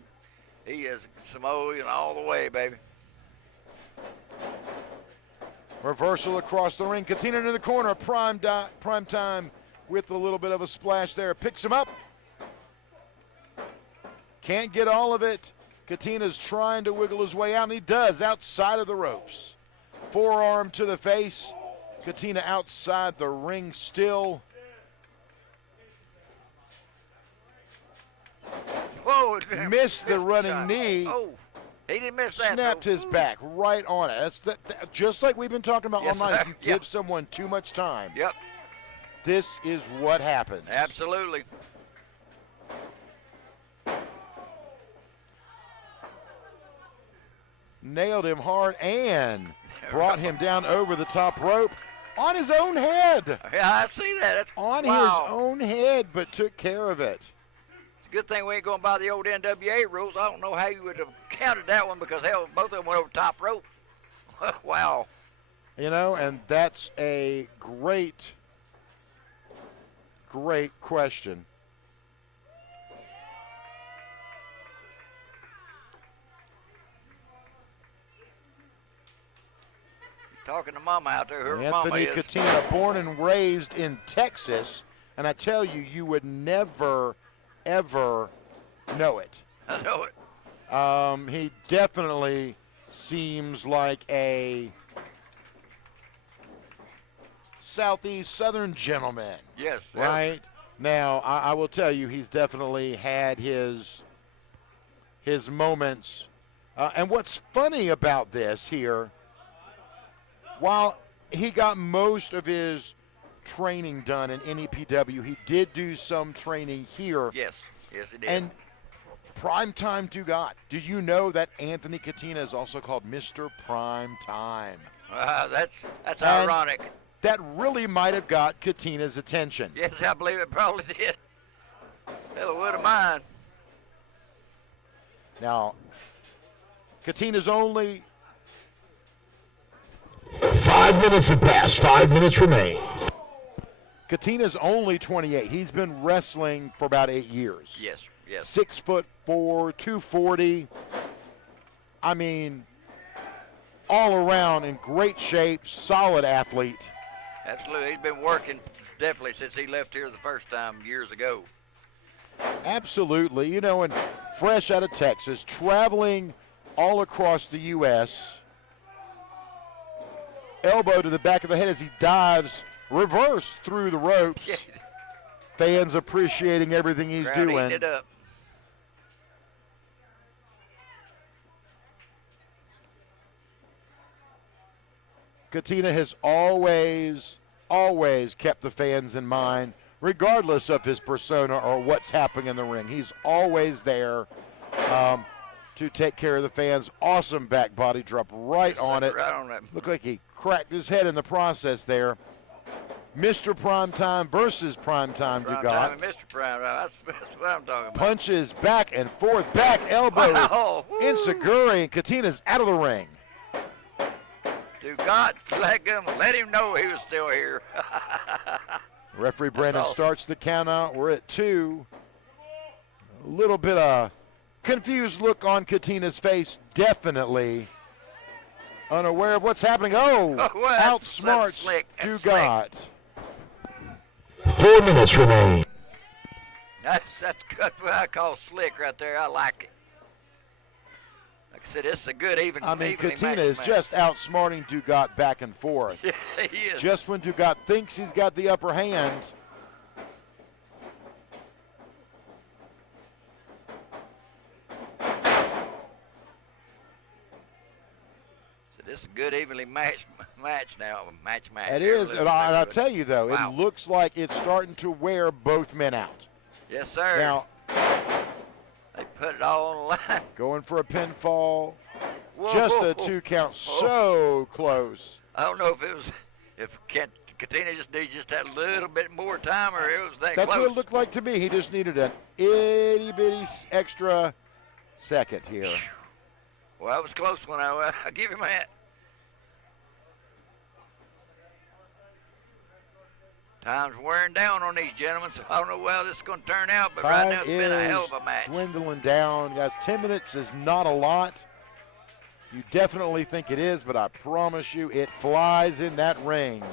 He is Samoan all the way, baby. Reversal across the ring. Katina into the corner. Primetime with a little bit of a splash there. Picks him up. Can't get all of it. Katina's trying to wiggle his way out, and he does outside of the ropes. Forearm to the face. Katina outside the ring still. Whoa, missed the running knee. Oh, he didn't miss that. Snapped his back right on it. That's just like we've been talking about all night. If you give someone too much time, this is what happens. Absolutely. Nailed him hard and brought him down over the top rope on his own head. Yeah, I see that. That's, on his own head, but took care of it. Good thing we ain't going by the old NWA rules. I don't know how you would have counted that one because, hell, both of them went over top rope. Wow. You know, and that's a great question. He's talking to Mama out there. Her Anthony Mama is. Katina, born and raised in Texas, and I tell you, you would never ever know it. I know it. He definitely seems like a southeast southern gentleman. Yes. Right? Now, I will tell you, he's definitely had his moments. And what's funny about this here, while he got most of his training done in NEPW, he did do some training here. Yes, he did. And Primetime Dugat. Did you know that Anthony Katina is also called Mr. Primetime? That's ironic. That really might have got Katina's attention. Yes, I believe it probably did. Hell, it would have mine. Now, Katina's only 5 minutes have passed. 5 minutes remain. Katina's only 28. He's been wrestling for about 8 years. Yes. 6'4", 240. I mean, all around in great shape, solid athlete. Absolutely. He's been working definitely since he left here the first time years ago. Absolutely. You know, and fresh out of Texas, traveling all across the U.S. Elbow to the back of the head as he dives reverse through the ropes. Yeah. Fans appreciating everything he's doing. Eating it up. Katina has always kept the fans in mind, regardless of his persona or what's happening in the ring. He's always there to take care of the fans. Awesome back body drop right on it. Right on that. Looked like he cracked his head in the process there. Mr. Primetime versus Primetime Dugat. Mr. Primetime, that's what I'm talking about. Punches back and forth, back elbow. Wow. Enziguri, and Katina's out of the ring. Dugat let him know he was still here. Referee Brandon awesome. starts the count out. We're at 2. A little bit of confused look on Katina's face, definitely unaware of what's happening. Oh, well, outsmarts Dugat. 4 minutes remain. That's what I call slick right there. I like it. Like I said, it's a good even. I mean, evenly Katina matched is match. just outsmarting Dugat back and forth. Yeah, he is. Just when Dugat thinks he's got the upper hand. So this is a good evenly match now. Match. It is, and I'll tell you though, Wow. it looks like it's starting to wear both men out. Yes, sir. Now, they put it all on the line. going for a pinfall. Whoa, Just whoa, a whoa. 2 count, so close. I don't know if Katina just needed just that little bit more time, or it was that That's close. what it looked like to me. He just needed an itty bitty extra second here. Well, that was close when I give him that. Time's wearing down on these gentlemen, so I don't know how this is going to turn out, but right Time now it's been a hell is of a match. dwindling down. Guys, 10 minutes is not a lot. You definitely think it is, but I promise you it flies in that ring.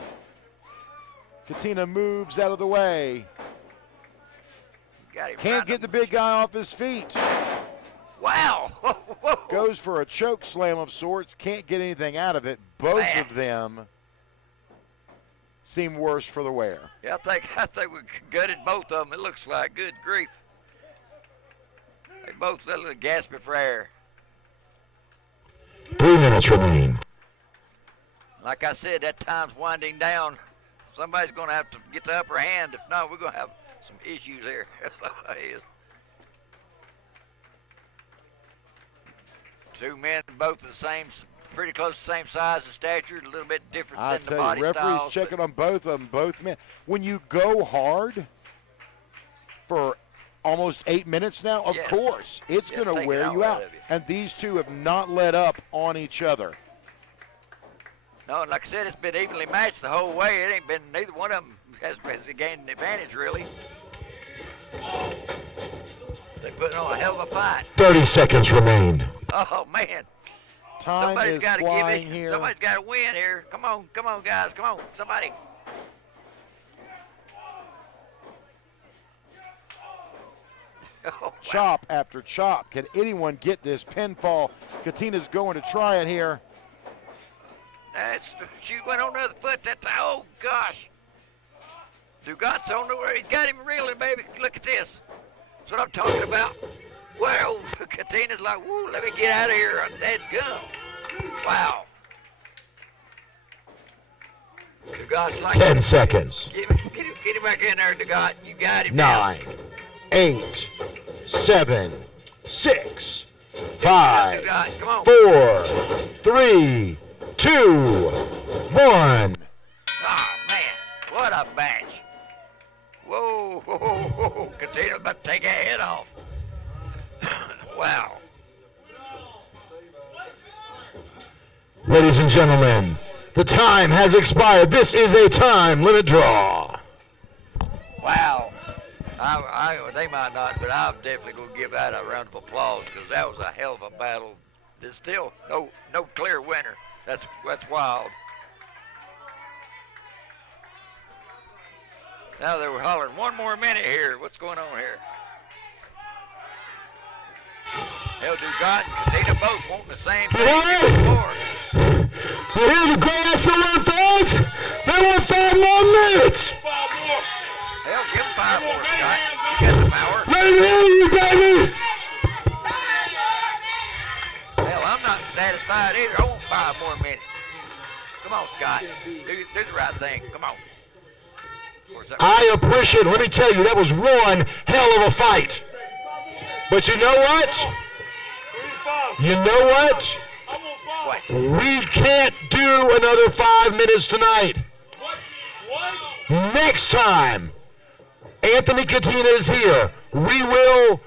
Katina moves out of the way. Got him Can't right get the big guy off his feet. Wow! Whoa. Goes for a choke slam of sorts. Can't get anything out of it. Both Man. of them seem worse for the wear. Yeah, I think we gutted both of them. It looks like. Good grief! They both a little gasping for air. 3 minutes remain. Like I said, that time's winding down. Somebody's going to have to get the upper hand. If not, we're going to have some issues here. That's all it is. Two men, both the same, pretty close to the same size and stature, a little bit difference I in the tell body you, referee's styles. checking on both of them, both men. When you go hard for almost 8 minutes now, of Yes. course, it's Yes, going to take it wear all you out out. of you. And these two have not let up on each other. No, and like I said, it's been evenly matched the whole way. It ain't been, neither one of them has gained an advantage, really. They put on a hell of a fight. 30 seconds remain. Oh, man. Time Somebody's is got to give flying it. here. Somebody's got to win here. Come on, guys. Come on, somebody. Oh, Chop after chop. Can anyone get this pinfall? Katina's going to try it here. She went on the other foot that time. Oh, gosh. Dugat's on the way. He's got him reeling, baby. Look at this. That's what I'm talking about. Well, Katina's like, woo, let me get out of here. I'm dead gum. Wow. Dugat's like, 10 seconds. Get him back in there, Dugat. You got him. 9, 8, 7, 6, 5, Dugat, come on. 4, 3, 2, 1. Oh, man. What a match. Whoa, whoa, whoa, whoa. Katina's about to take a head off. Wow. Ladies and gentlemen, the time has expired. This is a time limit draw. Wow. They might not, but I'm definitely going to give that a round of applause because that was a hell of a battle. There's still no clear winner. That's wild. Now they were hollering, 1 more minute here. What's going on here? They'll do God and Katina both wanting the same thing as before. You hear the great excellent fans? They want 5 more minutes. Hell, give them 5 more, Scott. You got the power. Let me hear you, baby. Hell, I'm not satisfied either. I want 5 more minutes. Come on, Scott. Do the right thing. Come on. I appreciate it. Let me tell you, that was one hell of a fight. But you know what? You know what? We can't do another 5 minutes tonight. Next time Anthony Katina is here, we will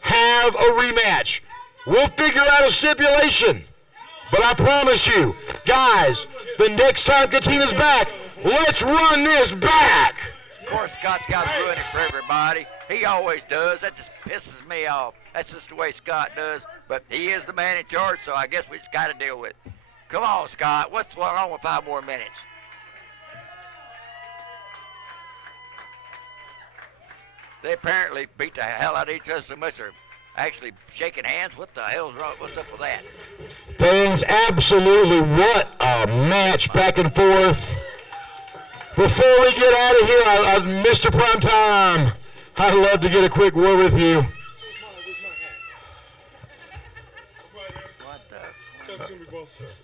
have a rematch. We'll figure out a stipulation. But I promise you, guys, the next time Katina's back, let's run this back. Of course, Scott's got to ruin it for everybody. He always does. That just pisses me off. That's just the way Scott does. But he is the man in charge, so I guess we just got to deal with it. Come on, Scott. What's wrong with 5 more minutes? They apparently beat the hell out of each other so much they're actually shaking hands. What the hell's wrong? What's up with that? Fans, absolutely, what a match back and forth. Before we get out of here, Mr. Primetime, I'd love to get a quick word with you.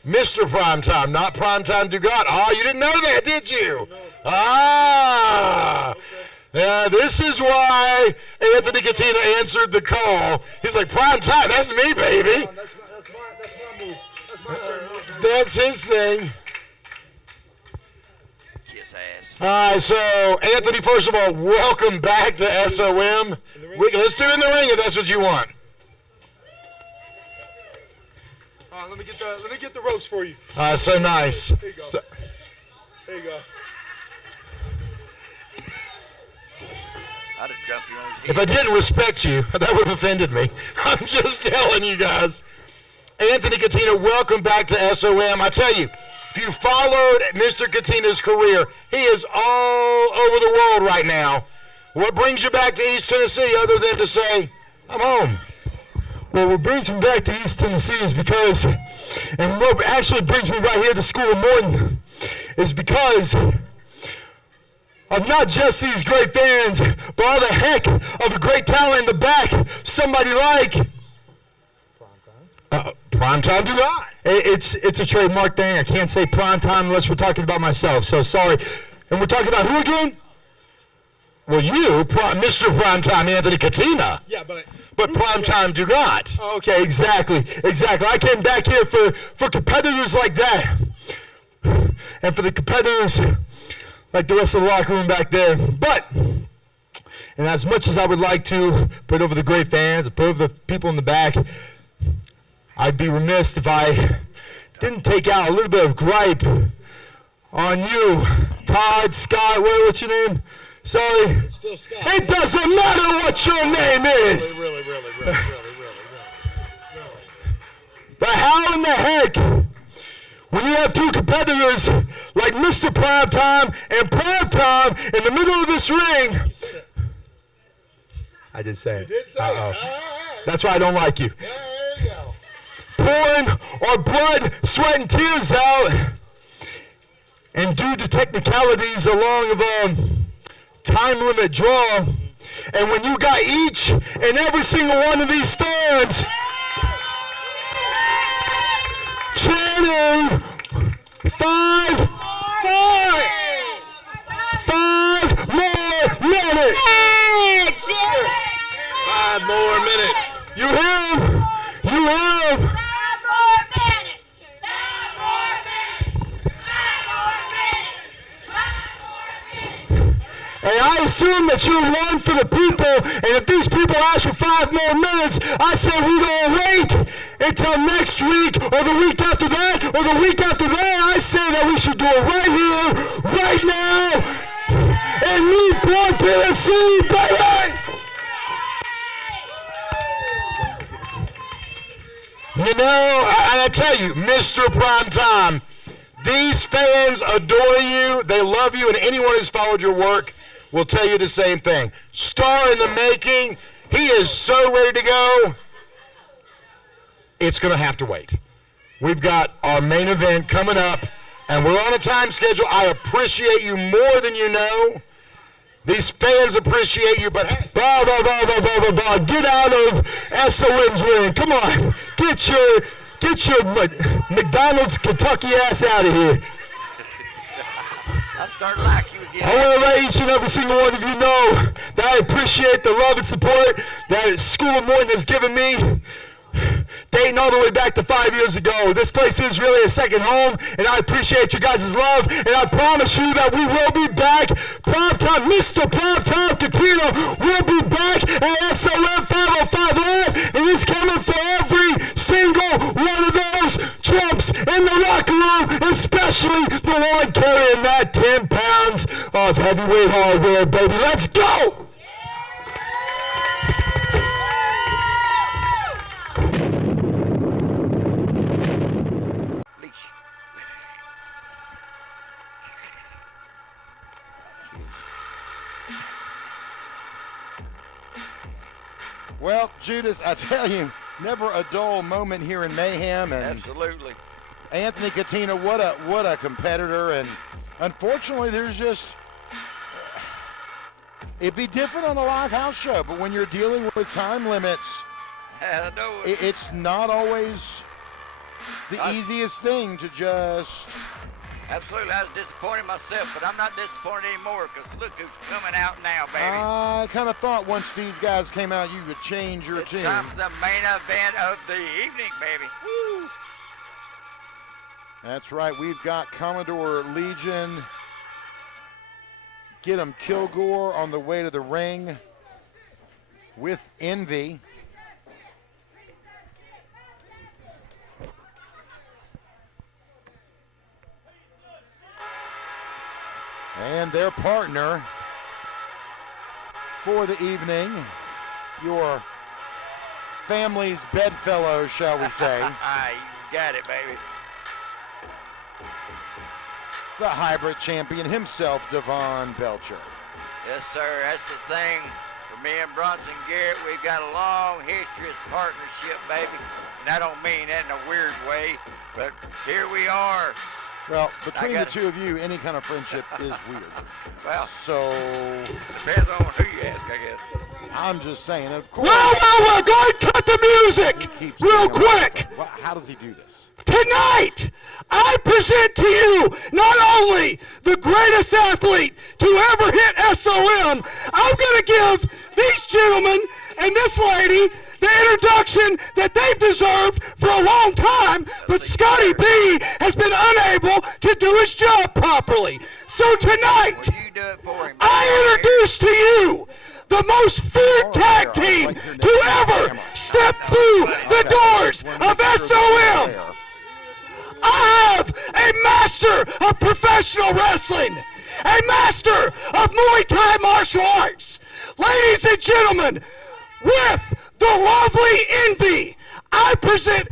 Mr. Primetime, not Primetime Dugat. Oh, you didn't know that, did you? Ah! Yeah, this is why Anthony Katina answered the call. He's like, Primetime, that's me, baby. That's my move. That's my move. That's his thing. Kiss ass. All right, so, Anthony, first of all, welcome back to SOM. Let's do it in the ring if that's what you want. Let me get the ropes for you. So nice. There you go. There you go. I'd have jumped you on his If I didn't respect you, that would have offended me. I'm just telling you guys. Anthony Katina, welcome back to SOM. I tell you, if you followed Mr. Katina's career, he is all over the world right now. What brings you back to East Tennessee other than to say, I'm home? Well, what brings me back to East Tennessee is because, and what actually brings me right here to School of Morton is because of not just these great fans, but all the heck of a great talent in the back. Somebody like Primetime Dugat. It's a trademark thing. I can't say Primetime unless we're talking about myself. So sorry. And we're talking about who again? Well, you, Mr. Primetime Anthony Katina. Yeah, but Primetime Dugat. Okay, exactly. I came back here for competitors like that, and for the competitors like the rest of the locker room back there. But, and as much as I would like to put over the great fans, put over the people in the back, I'd be remiss if I didn't take out a little bit of gripe on you, Todd, Scott, what's your name? Sorry. It's still Scott. It doesn't matter what your name is. Really. But how in the heck, when you have 2 competitors like Mr. Primetime and Primetime in the middle of this ring? You said it. I did say it. You did say it. All right. That's why I don't like you. There you go. Pouring our blood, sweat, and tears out, and due to technicalities along of time limit draw, and when you got each and every single one of these fans chanting 5 more minutes. 5 more minutes. You hear him? And I assume that you're one for the people, and if these people ask for 5 more minutes, I say we're going to wait until next week, or the week after that, or the week after that. I say that we should do it right here, right now, and Newport, Tennessee, baby! You know, I tell you, Mr. Primetime, these fans adore you, they love you, and anyone who's followed your work will tell you the same thing. Star in the making. He is so ready to go. It's going to have to wait. We've got our main event coming up, and we're on a time schedule. I appreciate you more than you know. These fans appreciate you, but hey. Get out of SOM's ring. Come on. Get your McDonald's Kentucky ass out of here. I'm starting to like you again. I want to let each and every single one of you know that I appreciate the love and support that School of Morton has given me, dating all the way back to 5 years ago. This place is really a second home, and I appreciate you guys' love, and I promise you that we will be back. Primetime, Mr. Primetime Katina will be back at SOM 505 Live, and it's coming for every single one of those chumps in the locker room, especially the one carrying that 10 pounds of heavyweight hardware, baby. Let's go! Judas, I tell you, never a dull moment here in Mayhem. And Absolutely. Anthony Katina, what a competitor. And unfortunately, there's just, it'd be different on a live house show, but when you're dealing with time limits, I know it. it's not always the easiest thing to just. Absolutely, I was disappointed myself, but I'm not disappointed anymore because look who's coming out now, baby. I kind of thought once these guys came out, you would change your It's team. time for the main event of the evening, baby. Woo! That's right. We've got Commodore Legion. Get 'em Kilgore on the way to the ring with Envy. And their partner for the evening, your family's bedfellow, shall we say. You got it, baby. The hybrid champion himself, Devon Belcher. Yes, sir. That's the thing. For me and Bronson Garrett, we've got a long history of partnership, baby. And I don't mean that in a weird way, but here we are. Well, between the two of you, any kind of friendship is weird. Well, so depends on who you ask, I guess. I'm just saying, of course. Well, go ahead, cut the music real quick. How does he do this? Tonight, I present to you not only the greatest athlete to ever hit SOM, I'm going to give these gentlemen and this lady the introduction that they've deserved for a long time, but Scotty B has been unable to do his job properly. So tonight, I introduce to you the most feared tag team to ever step through the doors of SOM. I have a master of professional wrestling, a master of Muay Thai martial arts. Ladies and gentlemen, with the lovely Envy, I present,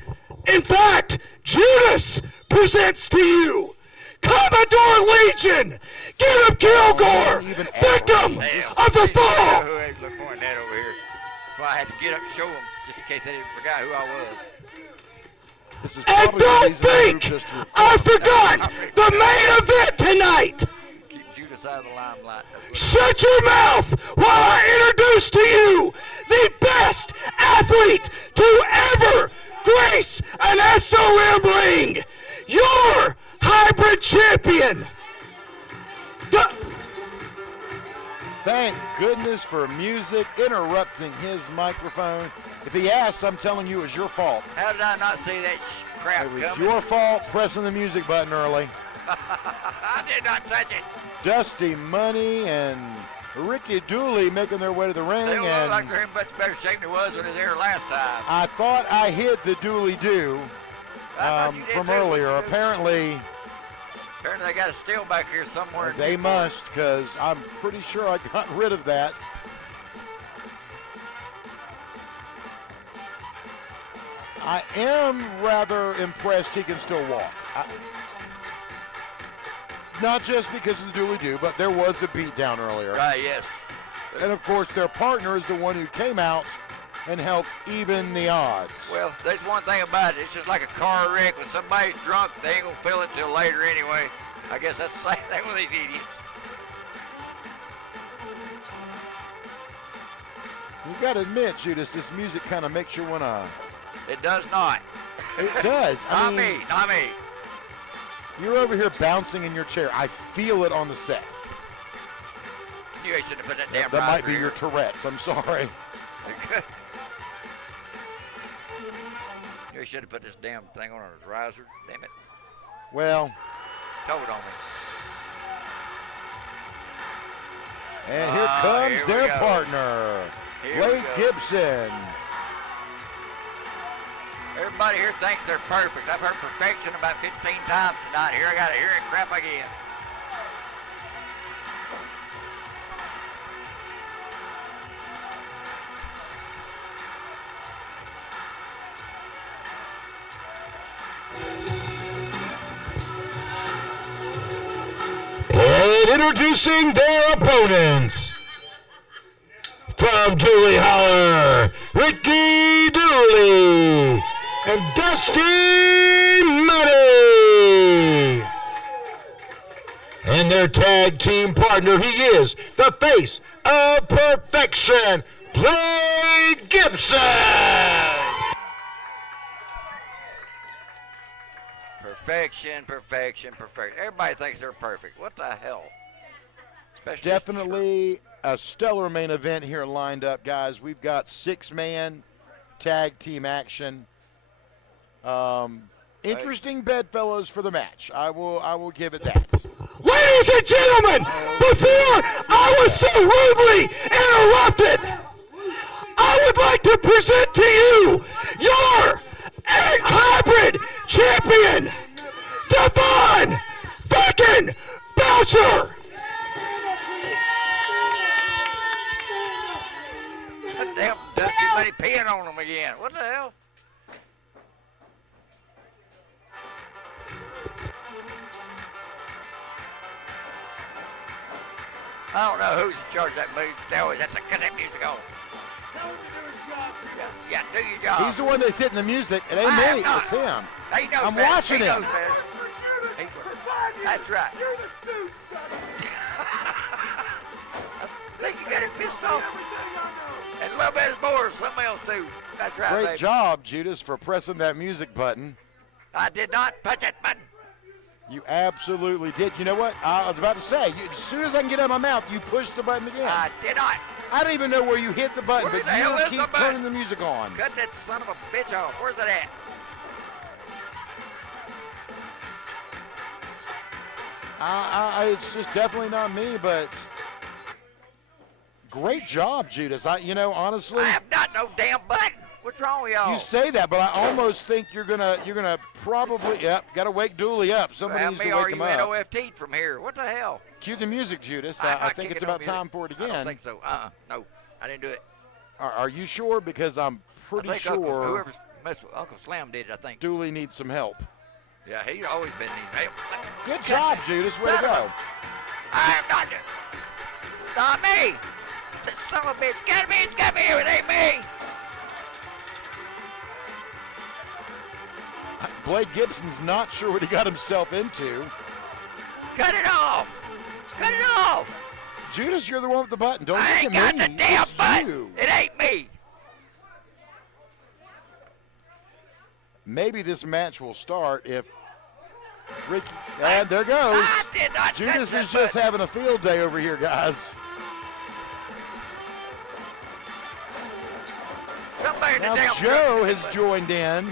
in fact, Judas presents to you Commodore Legion, get him Kilgore, victim of the fall. So I had to get up and show them just in case they forgot who I was. And don't think I forgot the main event tonight. Keep Judas out of the limelight. Shut your mouth while I introduce to you the best athlete to ever grace an SOM ring, your hybrid champion. Thank goodness for music interrupting his microphone. If he asks, I'm telling you, it was your fault. How did I not see that crap It was coming? your fault pressing the music button early. I did not touch it. Dusty Money and Ricky Dooley making their way to the ring. They look And like they're in much better shape than it was when they were there last time. I thought I hid the Dooley Do from earlier. Apparently They got a steel back here somewhere. they must, because I'm pretty sure I got rid of that. I am rather impressed he can still walk. Not just because of the Dooley Do, but there was a beat down earlier. Right, yes. And of course, their partner is the one who came out and helped even the odds. Well, there's one thing about it. It's just like a car wreck. When somebody's drunk, they ain't gonna feel it till later anyway. I guess that's the same thing with these idiots. You gotta admit, Judas, this music kind of makes you wanna. It does not. It does. Not me. You're over here bouncing in your chair. I feel it on the set. You should have put that damn That might riser be here. your Tourette's. I'm sorry. You should have put this damn thing on his riser. Damn it. Well. Told on me. And here comes here we their go. partner, Here we Blake go. Gibson. Everybody here thinks they're perfect. I've heard perfection about 15 times tonight. Here I got to hear it crap again. And introducing their opponents. From Dooley Holler, Ricky Dooley and Dusty Money. And their tag team partner, he is the face of perfection, Blade Gibson. Perfection, perfection, perfection. Everybody thinks they're perfect. What the hell? Especially Definitely a stellar main event here lined up, guys. We've got 6-man tag team action. Interesting bedfellows for the match. I will give it that. Ladies and gentlemen, before I was so rudely interrupted, I would like to present to you your hybrid champion, Devon fucking Belcher. that damn Dusty Money peeing on them again. What the hell? I don't know who's in charge of that music. They always have to cut that music off. Yeah, do your job. He's the one that's hitting the music. It ain't I am me. not. It's him. He knows I'm better. watching He him. knows better. That's right. I think you got it pissed off. And a little bit more, something else too. That's right, Great baby. job, Judas, for pressing that music button. I did not touch that button. You absolutely did. You know what? I was about to say, as soon as I can get out of my mouth, you push the button again. I did not. I don't even know where you hit the button, Where but the hell you is keep the button? turning the music on. Cut that son of a bitch off. Where's it at? It's just definitely not me, but great job, Judas. Honestly, I have not no damn button. What's wrong with y'all? you say that, but I almost think you're gonna probably gotta wake Dooley up. Somebody How needs many to wake him up. RUNOFT from here? What the hell? Cue the music, Judas. I'm I not think it's kicking no about music. time for it I again. don't think so. No, I didn't do it. Are you sure? Because I'm pretty I think sure whoever messed with Uncle Slam did it, I think. Dooley needs some help. Yeah, he's always been needing help. Good job, Judas. Way to go. I am not. Not me. That son of a bitch. Got me. It's got me here. It ain't me. Blade Gibson's not sure what he got himself into. Cut it off. Cut it off. Judas, you're the one with the button. Don't I look ain't at got me. the damn It's button. you. It ain't me. Maybe this match will start if Ricky. And there goes. I did not Judas touch is that just button. having a field day over here, guys. Somebody in the Now damn Joe truck. has joined in.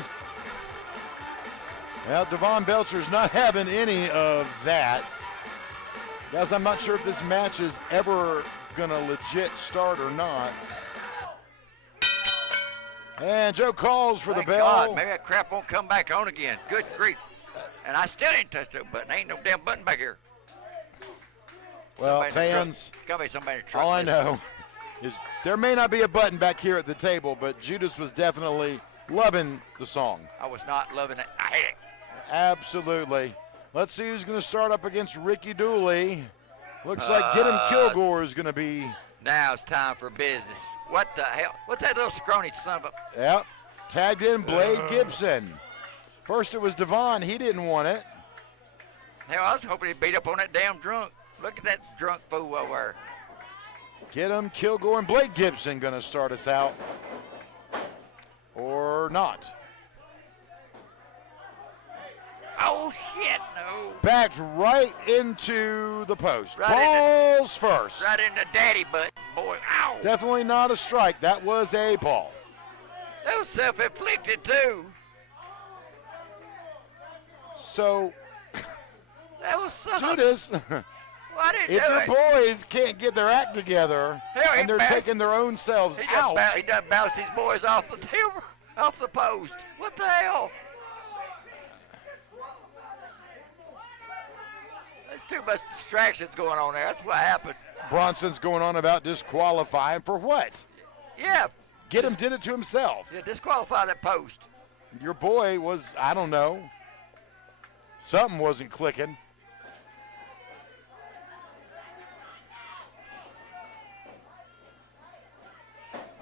Well, Devon Belcher's not having any of that. Guys, I'm not sure if this match is ever going to legit start or not. And Joe calls for Thank the bell. God, maybe that crap won't come back on again. Good grief. And I still didn't touch that button. Ain't no damn button back here. Well, Somebody in the truck. fans, Gotta be somebody in the truck. all I know is there may not be a button back here at the table, but Judas was definitely loving the song. I was not loving it. I hate it. Absolutely. Let's see who's going to start up against Ricky Dooley. Looks like Get Him Kilgore is going to be. Now it's time for business. What the hell? What's that little scrawny son of a... Yep. Tagged in Blade Gibson. First it was Devon. He didn't want it. Hell, I was hoping he'd beat up on that damn drunk. Look at that drunk fool over there. Get Him Kilgore and Blade Gibson going to start us out. Or not. Oh, shit, no. Backed right into the post. Right Balls first. Right in the daddy butt, boy. Ow. Definitely not a strike. That was a ball. That was self-inflicted, too. So, That was something. Judas, Why did if do your it? boys can't get their act together Hell, he and they're back- taking their own selves He out, done bounced these boys off the table, off the post. What the hell? There's too much distractions going on there. That's what happened. Bronson's going on about disqualifying for what? Yeah, Get him did it to himself. yeah, disqualify that post. Your boy was, I don't know, something wasn't clicking.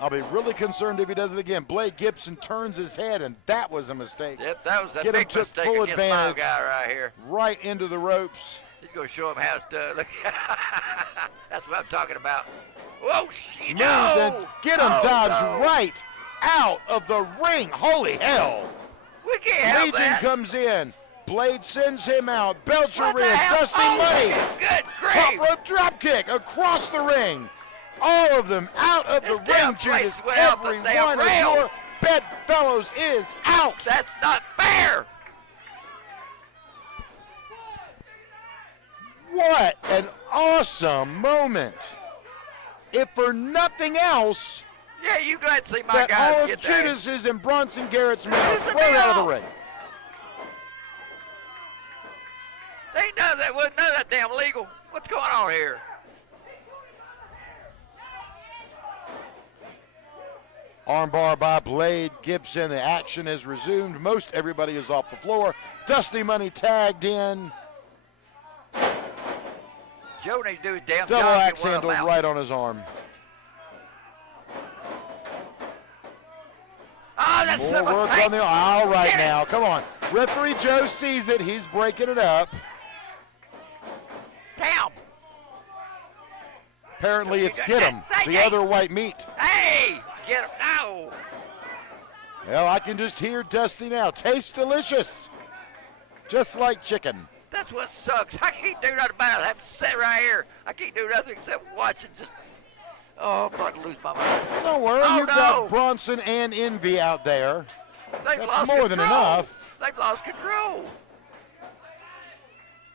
I'll be really concerned if he does it again. Blade Gibson turns his head, and that was a mistake. Yep, that was a Get him big took mistake full against my advantage. guy right here. Right into the ropes. He's going to show him how it's done. Look. That's what I'm talking about. Whoa, Moves no! and get him, Oh, dives no. right out of the ring. Holy hell. We can't have Legion that. comes in. Blade sends him out. Belcher What the in. hell? Dusty Oh, Money. Good Top grief. rope drop kick across the ring. All of them out of the This damn ring, place Judas. went off the Every damn one of rail. your bedfellows is out. That's not fair. What an awesome moment. If for nothing else, Yeah, you glad to see my that guys all of get there. Judas's and Bronson Garrett's men are Where's the thrown out of the bell? ring. Ain't none of that, wasn't none of that damn legal. What's going on here? Armbar by Blade Gibson. The action is resumed. Most everybody is off the floor. Dusty Money tagged in. Joe needs to do his damn Double job. axe Get one of them handle out. right on his arm. Oh, that's More some work on the all right now. Come on. Referee Joe sees it. He's breaking it up. Damn. Apparently it's get him, the other white meat. Hey, get him now. Well, I can just hear Dusty now. Tastes delicious. Just like chicken. That's what sucks. I can't do nothing about it. I have to sit right here. I can't do nothing except watch and just. Oh, I'm about to lose my mind. Don't worry, Oh, you've no. got Bronson and Envy out there. They've That's lost more than control. enough. They've lost control.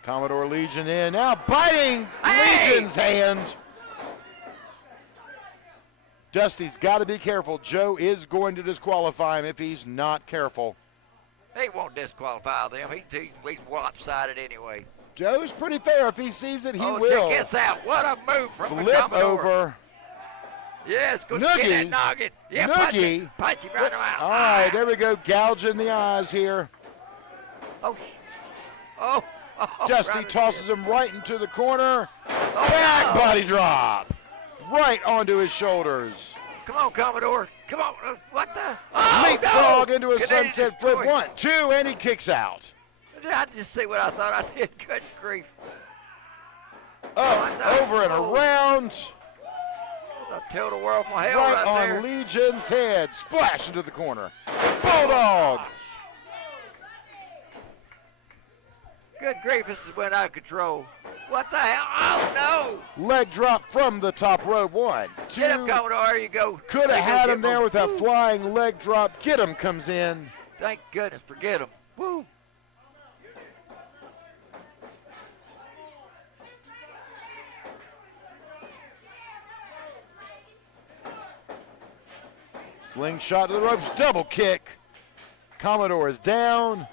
Commodore Legion in. Now biting Hey! Legion's hand. Dusty's got to be careful. Joe is going to disqualify him if he's not careful. He won't disqualify them. He's lopsided anyway. Joe's pretty fair. If he sees it, he oh, will. check this out. What a move from the Flip Commodore. over. Yes, go Noogie. get that noggin. Yeah, punch Noogie. him. Punch him right out. All right, there we go. Gouging the eyes here. Oh. Oh. Dusty right tosses him right into the corner. Oh, Back no. body drop. Right onto his shoulders. Come on, Commodore. Come on. What the? Oh, Leapfrog no. into a Canadian sunset flip. destroy. 1, 2, and he kicks out. Did I just see what I thought I did? Good grief. Up, over, and around. I tell the world from hell Right right on there. Legion's head. Splash into the corner. Bulldog. Good grief, this is went out of control. What the hell? Oh, no. Leg drop from the top rope. 1, 2. Get him, Commodore. There you go. Could have There you had go, him get there with a Woo. flying leg drop. Get him comes in. Thank goodness. Forget him. Woo. Slingshot to the ropes. Double kick. Commodore is down.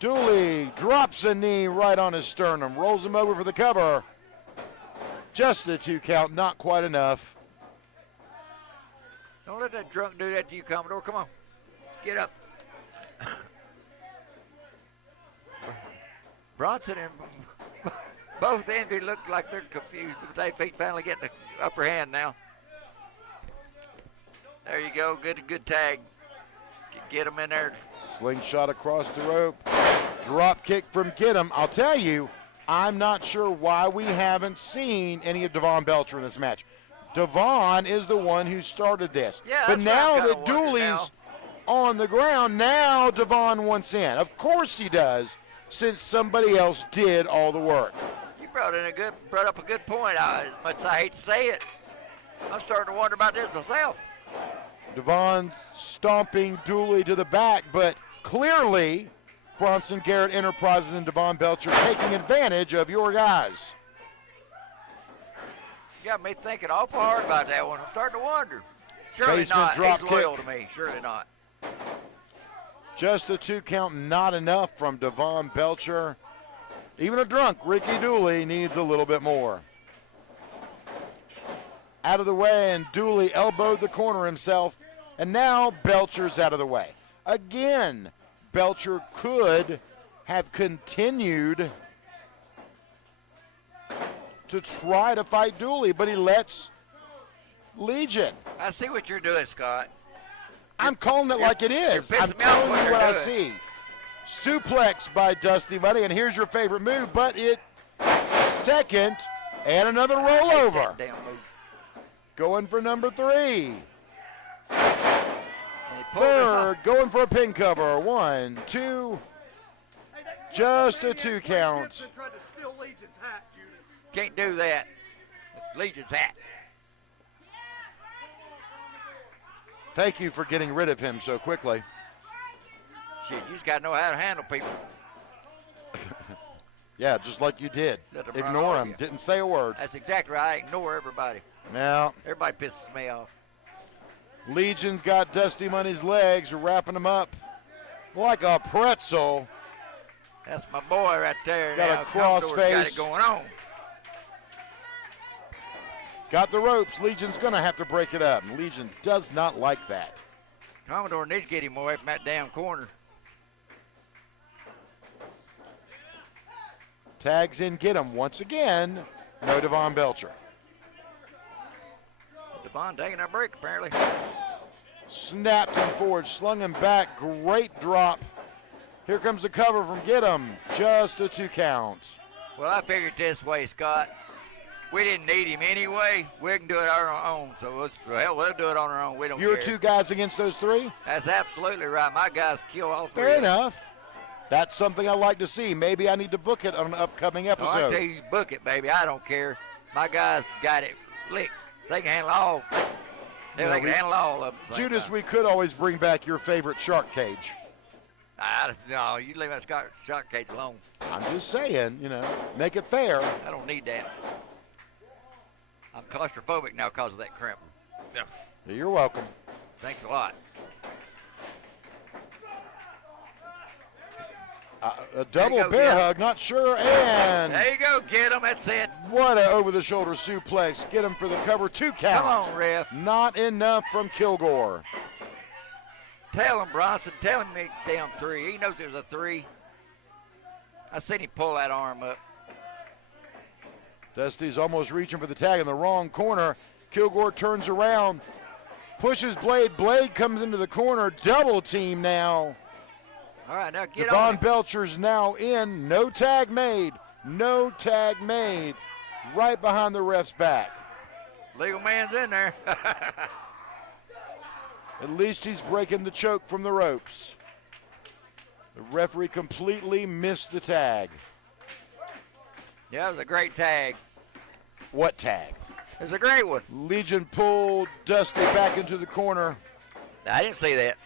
Dooley drops a knee right on his sternum. Rolls him over for the cover. Just a 2 count. Not quite enough. Don't let that drunk do that to you, Commodore. Come on. Get up. Bronson and both Envy look like they're confused, but they finally getting the upper hand now. There you go. Good tag. Get him in there. Slingshot across the rope. Drop kick from Gidim. I'll tell you, I'm not sure why we haven't seen any of Devon Belcher in this match. Devon is the one who started this. Yeah, but that's what now I'm that kinda wondering Dooley's on the ground, now Devon wants in. Of course he does, since somebody else did all the work. You brought up a good point. As much as I hate to say it, I'm starting to wonder about this myself. Devon stomping Dooley to the back, but clearly Bronson Garrett Enterprises and Devon Belcher taking advantage of your guys. You got me thinking awful hard about that one. I'm starting to wonder. Surely Basement not. drop He's loyal kick. to me. Surely not. Just a 2 count, not enough from Devon Belcher. Even a drunk Ricky Dooley needs a little bit more. Out of the way, and Dooley elbowed the corner himself, and now Belcher's out of the way. Again, Belcher could have continued to try to fight Dooley, but he lets Legion. I see what you're doing, Scott. I'm calling it like it is. you're I'm pissing me off telling what you what I you're see. Suplex by Dusty Money, and here's your favorite move, but it second, and another rollover. Damn move. Going for number 3. And he pulled it Third, off. going for a pin cover. 1, 2, just a 2 count. Can't do that. It's Legion's hat. Thank you for getting rid of him so quickly. Shit, you just got to know how to handle people. Yeah, just like you did. Let 'em run Ignore over him. you. Didn't say a word. That's exactly right. I ignore everybody. Now, Everybody pisses me off. Legion's got Dusty Money's legs, wrapping him up like a pretzel. That's my boy right there. Got a now. cross Commodore got face. it going on. Got the ropes. Legion's going to have to break it up. And Legion does not like that. Commodore needs to get him away from that damn corner. Tags in, get him once again. No Devon Belcher. Devon taking a break, apparently. Snapped him forward, slung him back. Great drop. Here comes the cover from Get 'em. Just a 2 count. Well, I figured this way, Scott. We didn't need him anyway. We can do it on our own. So hell, we'll do it on our own. We don't Your care. 2 guys against those 3? That's absolutely right. My guys kill all 3. Fair enough. That's something I like to see. Maybe I need to book it on an upcoming Oh, I episode. tell you, book it, baby. I don't care. My guys got it licked. They can handle all. They can handle all of them. Judas, we could always bring back your favorite shark cage. No, you leave that shark cage alone. I'm just saying, make it fair. I don't need that. I'm claustrophobic now because of that cramp. Yeah. You're welcome. Thanks a lot. A double go, bear Get 'em. hug, not sure, and There you go, get him. That's it. what a over-the-shoulder suplex. Get him for the cover, 2 count. Come on, ref. Not enough from Kilgore. Tell him, Bronson. Tell him it's damn 3. He knows there's a 3. I seen him pull that arm up. Dusty's almost reaching for the tag in the wrong corner. Kilgore turns around, pushes Blade. Blade comes into the corner. Double team now. All right, now get Devon on. Belcher's now in. No tag made. No tag made. Right behind the ref's back. Legal man's in there. At least he's breaking the choke from the ropes. The referee completely missed the tag. Yeah, it was a great tag. What tag? It was a great one. Legion pulled Dusty back into the corner. I didn't see that.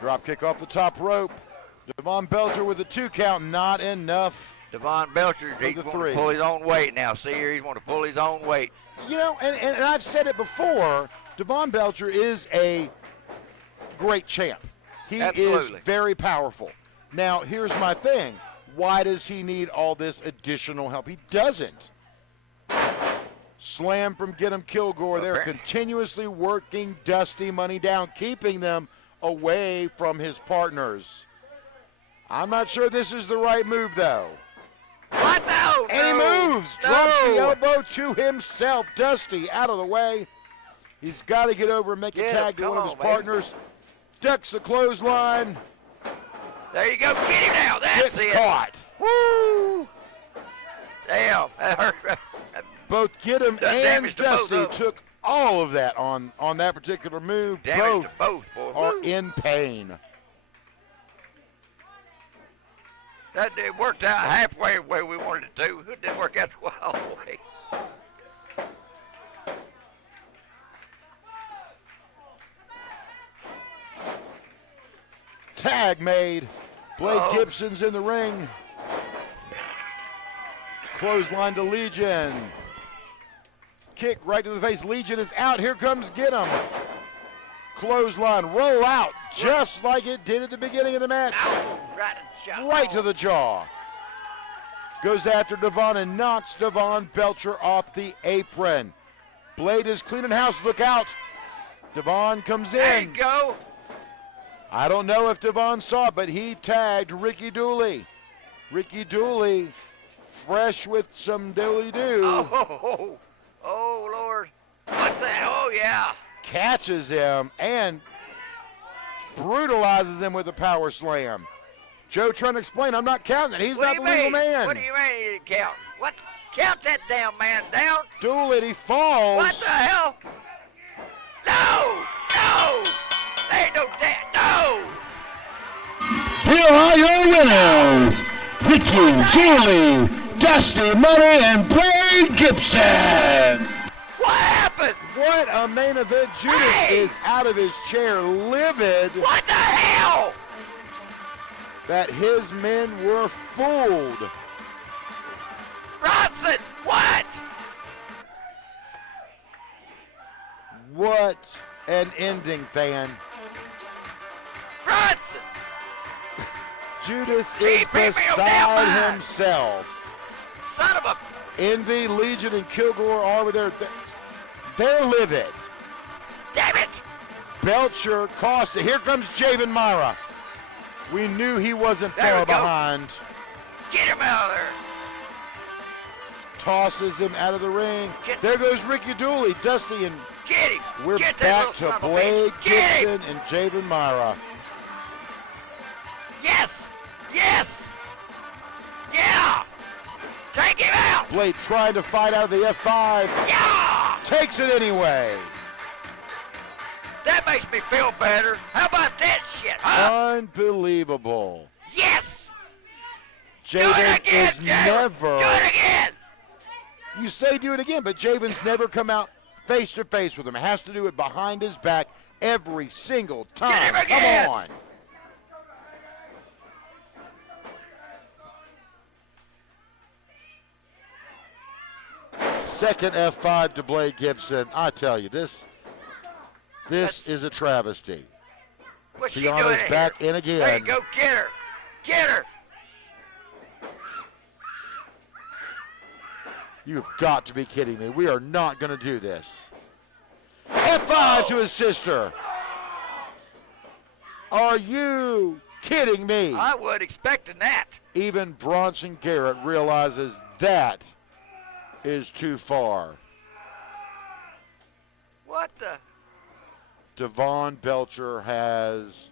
Drop kick off the top rope. Devon Belcher with a 2 count, not enough. Devon Belcher, he's the want 3. to pull his own weight now. See here, he's want to pull his own weight. And I've said it before, Devon Belcher is a great champ. He Absolutely. is very powerful. Now, here's my thing. Why does he need all this additional help? He doesn't. Slam from Get 'em Kilgore. They're continuously working Dusty Money down, keeping them away from his partners. I'm not sure this is the right move, though. What? No! And he moves. Drops the elbow to himself. Dusty out of the way. He's got to get over and make a tag to one of his partners. Ducks the clothesline. There you go. Get him now. That's Gets it. caught. Woo! Damn. That hurt. Both Get 'em Done and damage to both Dusty of 'em. took all of that on that particular move. Damage to both, boy. are Woo. in pain. That it worked out halfway where we wanted it to. It didn't work out all the way. Tag made. Blade Uh-oh. Gibson's in the ring. Clothesline to Legion. Kick right to the face. Legion is out. Here comes Get 'em. Clothesline. Roll out just like it did at the beginning of the match. Right to the jaw. Goes after Devon and knocks Devon Belcher off the apron. Blade is cleaning house. Look out. Devon comes in. There you go. I don't know if Devon saw it, but he tagged Ricky Dooley. Ricky Dooley, fresh with some dooley-doo. Oh, Oh, Lord. What the hell? Oh, yeah. Catches him and brutalizes him with a power slam. Joe trying to explain, I'm not counting it. He's What not do the you legal mean? man. What do you mean he didn't count? What? Count that damn man down. Duel it, he falls. What the hell? No! No! There ain't no damn. No! Here are your winners, Ricky Dooley, Dusty Money, and Blake Gibson. What happened? What a main event. Judas is out of his chair, livid. What the hell? That his men were fooled. Bronson, what? What an ending, fan. Bronson! Judas He is beat me on damn beside mind. himself. Son of a... Envy, Legion, and Kilgore are with their... They're livid. Damn it! Belcher, Costa. Here comes Javen Myra. We knew he wasn't There far we go. behind. Get him out of there. Tosses him out of the ring. Get- There goes Ricky Dooley, Dusty, and Get him. we're Get that back little to son of a Blade bitch. Get him. Gibson and Javen Myra. Yes! Yes! Yeah! Take him out! Blade trying to fight out of the F5. Yeah! Takes it anyway. That makes me feel better. How about that shit, huh? Unbelievable. Yes! Do it Javen again, is Javen! never... Do it again! You say do it again, but Javen's never come out face to face with him. Has to do it behind his back every single time. Get him again! Come on. Second F5 to Blade Gibson. I tell you, this is a travesty. What's she doing Tiana's here? back in again. There you go. Get her. Get her. You've got to be kidding me. We are not going to do this. F5 to his sister. Are you kidding me? I wasn't expecting that. Even Bronson Garrett realizes that is too far. What the? Devon Belcher has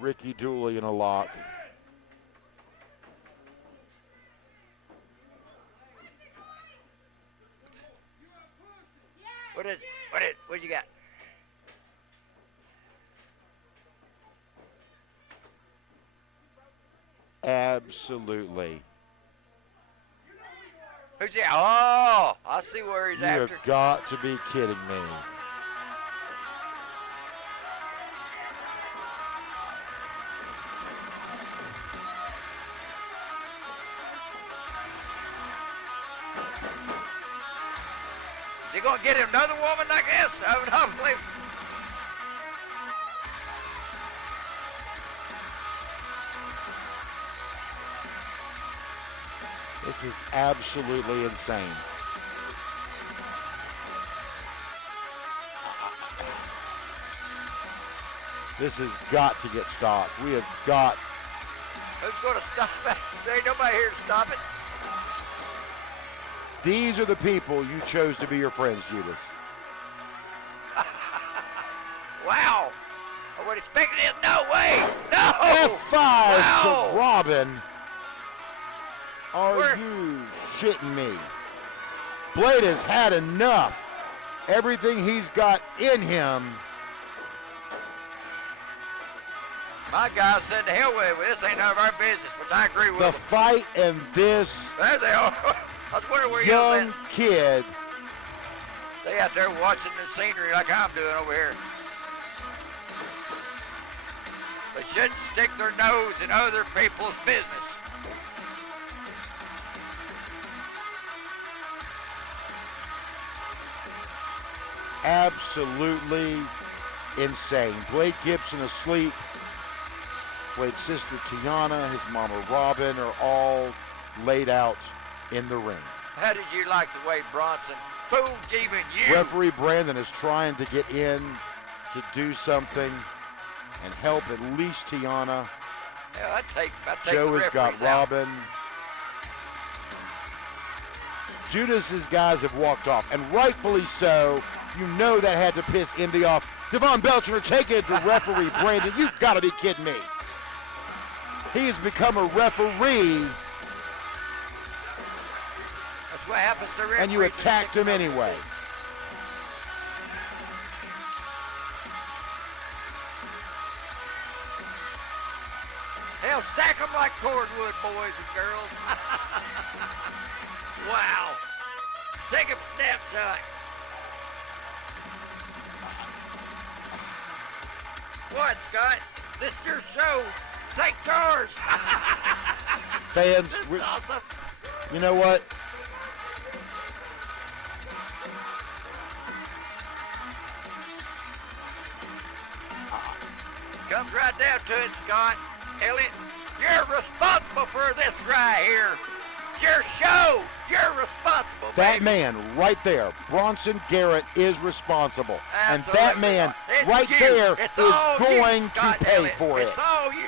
Ricky Dooley in a lock. What you got? Absolutely. Who's that? Oh, I see where he's You after. have got to be kidding me. You gonna get him another woman like this? I would not believe. This is absolutely insane. This has got to get stopped. We have got... Who's gonna stop it? There ain't nobody here to stop it. These are the people you chose to be your friends, Judas. Wow. I wasn't expecting it. No way. No. F5 Wow. to Robin. Are Where- you shitting me? Blade has had enough. Everything he's got in him. My guy said to hell with it. This ain't none of our business, but I agree with The him. fight and this There they are. I was wondering where you young was kid. at. They out there watching the scenery like I'm doing over here. They shouldn't stick their nose in other people's business. Absolutely insane. Blade Gibson asleep. Blade's sister Tiana, his mama Robin are all laid out in the ring. How did you like the way Bronson fooled even you? Referee Brandon is trying to get in to do something and help at least Tiana. Yeah, I'd take Joe the has got referees out. Robin. Judas's guys have walked off, and rightfully so. You know that had to piss Indy off. Devon Belcher taking it to referee Brandon. You've got to be kidding me. He has become a referee. That's what happens to referees. And you attacked him anyway. Hell, stack them like cordwood, boys and girls. Wow. Take a step, son. What, Scott? This is your show. Take charge. Fans, Awesome. you know what? Comes right down to it, Scott. Elliot, you're responsible for this right here. It's your show. You're responsible, That baby. man right there, Bronson Garrett, is responsible. And that Absolutely. man It's right you. there It's is all you, going to God pay damn it. for it. It's all you.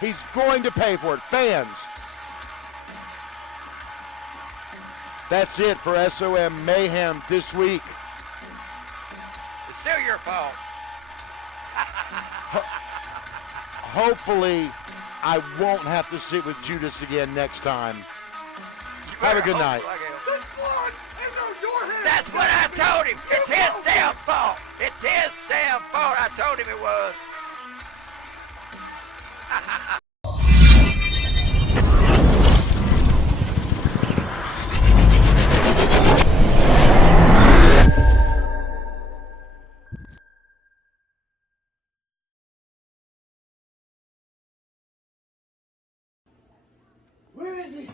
He's going to pay for it. Fans, that's it for SOM Mayhem this week. It's still your fault. Hopefully, I won't have to sit with Judas again next time. Have a good night. That's what I told him. It's his damn fault. It's his damn fault. I told him it was. Where is he?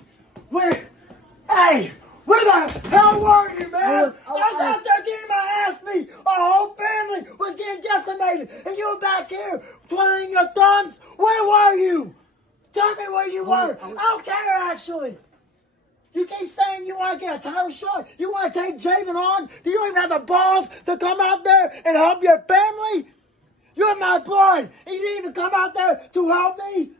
Where? Hey! Where the hell were you, man? I was out there getting my ass beat. Our whole family was getting decimated. And you were back here twiddling your thumbs. Where were you? Tell me where you were. I don't care, actually. You keep saying you want to get a title shot. You want to take Javen on. You don't even have the balls to come out there and help your family. You're my blood. And you didn't even come out there to help me.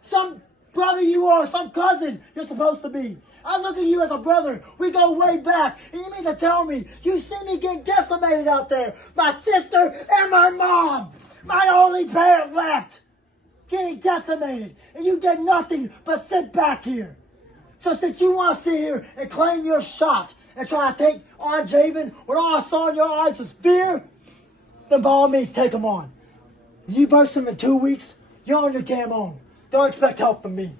Some brother you are, some cousin you're supposed to be. I look at you as a brother. We go way back. And you mean to tell me you see me get decimated out there? My sister and my mom, my only parent left, getting decimated. And you did nothing but sit back here. So since you want to sit here and claim your shot and try to take on Javen when all I saw in your eyes was fear, then by all means take him on. You verse him in 2 weeks, you're on your damn own. Don't expect help from me.